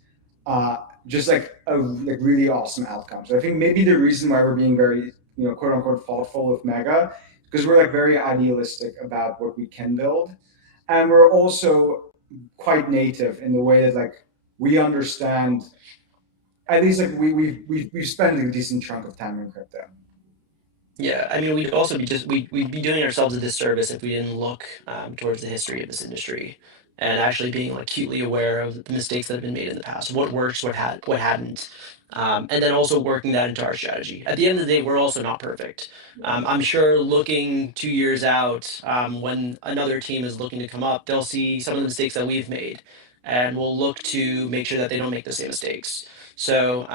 just like a like really awesome outcomes. I think maybe the reason why we're being very quote unquote thoughtful of Mega because we're like very idealistic about what we can build, and we're also quite native in the way that like we understand at least like we've spent a decent chunk of time in crypto. Yeah, I mean, we'd also be we'd be doing ourselves a disservice if we didn't look towards the history of this industry and actually being like acutely aware of the mistakes that have been made in the past, what works, what hadn't, and then also working that into our strategy. At the end of the day, we're also not perfect. I'm sure looking 2 years out, when another team is looking to come up, they'll see some of the mistakes that we've made, and we'll look to make sure that they don't make the same mistakes. So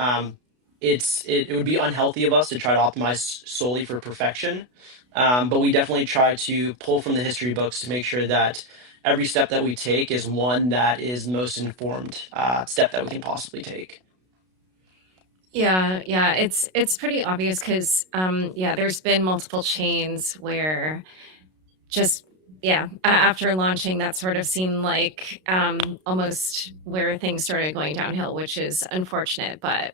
it would be unhealthy of us to try to optimize solely for perfection. But we definitely try to pull from the history books to make sure that every step that we take is one that is the most informed step that we can possibly take. Yeah, it's pretty obvious because yeah, there's been multiple chains where just after launching that sort of seemed like almost where things started going downhill, which is unfortunate, but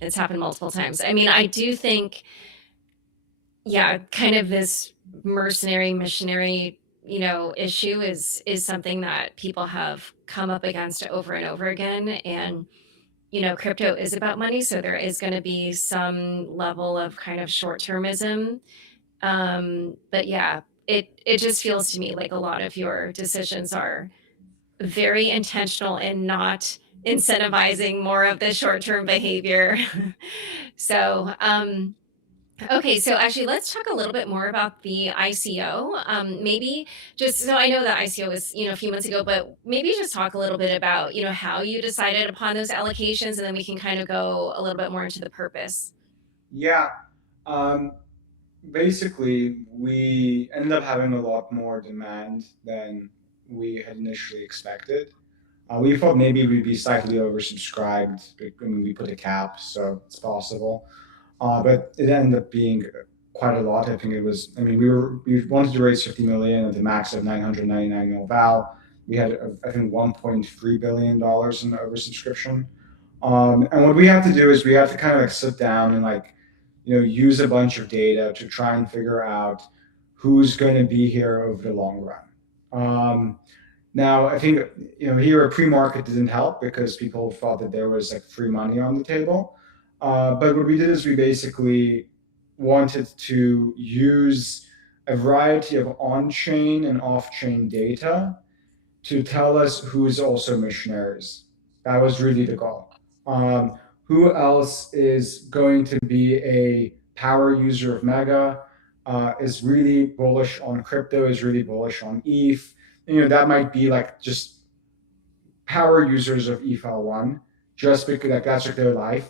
it's happened multiple times. I mean, I do think, yeah, kind of this mercenary missionary issue is something that people have come up against over and over again. And crypto is about money, so there is going to be some level of kind of short-termism. But yeah, it just feels to me like a lot of your decisions are very intentional and not incentivizing more of the short-term behavior. So Okay, so actually, let's talk a little bit more about the ICO. Maybe just so I know that ICO was, a few months ago, but maybe just talk a little bit about, how you decided upon those allocations, and then we can kind of go a little bit more into the purpose. Yeah. Um, Basically, we ended up having a lot more demand than we had initially expected. We thought maybe we'd be slightly oversubscribed. I mean, we put a cap, so it's possible. But it ended up being quite a lot. I think it was. I mean, we wanted to raise 50 million at the max of 999 mil val. We had, I think, 1.3 billion dollars in oversubscription. And what we have to do is we have to kind of like sit down and like, use a bunch of data to try and figure out who's going to be here over the long run. Now, I think, here a pre-market didn't help because people thought that there was like free money on the table. But what we did is we basically wanted to use a variety of on-chain and off-chain data to tell us who's also missionaries. That was really the goal. Who else is going to be a power user of Mega, is really bullish on crypto, is really bullish on ETH. That might be like just power users of ETH1, just because like, that's like their life.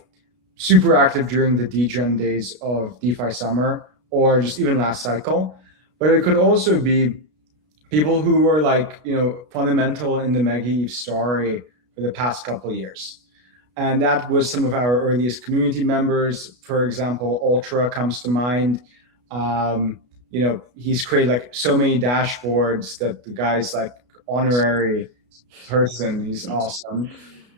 Super active during the degen days of DeFi summer or just even last cycle. But it could also be people who were like, fundamental in the MegaETH story for the past couple of years. And that was some of our earliest community members. For example, Ultra comes to mind. He's created like so many dashboards that the guy's like honorary person. He's awesome.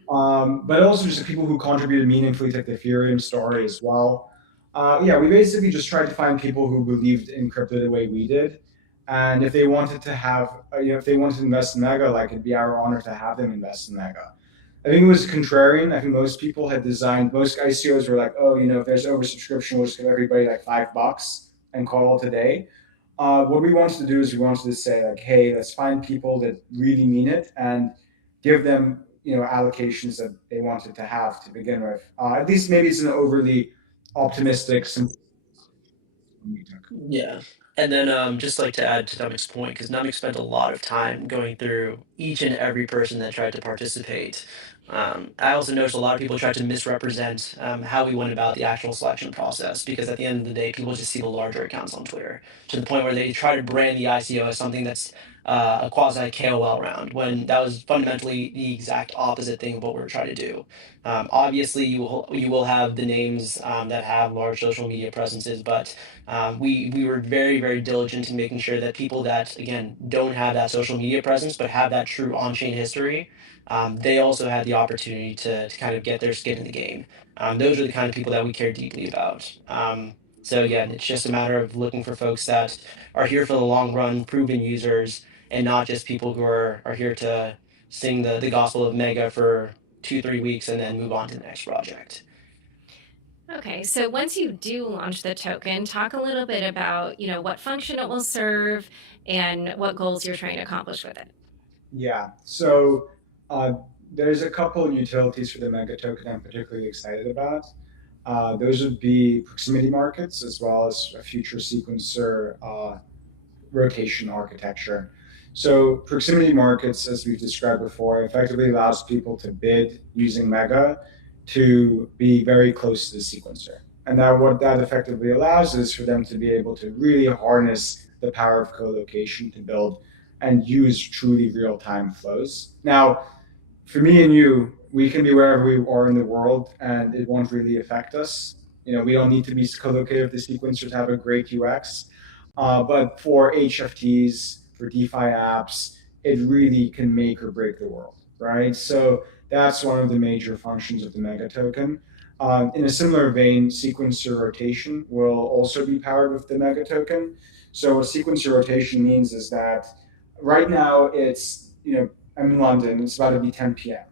But also just the people who contributed meaningfully to the Ethereum story as well. We basically just tried to find people who believed in crypto the way we did. And if they wanted to have, if they wanted to invest in Mega, like it'd be our honor to have them invest in Mega. I think it was contrarian. I think most people had designed, most ICOs were like, oh, if there's oversubscription, we'll just give everybody like $5 and call it a day. What we wanted to do is we wanted to say like, hey, let's find people that really mean it and give them, allocations that they wanted to have to begin with. At least maybe it's an overly optimistic. Yeah. And then just like to add to Namik's point, because Namik spent a lot of time going through each and every person that tried to participate. I also noticed a lot of people tried to misrepresent how we went about the actual selection process, because at the end of the day, people just see the larger accounts on Twitter to the point where they try to brand the ICO as something that's a quasi KOL round, when that was fundamentally the exact opposite thing of what we're trying to do. Obviously, you will have the names that have large social media presences, but we were very, very diligent in making sure that people that, again, don't have that social media presence but have that true on-chain history, they also had the opportunity to kind of get their skin in the game. Those are the kind of people that we care deeply about. So again, it's just a matter of looking for folks that are here for the long run, proven users, and not just people who are here to sing the gospel of Mega for 2-3 weeks and then move on to the next project. Okay, so once you do launch the token, talk a little bit about, what function it will serve and what goals you're trying to accomplish with it. Yeah. So there's a couple of utilities for the Mega token I'm particularly excited about. Those would be proximity markets as well as a future sequencer rotation architecture. So proximity markets, as we've described before, effectively allows people to bid using Mega to be very close to the sequencer. And that what that effectively allows is for them to be able to really harness the power of co-location to build and use truly real-time flows. Now, for me and you, we can be wherever we are in the world and it won't really affect us. We don't need to be co-located with the sequencer to have a great UX. But for HFTs, for DeFi apps, it really can make or break the world, right? So that's one of the major functions of the Mega token. In a similar vein, sequencer rotation will also be powered with the Mega token. So what sequencer rotation means is that right now it's, I'm in London, it's about to be 10 p.m.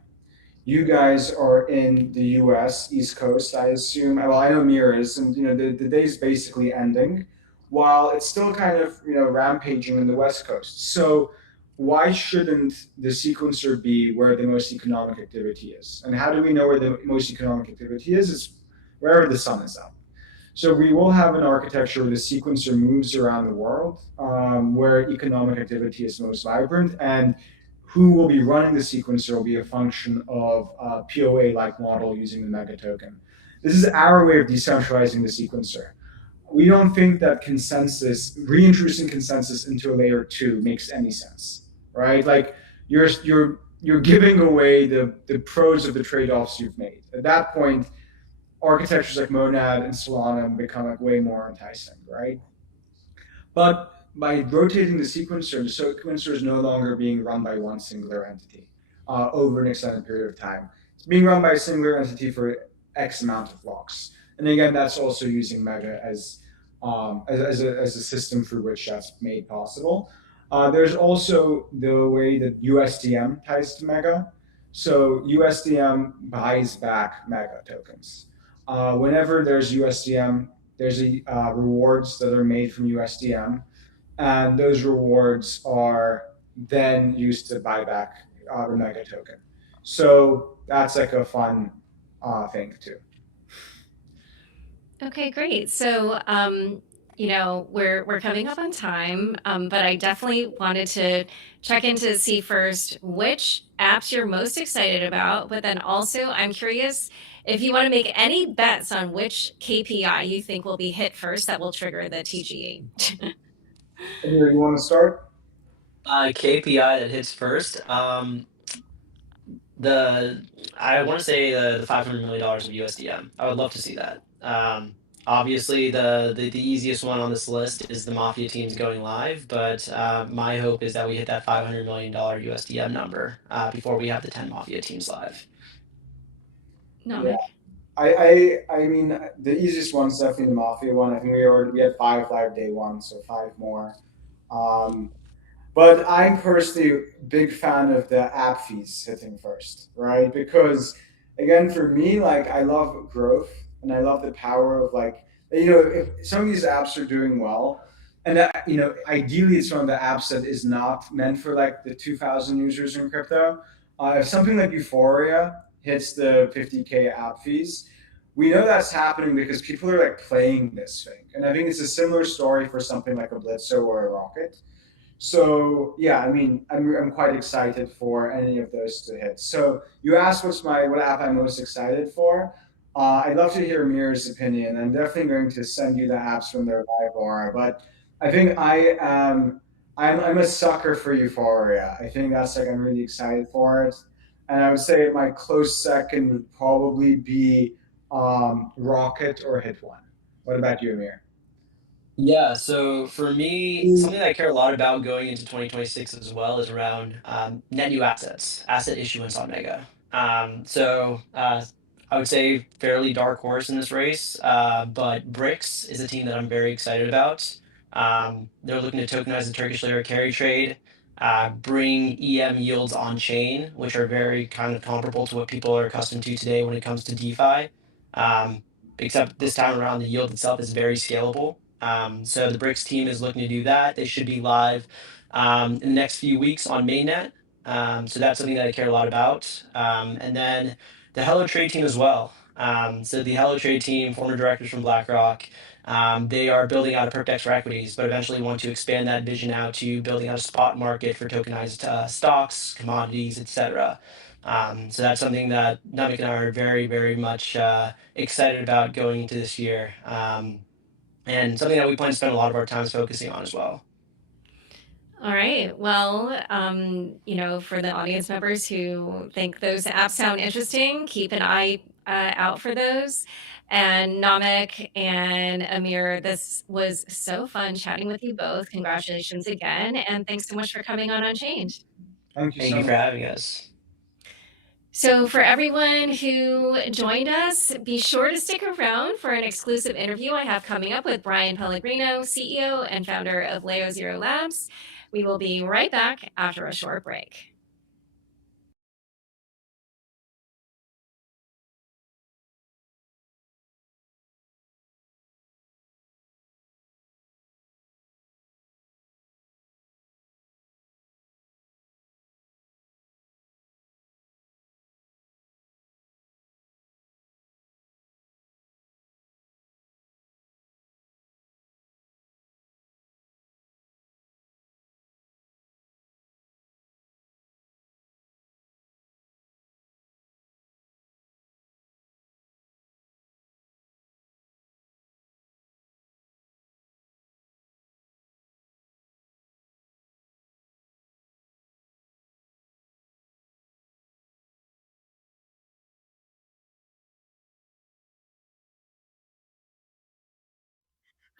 You guys are in the US, East Coast, I assume. Well, I know Amir is, and the day's basically ending, while it's still kind of rampaging in the West Coast. So why shouldn't the sequencer be where the most economic activity is? And how do we know where the most economic activity is? It's wherever the sun is up. So we will have an architecture where the sequencer moves around the world, where economic activity is most vibrant, and who will be running the sequencer will be a function of a POA-like model using the mega token. This is our way of decentralizing the sequencer. We don't think that reintroducing consensus into a layer 2 makes any sense, right? Like you're giving away the pros of the trade-offs you've made. At that point, architectures like Monad and Solana become like way more enticing, right? But by rotating the sequencer is no longer being run by one singular entity over an extended period of time. It's being run by a singular entity for X amount of blocks. And again, that's also using Mega as a system through which that's made possible. There's also the way that USDM ties to Mega. So USDM buys back Mega tokens. Whenever there's USDM, there's rewards that are made from USDM, and those rewards are then used to buy back the Mega token. So that's like a fun thing too. Okay, great. So, we're coming up on time, but I definitely wanted to check in to see first which apps you're most excited about, but then also I'm curious if you want to make any bets on which KPI you think will be hit first that will trigger the TGE. Amir, you want to start? KPI that hits first. I want to say the $500 million of USDM. I would love to see that. Obviously, the easiest one on this list is the Mafia teams going live, but my hope is that we hit that $500 million USDM number before we have the 10 Mafia teams live. Namik. I mean, the easiest one's definitely the Mafia one. I think we had 5 live day one, so 5 more. But I'm personally a big fan of the app fees hitting first, right? Because again, for me, like I love growth and I love the power of like, if some of these apps are doing well, and ideally it's one of the apps that is not meant for like the 2,000 users in crypto. If something like Euphoria hits the 50K app fees, we know that's happening because people are like playing this thing, and I think it's a similar story for something like a Blitzo or a Rocket. So yeah, I mean, I'm quite excited for any of those to hit. So you asked what app I'm most excited for. I'd love to hear Amir's opinion. I'm definitely going to send you the apps from their live aura, but I think I'm a sucker for Euphoria. I think that's like I'm really excited for it, and I would say my close second would probably be Rocket or Hit One. What about you, Amir? Yeah, so for me, something that I care a lot about going into 2026 as well is around net new assets, asset issuance on Mega. I would say fairly dark horse in this race, but Bricks is a team that I'm very excited about. They're looking to tokenize the Turkish lira carry trade, bring EM yields on chain, which are very kind of comparable to what people are accustomed to today when it comes to DeFi. Um, Except this time around, the yield itself is very scalable. So the Bricks team is looking to do that. They should be live in the next few weeks on mainnet. So that's something that I care a lot about. And then the Hello Trade team as well. So the Hello Trade team, former directors from BlackRock, they are building out a perp for equities, but eventually want to expand that vision out to building out a spot market for tokenized stocks, commodities, etc. So that's something that Namik and I are very, very much excited about going into this year. And something that we plan to spend a lot of our time focusing on as well. All right. Well, for the audience members who think those apps sound interesting, keep an eye out for those. And Namik and Amir, this was so fun chatting with you both. Congratulations again. And thanks so much for coming on Unchained. Thank you Thank so you much. for having us. So, for everyone who joined us, be sure to stick around for an exclusive interview I have coming up with Bryan Pellegrinoov, CEO and founder of LayerZero Labs. We will be right back after a short break.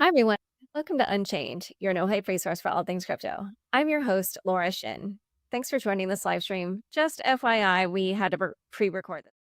Hi, everyone. Welcome to Unchained, your no hype resource for all things crypto. I'm your host, Laura Shin. Thanks for joining this live stream. Just FYI, we had to pre record this.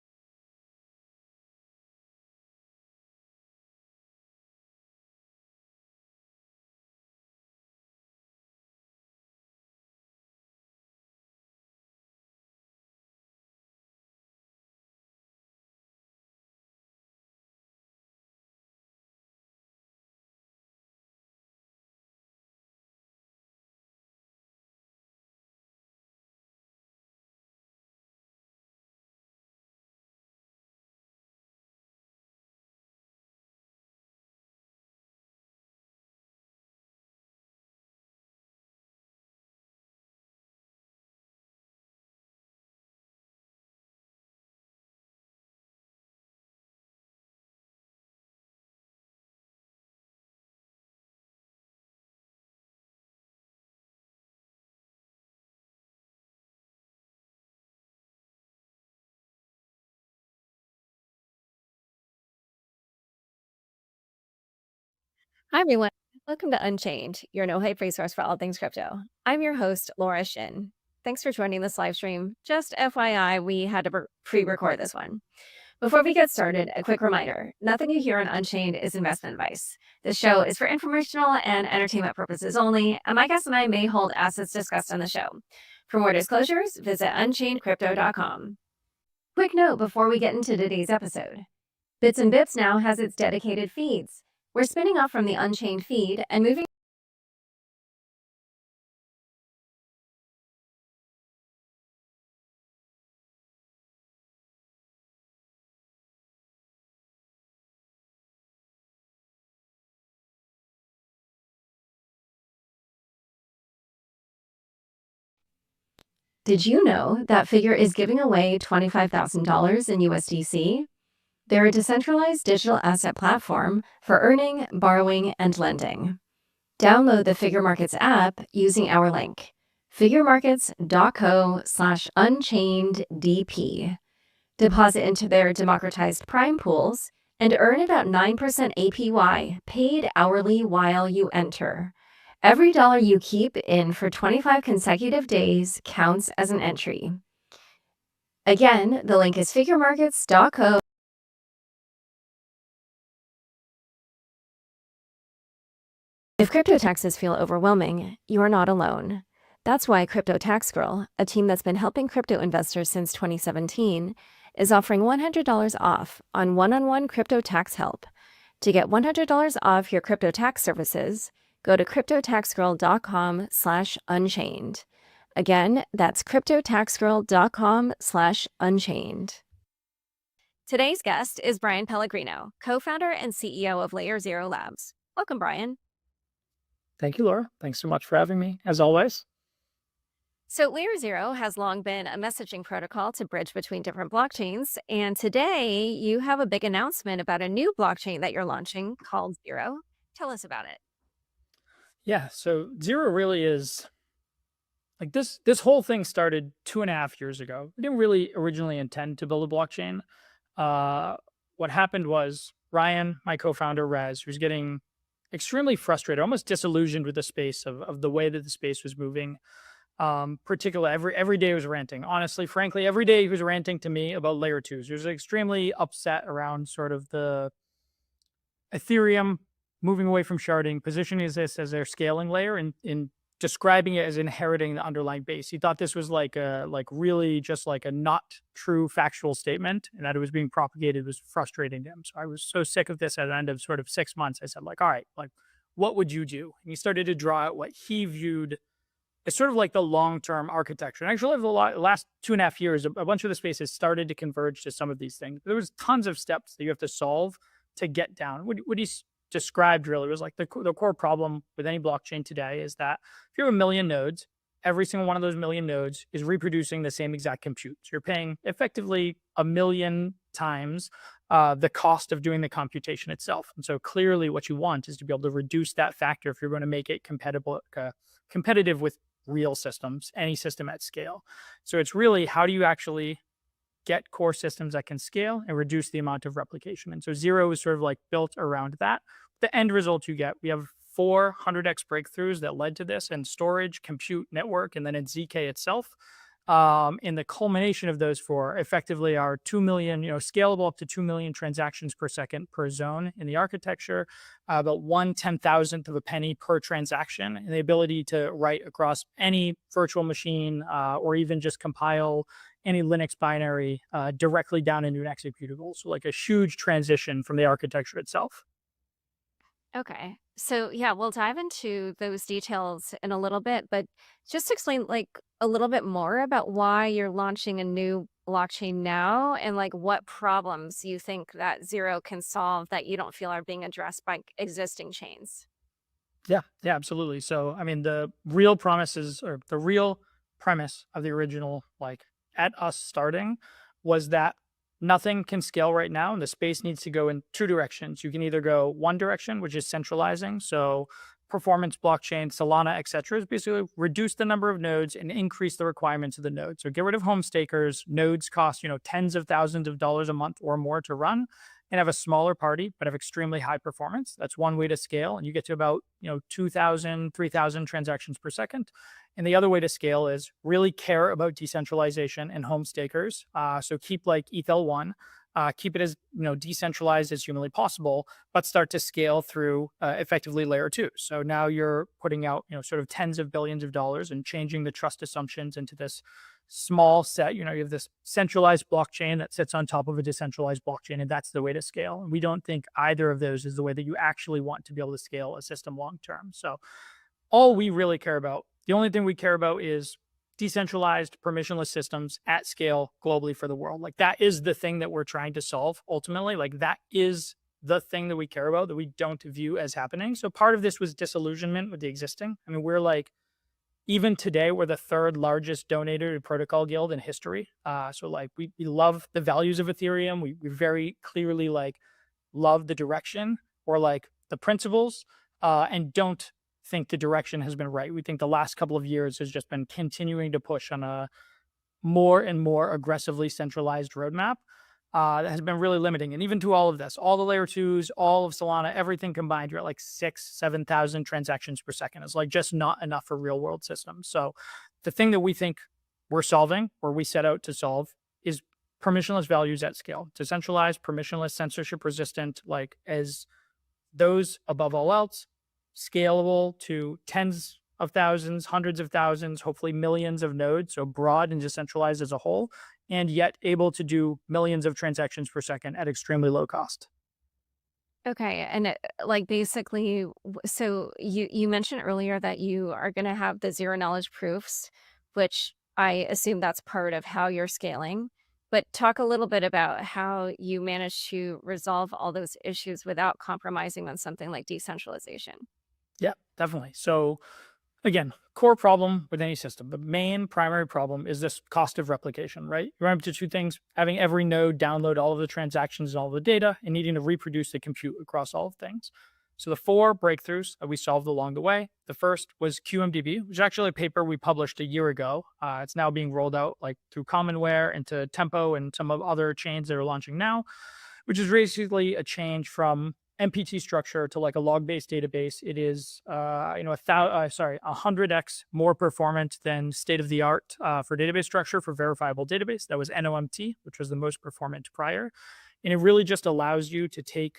Hi, everyone. Welcome to Unchained, your no hype resource for all things crypto. I'm your host, Laura Shin. Thanks for joining this live stream. Just FYI, we had to pre record this one. Before we get started, a quick reminder nothing you hear on Unchained is investment advice. This show is for informational and entertainment purposes only, and my guests and I may hold assets discussed on the show. For more disclosures, visit unchainedcrypto.com. Quick note before we get into today's episode Bits and Bits now has its dedicated feeds. We're spinning off from the Unchained feed and moving. Did you know that Figure is giving away $25,000 in USDC? They're a decentralized digital asset platform for earning, borrowing, and lending. Download the Figure Markets app using our link, figuremarkets.co/unchaineddp. Deposit into their democratized prime pools and earn about 9% APY paid hourly while you enter. Every dollar you keep in for 25 consecutive days counts as an entry. Again, the link is figuremarkets.co. If crypto taxes feel overwhelming, you are not alone. That's why Crypto Tax Girl, a team that's been helping crypto investors since 2017, is offering $100 off on one-on-one crypto tax help. To get $100 off your crypto tax services, go to cryptotaxgirl.com/unchained. Again, that's cryptotaxgirl.com/unchained. Today's guest is Bryan Pellegrinoof, co-founder and CEO of LayerZero Labs. Welcome, Bryan. Thank you, Laura. Thanks so much for having me, as always. So LayerZero has long been a messaging protocol to bridge between different blockchains. And today you have a big announcement about a new blockchain that you're launching called Zero. Tell us about it. Yeah, so Zero really is like this whole thing started 2.5 years ago. We didn't really originally intend to build a blockchain. What happened was Ryan, my co-founder, Rez, who's getting extremely frustrated, almost disillusioned with the space of the way that the space was moving. Particularly every day he was ranting. Honestly, frankly, every day he was ranting to me about layer twos. He was extremely upset around sort of the Ethereum moving away from sharding, positioning this as their scaling layer, and in describing it as inheriting the underlying base. He thought this was like really just like a not true factual statement, and that it was being propagated was frustrating to him. So I was so sick of this at the end of sort of 6 months. I said, like, all right, like, what would you do? And he started to draw out what he viewed as sort of like the long-term architecture. And actually, over the last 2.5 years, a bunch of the spaces started to converge to some of these things. There was tons of steps that you have to solve to get down. What he described really was like the core problem with any blockchain today is that if you have 1 million nodes, every single one of those 1 million nodes is reproducing the same exact compute. So you're paying effectively 1 million times the cost of doing the computation itself. And so clearly what you want is to be able to reduce that factor if you're going to make it competitive with real systems, any system at scale. So it's really, how do you actually get core systems that can scale and reduce the amount of replication? And so Zero is sort of like built around that. the end result you get. We have 400x breakthroughs that led to this in storage, compute, network, and then in ZK itself. And the culmination of those four effectively are 2 million, scalable up to 2 million transactions per second per zone in the architecture, about 1/10,000th of a penny per transaction, and the ability to write across any virtual machine or even just compile any Linux binary directly down into an executable. So like a huge transition from the architecture itself. Okay. So yeah, we'll dive into those details in a little bit, but just explain like a little bit more about why you're launching a new blockchain now and like what problems you think that Zero can solve that you don't feel are being addressed by existing chains. Yeah, absolutely. So, I mean, the real promises or the real premise of the original, like at us starting, was that nothing can scale right now, and the space needs to go in two directions. You can either go one direction, which is centralizing. So, performance blockchain, Solana, etc., is basically reduce the number of nodes and increase the requirements of the node. So, get rid of home stakers. Nodes cost, tens of thousands of dollars a month or more to run, and have a smaller party, but have extremely high performance. That's one way to scale. And you get to about, 2,000, 3,000 transactions per second. And the other way to scale is really care about decentralization and home stakers. So keep like ETH-L1, keep it as decentralized as humanly possible, but start to scale through effectively layer 2. So now you're putting out, sort of tens of billions of dollars and changing the trust assumptions into this small set. You have this centralized blockchain that sits on top of a decentralized blockchain, and that's the way to scale. And we don't think either of those is the way that you actually want to be able to scale a system long term. So all we really care about, the only thing we care about is decentralized permissionless systems at scale globally for the world. Like that is the thing that we're trying to solve ultimately. Like that is the thing that we care about that we don't view as happening. So part of this was disillusionment with the existing. I mean, we're like, even today, we're the third largest donator to Protocol Guild in history. So like we love the values of Ethereum. We very clearly like love the direction or like the principles and don't think the direction has been right. We think the last couple of years has just been continuing to push on a more and more aggressively centralized roadmap that has been really limiting. And even to all of this, all the layer 2s, all of Solana, everything combined, you're at like 7,000 transactions per second. It's like just not enough for real world systems. So the thing that we think we're solving, or we set out to solve, is permissionless values at scale. Decentralized, permissionless, censorship resistant, like as those above all else, scalable to tens of thousands, hundreds of thousands, hopefully millions of nodes. So broad and decentralized as a whole, and yet able to do millions of transactions per second at extremely low cost. Okay. And like basically, so you mentioned earlier that you are going to have the zero knowledge proofs, which I assume that's part of how you're scaling. But talk a little bit about how you managed to resolve all those issues without compromising on something like decentralization. Yeah, definitely. So again, core problem with any system, the main primary problem is this cost of replication, right? You run into two things: having every node download all of the transactions and all the data, and needing to reproduce the compute across all of things. So the four breakthroughs that we solved along the way, the first was QMDB, which is actually a paper we published a year ago. It's now being rolled out like through Commonware into Tempo and some of other chains that are launching now, which is basically a change from MPT structure to like a log-based database. It is, 100x more performant than state-of-the-art for database structure for verifiable database. That was NOMT, which was the most performant prior. And it really just allows you to take,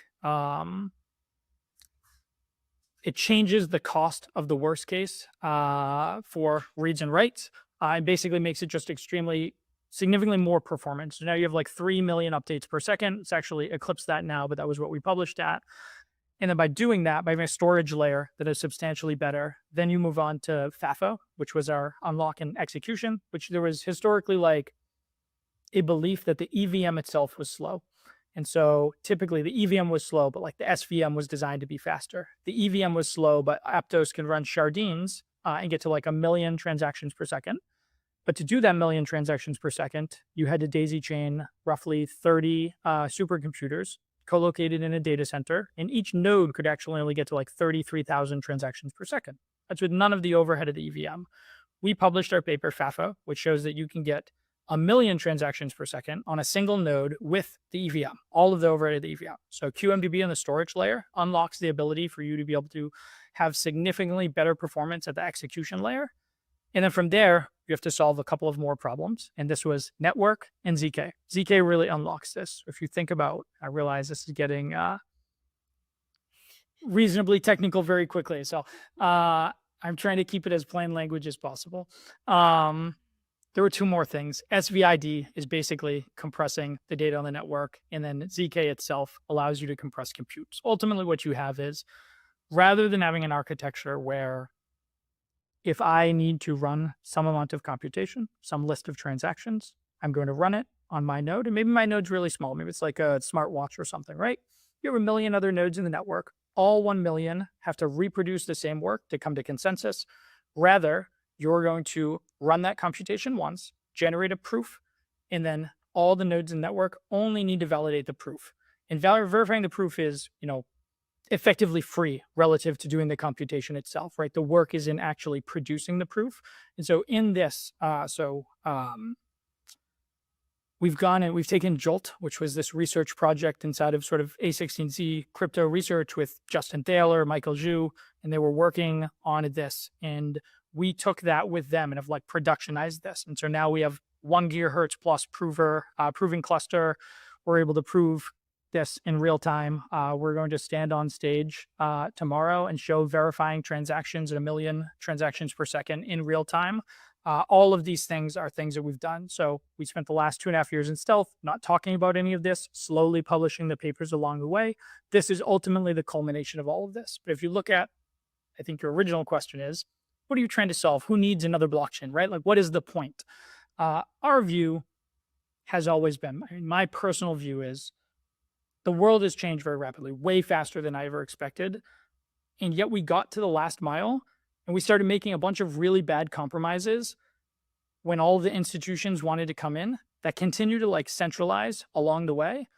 it changes the cost of the worst case for reads and writes. And basically makes it just significantly more performance. So now you have like 3 million updates per second. It's actually eclipsed that now, but that was what we published at. And then by doing that, by having a storage layer that is substantially better, then you move on to FAFO, which was our unlock and execution, which there was historically like a belief that the EVM itself was slow. And so typically the EVM was slow, but like the SVM was designed to be faster. The EVM was slow, but Aptos can run Chardines and get to like 1 million transactions per second. But to do that 1 million transactions per second, you had to daisy chain roughly 30 supercomputers co-located in a data center, and each node could actually only get to like 33,000 transactions per second. That's with none of the overhead of the EVM. We published our paper, FAFO, which shows that you can get 1 million transactions per second on a single node with the EVM, all of the overhead of the EVM. So QMDB on the storage layer unlocks the ability for you to be able to have significantly better performance at the execution layer. And then from there, you have to solve a couple of more problems. And this was network and ZK. ZK really unlocks this. If you think about, I realize this is getting reasonably technical very quickly. So I'm trying to keep it as plain language as possible. There were two more things. SVID is basically compressing the data on the network, and then ZK itself allows you to compress compute. So ultimately, what you have is, rather than having an architecture where if I need to run some amount of computation, some list of transactions, I'm going to run it on my node, and maybe my node's really small. Maybe it's like a smartwatch or something, right? You have 1 million other nodes in the network. All 1 million have to reproduce the same work to come to consensus. Rather, you're going to run that computation once, generate a proof, and then all the nodes in the network only need to validate the proof. And verifying the proof is, effectively free relative to doing the computation itself, right? The work is in actually producing the proof. And so in this, we've gone and we've taken Jolt, which was this research project inside of sort of A16Z crypto research with Justin Thaler, Michael Zhu, and they were working on this. And we took that with them and have like productionized this. And so now we have 1 gigahertz plus proving cluster. We're able to prove this in real time. We're going to stand on stage tomorrow and show verifying transactions at 1 million transactions per second in real time. All of these things are things that we've done. So we spent the last 2.5 years in stealth, not talking about any of this, slowly publishing the papers along the way. This is ultimately the culmination of all of this. But if you look at, I think your original question is, what are you trying to solve? Who needs another blockchain, right? Like, what is the point? Our view has always been, my personal view is, the world has changed very rapidly, way faster than I ever expected. And yet we got to the last mile and we started making a bunch of really bad compromises when all the institutions wanted to come in that continue to like centralize along the way.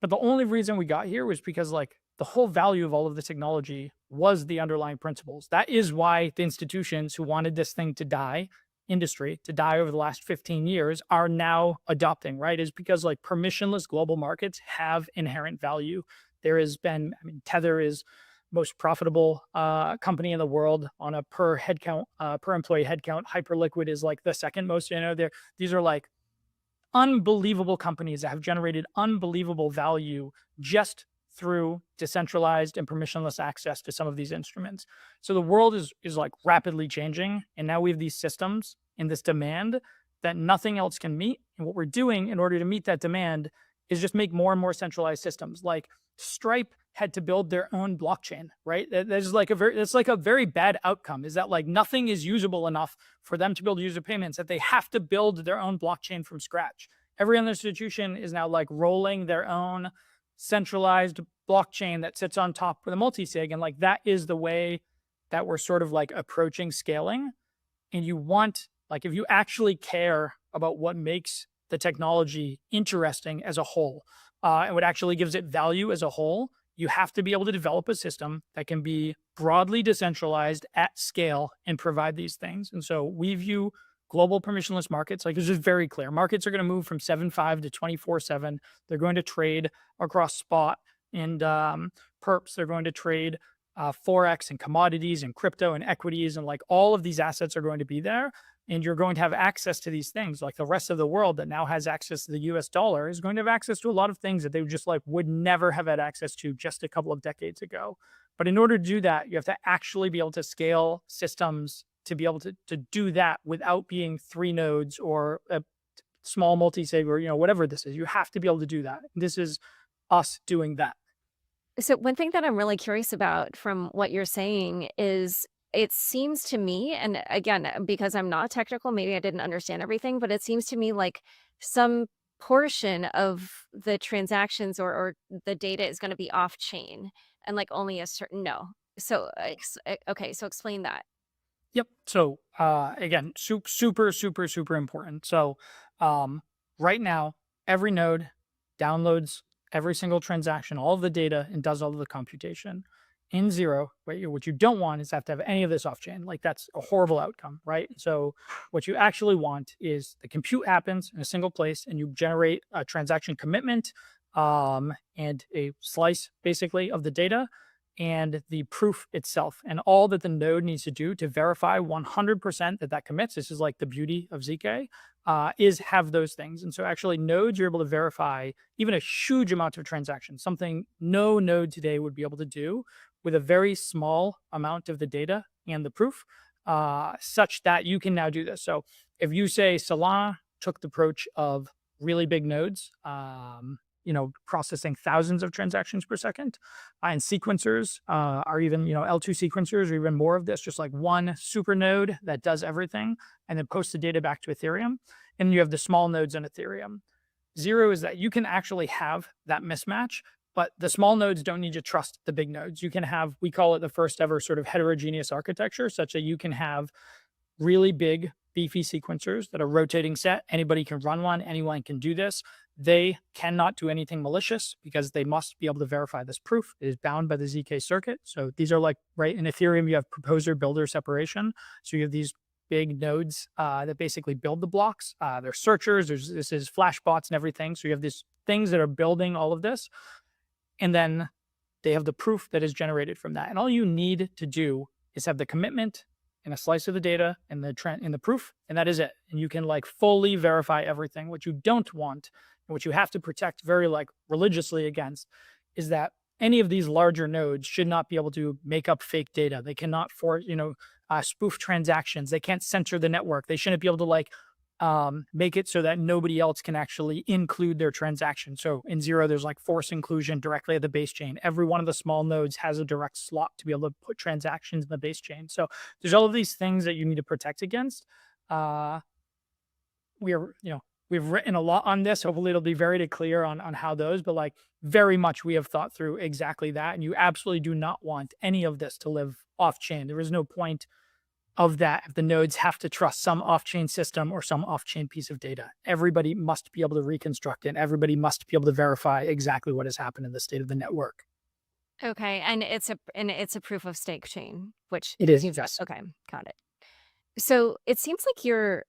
But the only reason we got here was because like the whole value of all of the technology was the underlying principles. That is why the institutions who wanted this thing to die, industry to die over the last 15 years, are now adopting, right? Is because like permissionless global markets have inherent value. There has been, Tether is most profitable company in the world on a per employee headcount. Hyperliquid is like the second most. These are like unbelievable companies that have generated unbelievable value just through decentralized and permissionless access to some of these instruments. So the world is like rapidly changing. And now we have these systems and this demand that nothing else can meet. And what we're doing in order to meet that demand is just make more and more centralized systems. Like Stripe had to build their own blockchain, right? That's like a very bad outcome, is that like nothing is usable enough for them to build user payments, that they have to build their own blockchain from scratch. Every other institution is now like rolling their own centralized blockchain that sits on top with a multi-sig. And like, that is the way that we're sort of like approaching scaling. And you want, like, if you actually care about what makes the technology interesting as a whole, and what actually gives it value as a whole, you have to be able to develop a system that can be broadly decentralized at scale and provide these things. And so we view global permissionless markets, like, it's just very clear. Markets are going to move from 7/5 to 24/7. They're going to trade across spot and perps. They're going to trade Forex and commodities and crypto and equities. And like all of these assets are going to be there. And you're going to have access to these things. Like the rest of the world that now has access to the US dollar is going to have access to a lot of things that they just like would never have had access to just a couple of decades ago. But in order to do that, you have to actually be able to scale systems to be able to do that without being 3 nodes or a small multi-sig or, whatever this is. You have to be able to do that. This is us doing that. So one thing that I'm really curious about from what you're saying is, it seems to me, and again, because I'm not technical, maybe I didn't understand everything, but it seems to me like some portion of the transactions or the data is going to be off chain and like only a certain So, okay, so explain that. Yep. So again, super important. So right now, every node downloads every single transaction, all of the data, and does all of the computation. in Zero, what you don't want is have to have any of this off chain. Like that's a horrible outcome, right? So what you actually want is the compute happens in a single place and you generate a transaction commitment and a slice basically of the data and the proof itself. And all that the node needs to do to verify 100% that that commits, this is like the beauty of ZK, is have those things. And so actually nodes are able to verify even a huge amount of transactions, something no node today would be able to do with a very small amount of the data and the proof, such that you can now do this. So if you say Solana took the approach of really big nodes, processing thousands of transactions per second, and sequencers are even, L2 sequencers or even more of this, just like one super node that does everything and then posts the data back to Ethereum. And you have the small nodes on Ethereum. Zero is that you can actually have that mismatch, but the small nodes don't need to trust the big nodes. You can have, we call it the first ever sort of heterogeneous architecture, such that you can have really big, beefy sequencers that are rotating set. Anybody can run one. Anyone can do this. They cannot do anything malicious because they must be able to verify this proof. It is bound by the ZK circuit. So these are like, right, in Ethereum, you have proposer builder separation. So you have these big nodes that basically build the blocks. They're searchers. This is flash bots and everything. So you have these things that are building all of this. And then they have the proof that is generated from that. And all you need to do is have the commitment and a slice of the data and the proof, and that is it. And you can like fully verify everything. What you don't want and what you have to protect very like religiously against is that any of these larger nodes should not be able to make up fake data. They cannot spoof transactions. They can't censor the network. They shouldn't be able to like make it so that nobody else can actually include their transaction. So in Zero, there's like force inclusion directly at the base chain. Every one of the small nodes has a direct slot to be able to put transactions in the base chain. So there's all of these things that you need to protect against. We've written a lot on this. Hopefully it'll be very clear on how those, but like very much we have thought through exactly that. And you absolutely do not want any of this to live off chain. There is no point of that if the nodes have to trust some off-chain system or some off-chain piece of data. Everybody must be able to reconstruct it. Everybody must be able to verify exactly what has happened in the state of the network. Okay, and it's a proof of stake chain, which it is. Yes. Okay, got it. So it seems like you're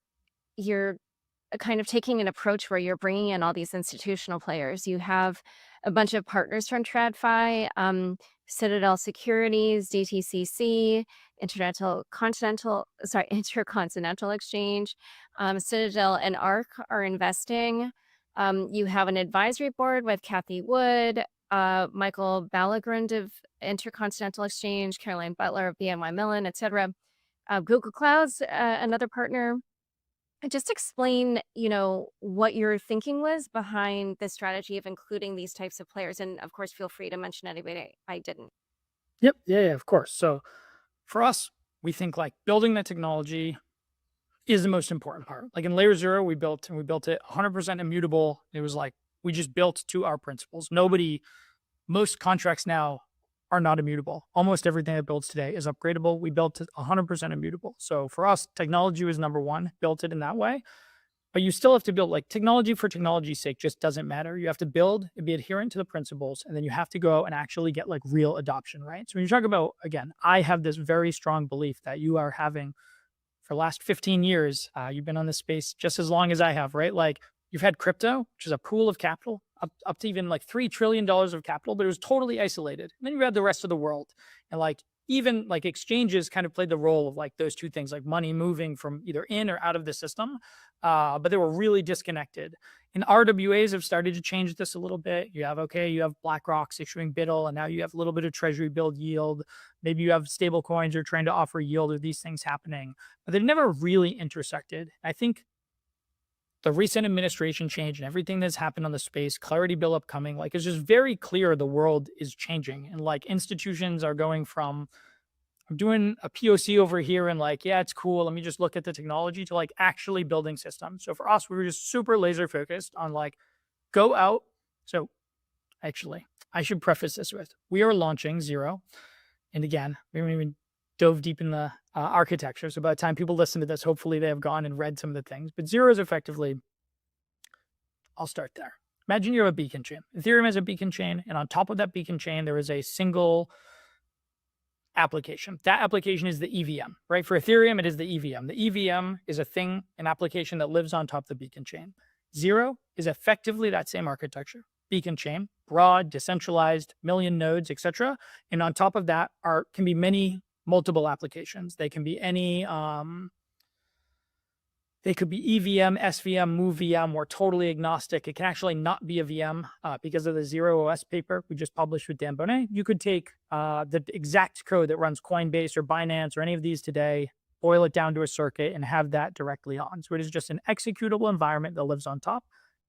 kind of taking an approach where you're bringing in all these institutional players. You have a bunch of partners from TradFi, Citadel Securities, DTCC, Intercontinental Exchange, Citadel and ARC are investing. You have an advisory board with Kathy Wood, Michael Pellegrinoof of Intercontinental Exchange, Caroline Butler of BNY Mellon, etc. Google Cloud's another partner. Just explain, what your thinking was behind the strategy of including these types of players. And of course, feel free to mention anybody I didn't. Yep. Yeah, of course. So for us, we think like building the technology is the most important part. Like in LayerZero, we built it 100% immutable. It was like, we just built to our principles. Most contracts now are not immutable. Almost everything that builds today is upgradable. We built it 100% immutable. So for us, technology was number one, built it in that way. But you still have to build, like, technology for technology's sake just doesn't matter. You have to build and be adherent to the principles, and then you have to go and actually get like real adoption, right? So when you talk about, again, I have this very strong belief that you are having for the last 15 years, you've been on this space just as long as I have, right? Like you've had crypto, which is a pool of capital, up to even like $3 trillion of capital, but it was totally isolated. And then you had the rest of the world. And like even like exchanges kind of played the role of like those two things, like money moving from either in or out of the system. But they were really disconnected. And RWAs have started to change this a little bit. You have BlackRock's issuing BUIDL, and now you have a little bit of treasury build yield. Maybe you have stable coins are trying to offer yield, or these things happening, but they've never really intersected. I think the recent administration change and everything that's happened on the space, clarity bill upcoming, like it's just very clear the world is changing. And like institutions are going from, I'm doing a POC over here and like, yeah, it's cool, let me just look at the technology, to like actually building systems. So for us, we were just super laser focused on like, go out. So actually, I should preface this with, we are launching Zero. And again, we haven't even dove deep in the architecture. So by the time people listen to this, hopefully they have gone and read some of the things. But Zero is effectively, I'll start there. Imagine you have a beacon chain. Ethereum has a beacon chain, and on top of that beacon chain, there is a single application. That application is the EVM, right? For Ethereum, it is the EVM. The EVM is a thing, an application that lives on top of the beacon chain. Zero is effectively that same architecture. Beacon chain, broad, decentralized, million nodes, etc. And on top of that can be many multiple applications. They can be any, they could be EVM, SVM, MoveVM, or totally agnostic. It can actually not be a VM because of the Zero OS paper we just published with Dan Bonnet. You could take the exact code that runs Coinbase or Binance or any of these today, boil it down to a circuit, and have that directly on. So it is just an executable environment that lives on top.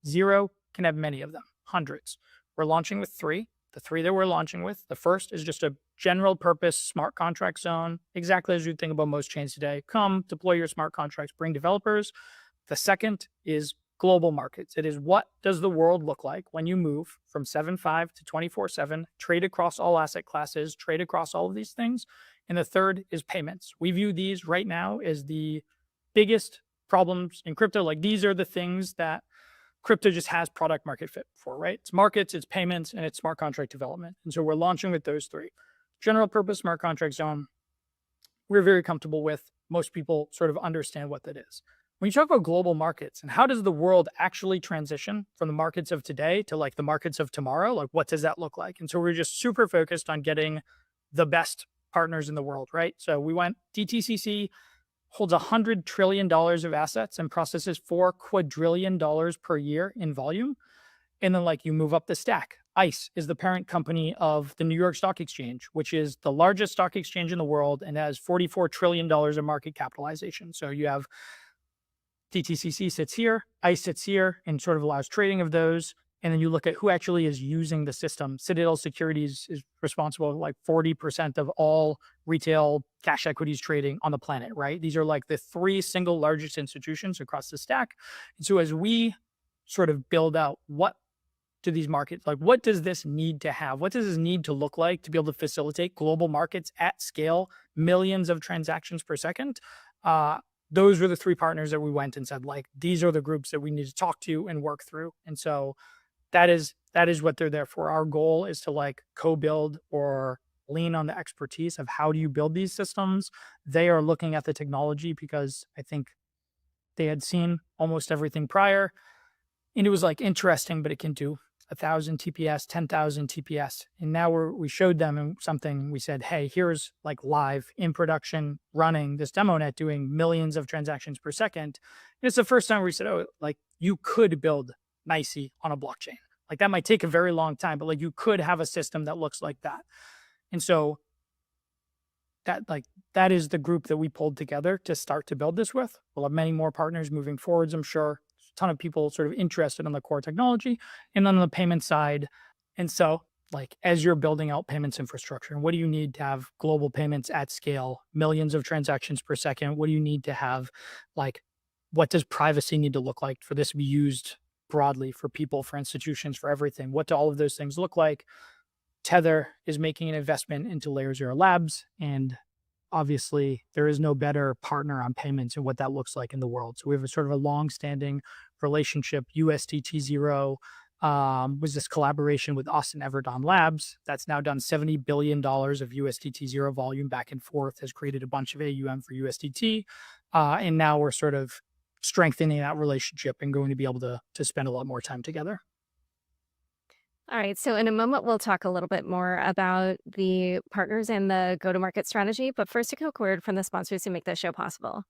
Zero can have many of them, hundreds. We're launching with 3. The 3 that we're launching with, the first is just a general purpose smart contract zone, exactly as you think about most chains today. Come, deploy your smart contracts, bring developers. The second is global markets. It is what does the world look like when you move from 7.5 to 24/7, trade across all asset classes, trade across all of these things. And the third is payments. We view these right now as the biggest problems in crypto. Like these are the things that crypto just has product market fit for, right? It's markets, it's payments, and it's smart contract development. And so we're launching with those 3. General purpose smart contract zone, we're very comfortable with. Most people sort of understand what that is. When you talk about global markets and how does the world actually transition from the markets of today to like the markets of tomorrow, like what does that look like? And so we're just super focused on getting the best partners in the world, right? So we went DTCC holds $100 trillion of assets and processes $4 quadrillion per year in volume. And then like you move up the stack. ICE is the parent company of the New York Stock Exchange, which is the largest stock exchange in the world and has $44 trillion of market capitalization. So you have DTCC sits here, ICE sits here, and sort of allows trading of those. And then you look at who actually is using the system. Citadel Securities is responsible for like 40% of all retail cash equities trading on the planet, right? These are like the 3 single largest institutions across the stack. And so as we sort of build out what do these markets, like what does this need to have? What does this need to look like to be able to facilitate global markets at scale, millions of transactions per second? Those were the 3 partners that we went and said, like, these are the groups that we need to talk to and work through. And so that is what they're there for. Our goal is to like co-build or lean on the expertise of how do you build these systems. They are looking at the technology because I think they had seen almost everything prior. And it was like interesting, but it can do 1,000 TPS, 10,000 TPS. And now we showed them something. We said, hey, here's like live in production running this demo net doing millions of transactions per second. And it's the first time we said, oh, like you could build NYSE on a blockchain. Like that might take a very long time, but like you could have a system that looks like that. And so that is the group that we pulled together to start to build this with. We'll have many more partners moving forwards, I'm sure. There's a ton of people sort of interested in the core technology and on the payment side. And so like as you're building out payments infrastructure, and what do you need to have global payments at scale, millions of transactions per second? What do you need to have? Like, what does privacy need to look like for this to be used broadly for people, for institutions, for everything? What do all of those things look like? Tether is making an investment into LayerZero Labs, and obviously there is no better partner on payments and what that looks like in the world. So we have a sort of a long-standing relationship. USDT0 was this collaboration with Austin Everdon Labs that's now done $70 billion of USDT0 volume back and forth, has created a bunch of AUM for USDT. And now we're sort of strengthening that relationship and going to be able to spend a lot more time together. All right, so in a moment, we'll talk a little bit more about the partners and the go-to-market strategy. But first, a quick word from the sponsors who make this show possible.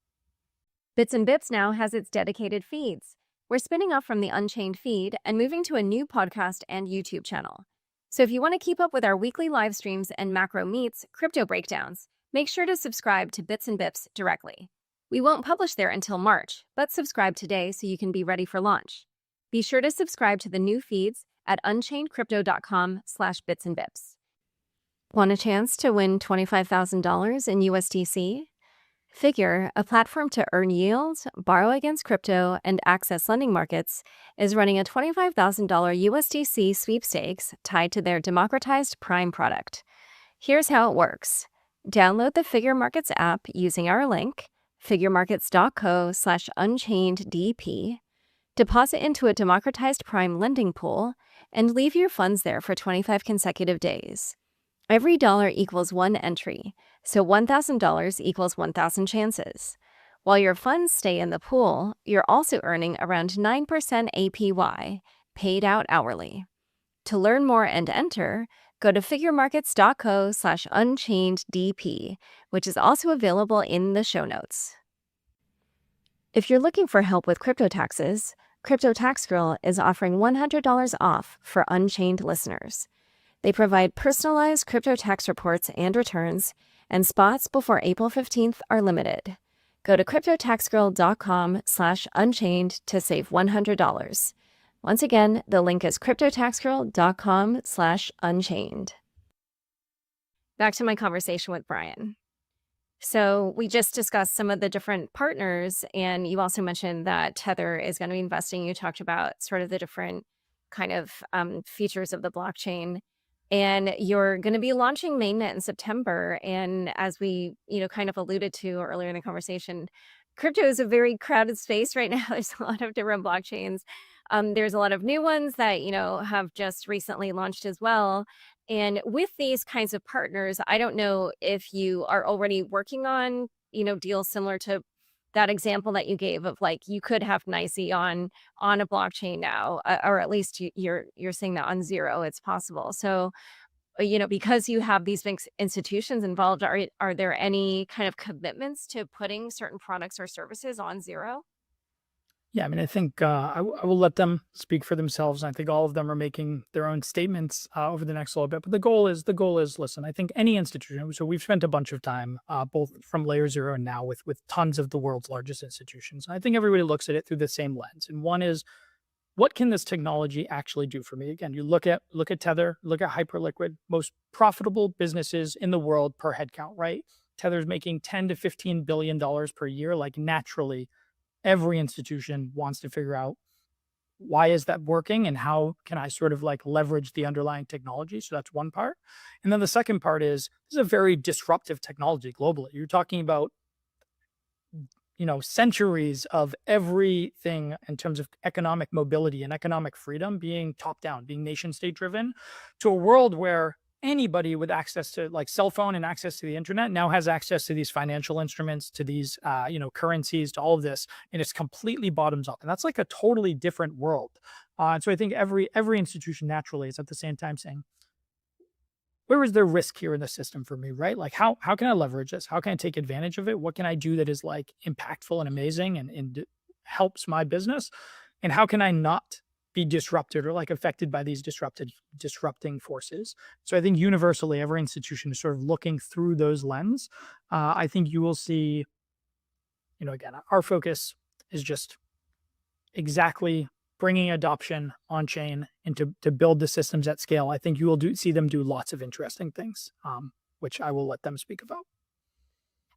Bits and Bips now has its dedicated feeds. We're spinning off from the Unchained feed and moving to a new podcast and YouTube channel. So if you want to keep up with our weekly live streams and macro meets, crypto breakdowns, make sure to subscribe to Bits and Bips directly. We won't publish there until March, but subscribe today so you can be ready for launch. Be sure to subscribe to the new feeds at unchainedcrypto.com/bitsandbips. Want a chance to win $25,000 in USDC? Figure, a platform to earn yield, borrow against crypto, and access lending markets, is running a $25,000 USDC sweepstakes tied to their democratized Prime product. Here's how it works. Download the Figure Markets app using our link, figuremarkets.co/unchanneddp, deposit into a democratized Prime lending pool, and leave your funds there for 25 consecutive days. Every dollar equals one entry, so $1,000 equals 1,000 chances. While your funds stay in the pool, you're also earning around 9% APY, paid out hourly. To learn more and enter, go to figuremarkets.co/unchangeddp, which is also available in the show notes. If you're looking for help with crypto taxes, Crypto Tax Girl is offering $100 off for Unchained listeners. They provide personalized crypto tax reports and returns, and spots before April 15th are limited. Go to cryptotaxgirl.com/unchained to save $100. Once again, the link is cryptotaxgirl.com/unchained. Back to my conversation with Bryan. So we just discussed some of the different partners, and you also mentioned that Tether is going to be investing. You talked about sort of the different kind of features of the blockchain, and you're going to be launching mainnet in September. And as we, kind of alluded to earlier in the conversation, crypto is a very crowded space right now. There's a lot of different blockchains. There's a lot of new ones that, have just recently launched as well. And with these kinds of partners, I don't know if you are already working on, deals similar to that example that you gave of like you could have NYSE on a blockchain now, or at least you're saying that on Zero it's possible. So, because you have these big institutions involved, are there any kind of commitments to putting certain products or services on Zero? Yeah, I mean, I think I will let them speak for themselves. I think all of them are making their own statements over the next little bit. But the goal is, listen, I think any institution. So we've spent a bunch of time, both from LayerZero and now with tons of the world's largest institutions. I think everybody looks at it through the same lens. And one is, what can this technology actually do for me? Again, you look at Tether, look at Hyperliquid, most profitable businesses in the world per head count, right? Tether's making $10 to $15 billion per year. Like naturally, every institution wants to figure out why is that working and how can I sort of like leverage the underlying technology. So that's one part. And then the second part is, this is a very disruptive technology globally. You're talking about, centuries of everything in terms of economic mobility and economic freedom being top down, being nation state driven, to a world where anybody with access to like cell phone and access to the internet now has access to these financial instruments, to these, currencies, to all of this, and it's completely bottoms up. And that's like a totally different world. And so I think every institution naturally is at the same time saying, where is there risk here in the system for me, right? Like how can I leverage this? How can I take advantage of it? What can I do that is like impactful and amazing and helps my business? And how can I not be disrupted or like affected by these disrupting forces? So I think universally, every institution is sort of looking through those lens. I think you will see, again, our focus is just exactly bringing adoption on chain and to build the systems at scale. I think you will see them do lots of interesting things, which I will let them speak about.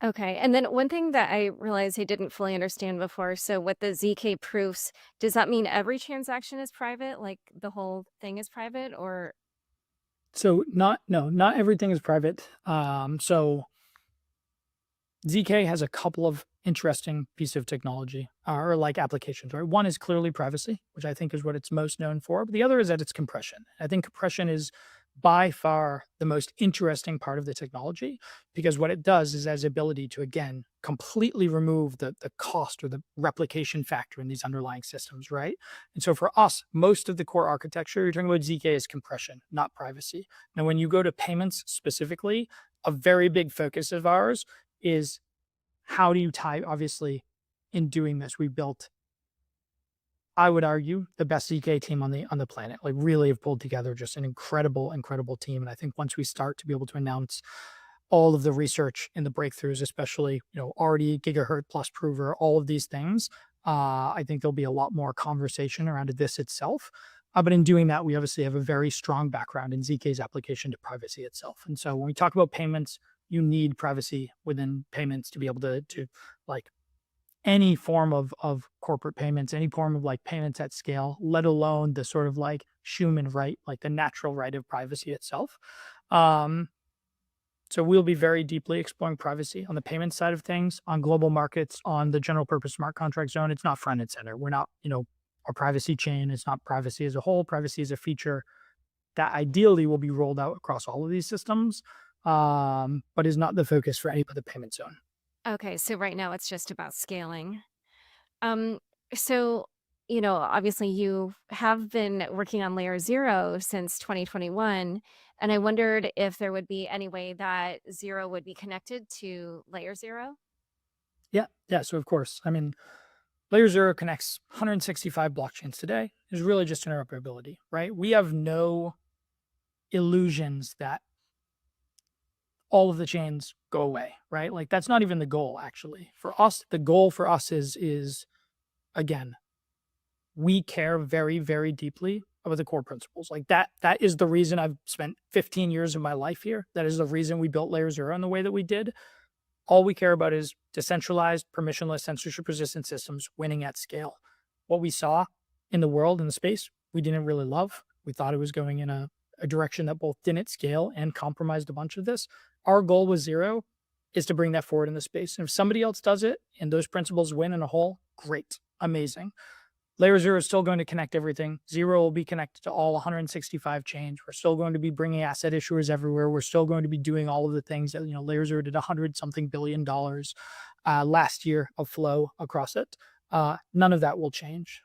Okay. And then one thing that I realized I didn't fully understand before. So with the ZK proofs, does that mean every transaction is private? Like the whole thing is private, or? So not everything is private. So ZK has a couple of interesting pieces of technology or like applications, right? One is clearly privacy, which I think is what it's most known for. But the other is that it's compression. I think compression is by far the most interesting part of the technology, because what it does is has the ability to, again, completely remove the cost or the replication factor in these underlying systems, right? And so for us, most of the core architecture, you're talking about ZK, is compression, not privacy. Now, when you go to payments specifically, a very big focus of ours is how do you tie, obviously, in doing this, we built, I would argue, the best ZK team on the planet. Like really have pulled together just an incredible team. And I think once we start to be able to announce all of the research and the breakthroughs, especially, already gigahertz plus prover, all of these things, I think there'll be a lot more conversation around this itself. But in doing that, we obviously have a very strong background in ZK's application to privacy itself. And so when we talk about payments, you need privacy within payments to be able to like any form of corporate payments, any form of like payments at scale, let alone the sort of like human right, like the natural right of privacy itself. So we'll be very deeply exploring privacy on the payment side of things, on global markets, on the general purpose smart contract zone. It's not front and center. We're not, our privacy chain is not privacy as a whole. Privacy is a feature that ideally will be rolled out across all of these systems, but is not the focus for any of the payment zone. Okay, so right now it's just about scaling. So, obviously you have been working on LayerZero since 2021, and I wondered if there would be any way that Zero would be connected to LayerZero. Yeah. So of course, I mean, LayerZero connects 165 blockchains today. It's really just interoperability, right? We have no illusions that all of the chains go away, right? Like that's not even the goal, actually. For us, the goal for us is again, we care very, very deeply about the core principles. Like that is the reason I've spent 15 years of my life here. That is the reason we built LayerZero in the way that we did. All we care about is decentralized, permissionless, censorship-resistant systems winning at scale. What we saw in the world, in the space, we didn't really love. We thought it was going in a direction that both didn't scale and compromised a bunch of this. Our goal with Zero is to bring that forward in the space. And if somebody else does it and those principles win in a whole, great, amazing. LayerZero is still going to connect everything. Zero will be connected to all 165 chains. We're still going to be bringing asset issuers everywhere. We're still going to be doing all of the things that, LayerZero did $100-something billion last year of flow across it. None of that will change.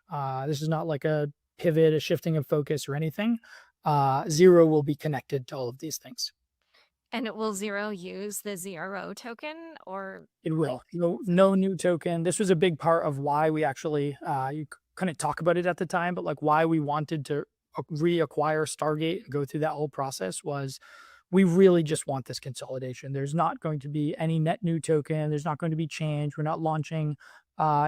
This is not like a pivot, a shifting of focus or anything. Zero will be connected to all of these things. And will Zero use the Zero token, or? It will. No new token. This was a big part of why we actually, you couldn't talk about it at the time, but like why we wanted to reacquire Stargate and go through that whole process was we really just want this consolidation. There's not going to be any net new token. There's not going to be change. We're not launching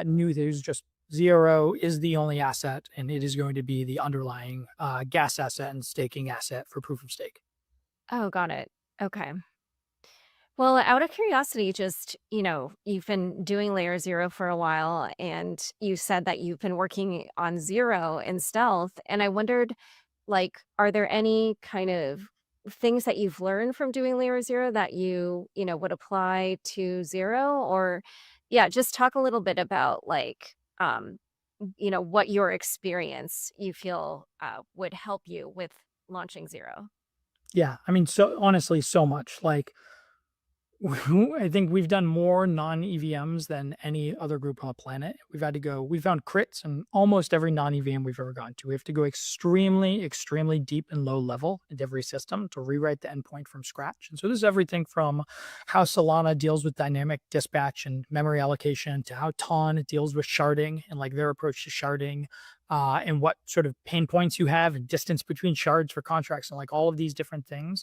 new things. Just Zero is the only asset, and it is going to be the underlying gas asset and staking asset for proof of stake. Oh, got it. Okay. Well, out of curiosity, just, you've been doing LayerZero for a while, and you said that you've been working on Zero in stealth. And I wondered, like, are there any kind of things that you've learned from doing LayerZero that you would apply to Zero? Or, yeah, just talk a little bit about, like, what your experience you feel would help you with launching Zero. Yeah, I mean, so honestly, so much. Like, I think we've done more non-EVMs than any other group on the planet. We found crits in almost every non-EVM we've ever gone to. We have to go extremely, extremely deep and low level into every system to rewrite the endpoint from scratch. And so this is everything from how Solana deals with dynamic dispatch and memory allocation to how Ton deals with sharding and like their approach to sharding, and what sort of pain points you have and distance between shards for contracts and like all of these different things.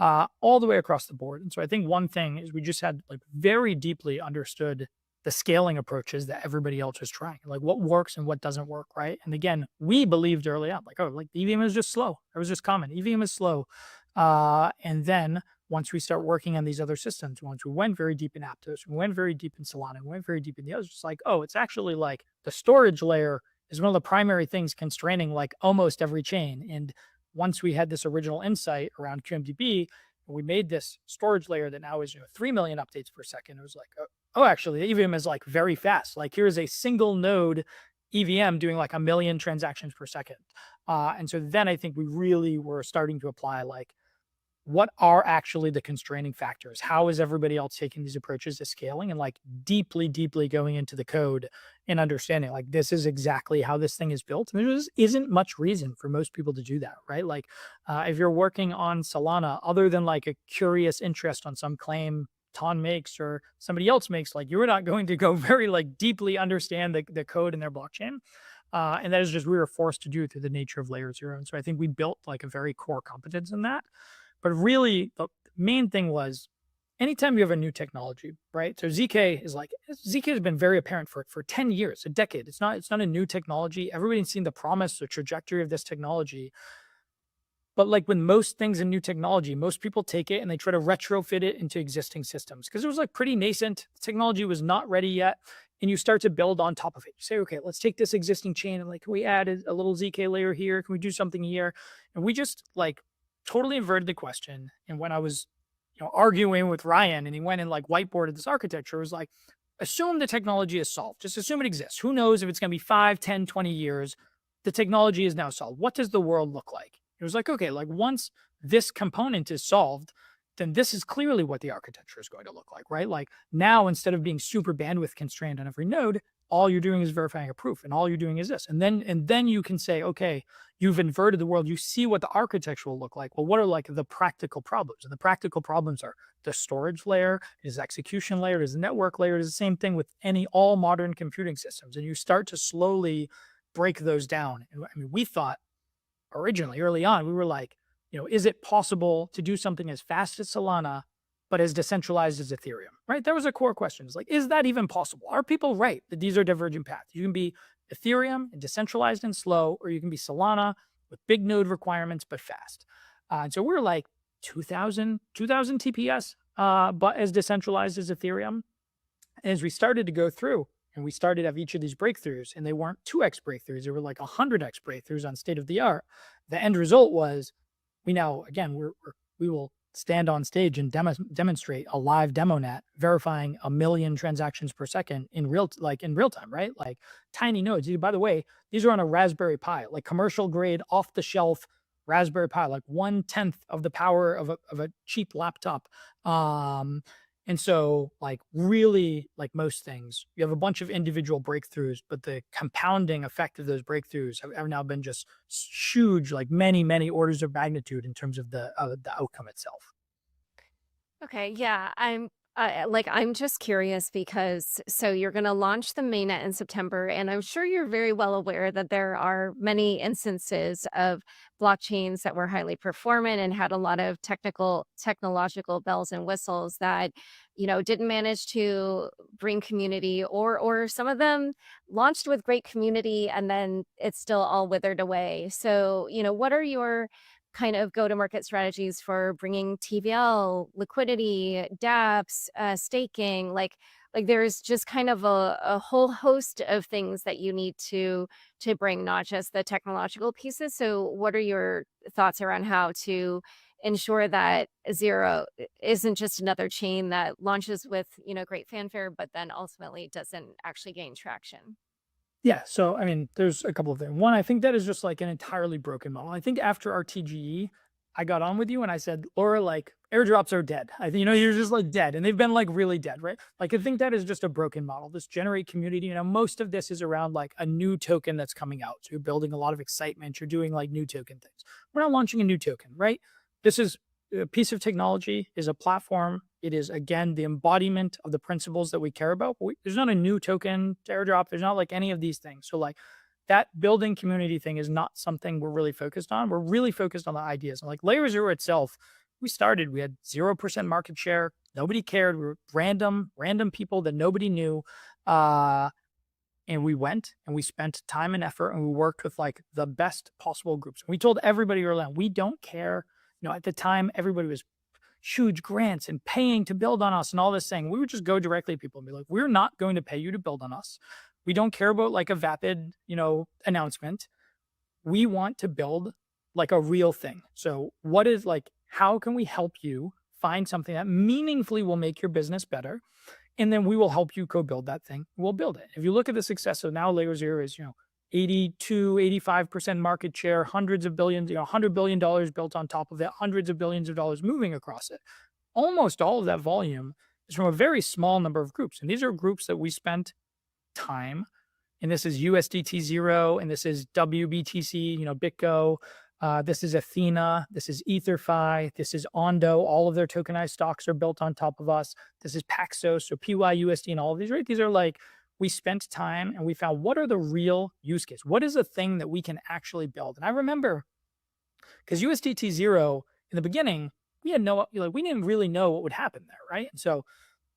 All the way across the board. And so I think one thing is we just had like very deeply understood the scaling approaches that everybody else was trying, like what works and what doesn't work, right? And again, we believed early on, like, oh, like the EVM is just slow. It was just common. EVM is slow. And then once we start working on these other systems, once we went very deep in Aptos, we went very deep in Solana, we went very deep in the others, just like, oh, it's actually like the storage layer is one of the primary things constraining like almost every chain. And once we had this original insight around QMDB, we made this storage layer that now is 3 million updates per second. It was like, oh, actually, the EVM is like very fast. Like here's a single node EVM doing like 1 million transactions per second. And so then I think we really were starting to apply like, what are actually the constraining factors? How is everybody else taking these approaches to scaling and like deeply, deeply going into the code and understanding like this is exactly how this thing is built. And there just isn't much reason for most people to do that, right? Like if you're working on Solana, other than like a curious interest on some claim Ton makes or somebody else makes, like you're not going to go very like deeply understand the code in their blockchain. And that is just, we were forced to do it through the nature of LayerZero. And so I think we built like a very core competence in that. But really, the main thing was anytime you have a new technology, right? So ZK has been very apparent for 10 years, a decade. It's not a new technology. Everybody's seen the promise, the trajectory of this technology. But like with most things in new technology, most people take it and they try to retrofit it into existing systems because it was like pretty nascent. The technology was not ready yet. And you start to build on top of it. You say, okay, let's take this existing chain and like, can we add a little ZK layer here? Can we do something here? And we just like totally inverted the question. And when I was, arguing with Ryan and he went and like whiteboarded this architecture, it was like, assume the technology is solved. Just assume it exists. Who knows if it's going to be 5, 10, 20 years, the technology is now solved. What does the world look like? It was like, okay, like once this component is solved, then this is clearly what the architecture is going to look like, right? Like now, instead of being super bandwidth constrained on every node, all you're doing is verifying a proof, and all you're doing is this. And then you can say, okay, you've inverted the world. You see what the architecture will look like. Well, what are like the practical problems? And the practical problems are the storage layer, is execution layer, is the network layer, is the same thing with all modern computing systems. And you start to slowly break those down. I mean, we thought originally, early on, we were like, is it possible to do something as fast as Solana, but as decentralized as Ethereum, right? That was a core question. It's like, is that even possible? Are people right that these are divergent paths? You can be Ethereum and decentralized and slow, or you can be Solana with big node requirements, but fast. And so we're like 2000 TPS, but as decentralized as Ethereum. And as we started to go through, and we started to have each of these breakthroughs, and they weren't 2x breakthroughs, they were like 100x breakthroughs on state of the art. The end result was we now, again, we will stand on stage and demonstrate a live demo net verifying 1 million transactions per second in real time, right? Like tiny nodes. By the way, these are on a Raspberry Pi, like commercial grade, off the shelf Raspberry Pi, like 1/10 of the power of a cheap laptop. And so, like, really, like most things, you have a bunch of individual breakthroughs, but the compounding effect of those breakthroughs have now been just huge, like many, many orders of magnitude in terms of the outcome itself. Okay, yeah, I'm just curious because so you're going to launch the mainnet in September, and I'm sure you're very well aware that there are many instances of blockchains that were highly performant and had a lot of technological bells and whistles that, didn't manage to bring community, or some of them launched with great community and then it's still all withered away. So, what are your kind of go-to-market strategies for bringing TVL, liquidity, dApps, staking? Like there's just kind of a whole host of things that you need to bring, not just the technological pieces. So what are your thoughts around how to ensure that Zero isn't just another chain that launches with, great fanfare, but then ultimately doesn't actually gain traction? Yeah, so I mean, there's a couple of things. One, I think that is just like an entirely broken model. I think after our TGE, I got on with you and I said, Laura, like airdrops are dead. I think, you're just like dead, and they've been like really dead, right? Like I think that is just a broken model. This generate community, most of this is around like a new token that's coming out. So you're building a lot of excitement. You're doing like new token things. We're not launching a new token, right? This is a piece of technology, is a platform. It is, again, the embodiment of the principles that we care about. There's not a new token to airdrop. There's not like any of these things. So like that building community thing is not something we're really focused on. We're really focused on the ideas. And like LayerZero itself, we had 0% market share. Nobody cared. We were random people that nobody knew. And we went and we spent time and effort, and we worked with like the best possible groups. We told everybody early on, we don't care. At the time, everybody was huge grants and paying to build on us and all this thing. We would just go directly to people and be like, we're not going to pay you to build on us. We don't care about like a vapid, announcement. We want to build like a real thing. So how can we help you find something that meaningfully will make your business better? And then we will help you co-build that thing. We'll build it. If you look at the success of now, LayerZero is, 85% market share, hundreds of billions, $100 billion built on top of it, hundreds of billions of dollars moving across it. Almost all of that volume is from a very small number of groups. And these are groups that we spent time, and this is USDT Zero, and this is WBTC, BitGo, this is Athena, this is EtherFi, this is Ondo. All of their tokenized stocks are built on top of us. This is Paxos, so PYUSD, and all of these, right? These are like, we spent time and we found what are the real use case? What is the thing that we can actually build? And I remember, because USDT Zero in the beginning, we didn't really know what would happen there, right? And so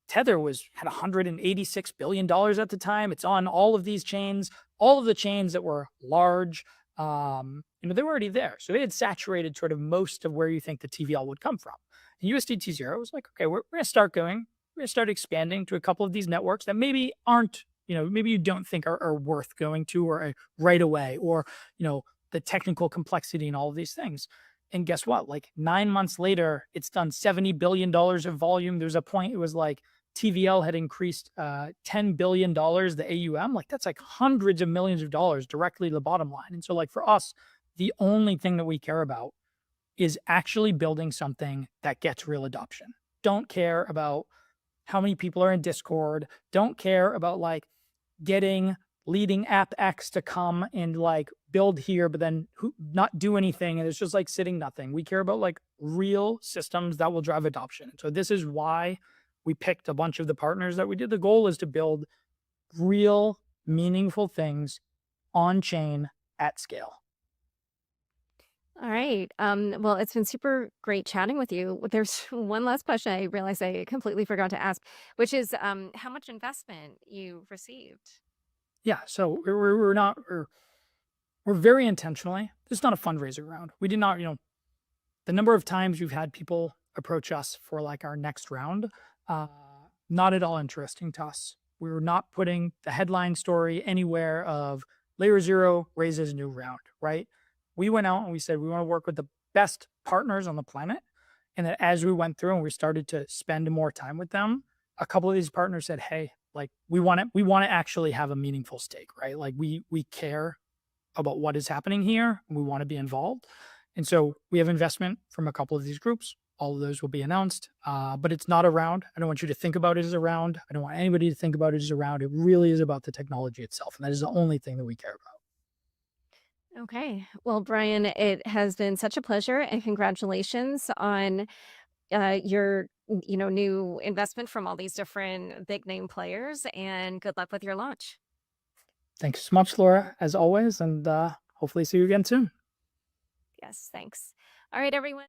Tether had $186 billion at the time. It's on all of these chains, all of the chains that were large. They were already there. So they had saturated sort of most of where you think the TVL would come from. And USDT Zero was like, okay, we're going to start going. We're going to start expanding to a couple of these networks that maybe aren't, maybe you don't think are worth going to or right away, or, the technical complexity and all of these things. And guess what? Like 9 months later, it's done $70 billion of volume. There's a point, it was like TVL had increased $10 billion, the AUM. Like that's like hundreds of millions of dollars directly to the bottom line. And so like for us, the only thing that we care about is actually building something that gets real adoption. Don't care about how many people are in Discord. Don't care about like getting leading app X to come and like build here, but then not do anything. And it's just like sitting nothing. We care about like real systems that will drive adoption. So this is why we picked a bunch of the partners that we did. The goal is to build real, meaningful things on chain at scale. All right. Well, it's been super great chatting with you. There's one last question I realized I completely forgot to ask, which is how much investment you received. Yeah. So we're very intentionally, this is not a fundraiser round. We did not, the number of times we've had people approach us for like our next round, not at all interesting to us. We were not putting the headline story anywhere of LayerZero raises new round, right? We went out and we said we want to work with the best partners on the planet. And that as we went through and we started to spend more time with them, a couple of these partners said, hey, like we want to actually have a meaningful stake, right? Like we care about what is happening here and we want to be involved. And so we have investment from a couple of these groups. All of those will be announced, but it's not a round. I don't want you to think about it as a round. I don't want anybody to think about it as a round. It really is about the technology itself. And that is the only thing that we care about. Okay. Well, Bryan, it has been such a pleasure and congratulations on your new investment from all these different big name players, and good luck with your launch. Thanks so much, Laura, as always, and hopefully see you again soon. Yes, thanks. All right, everyone.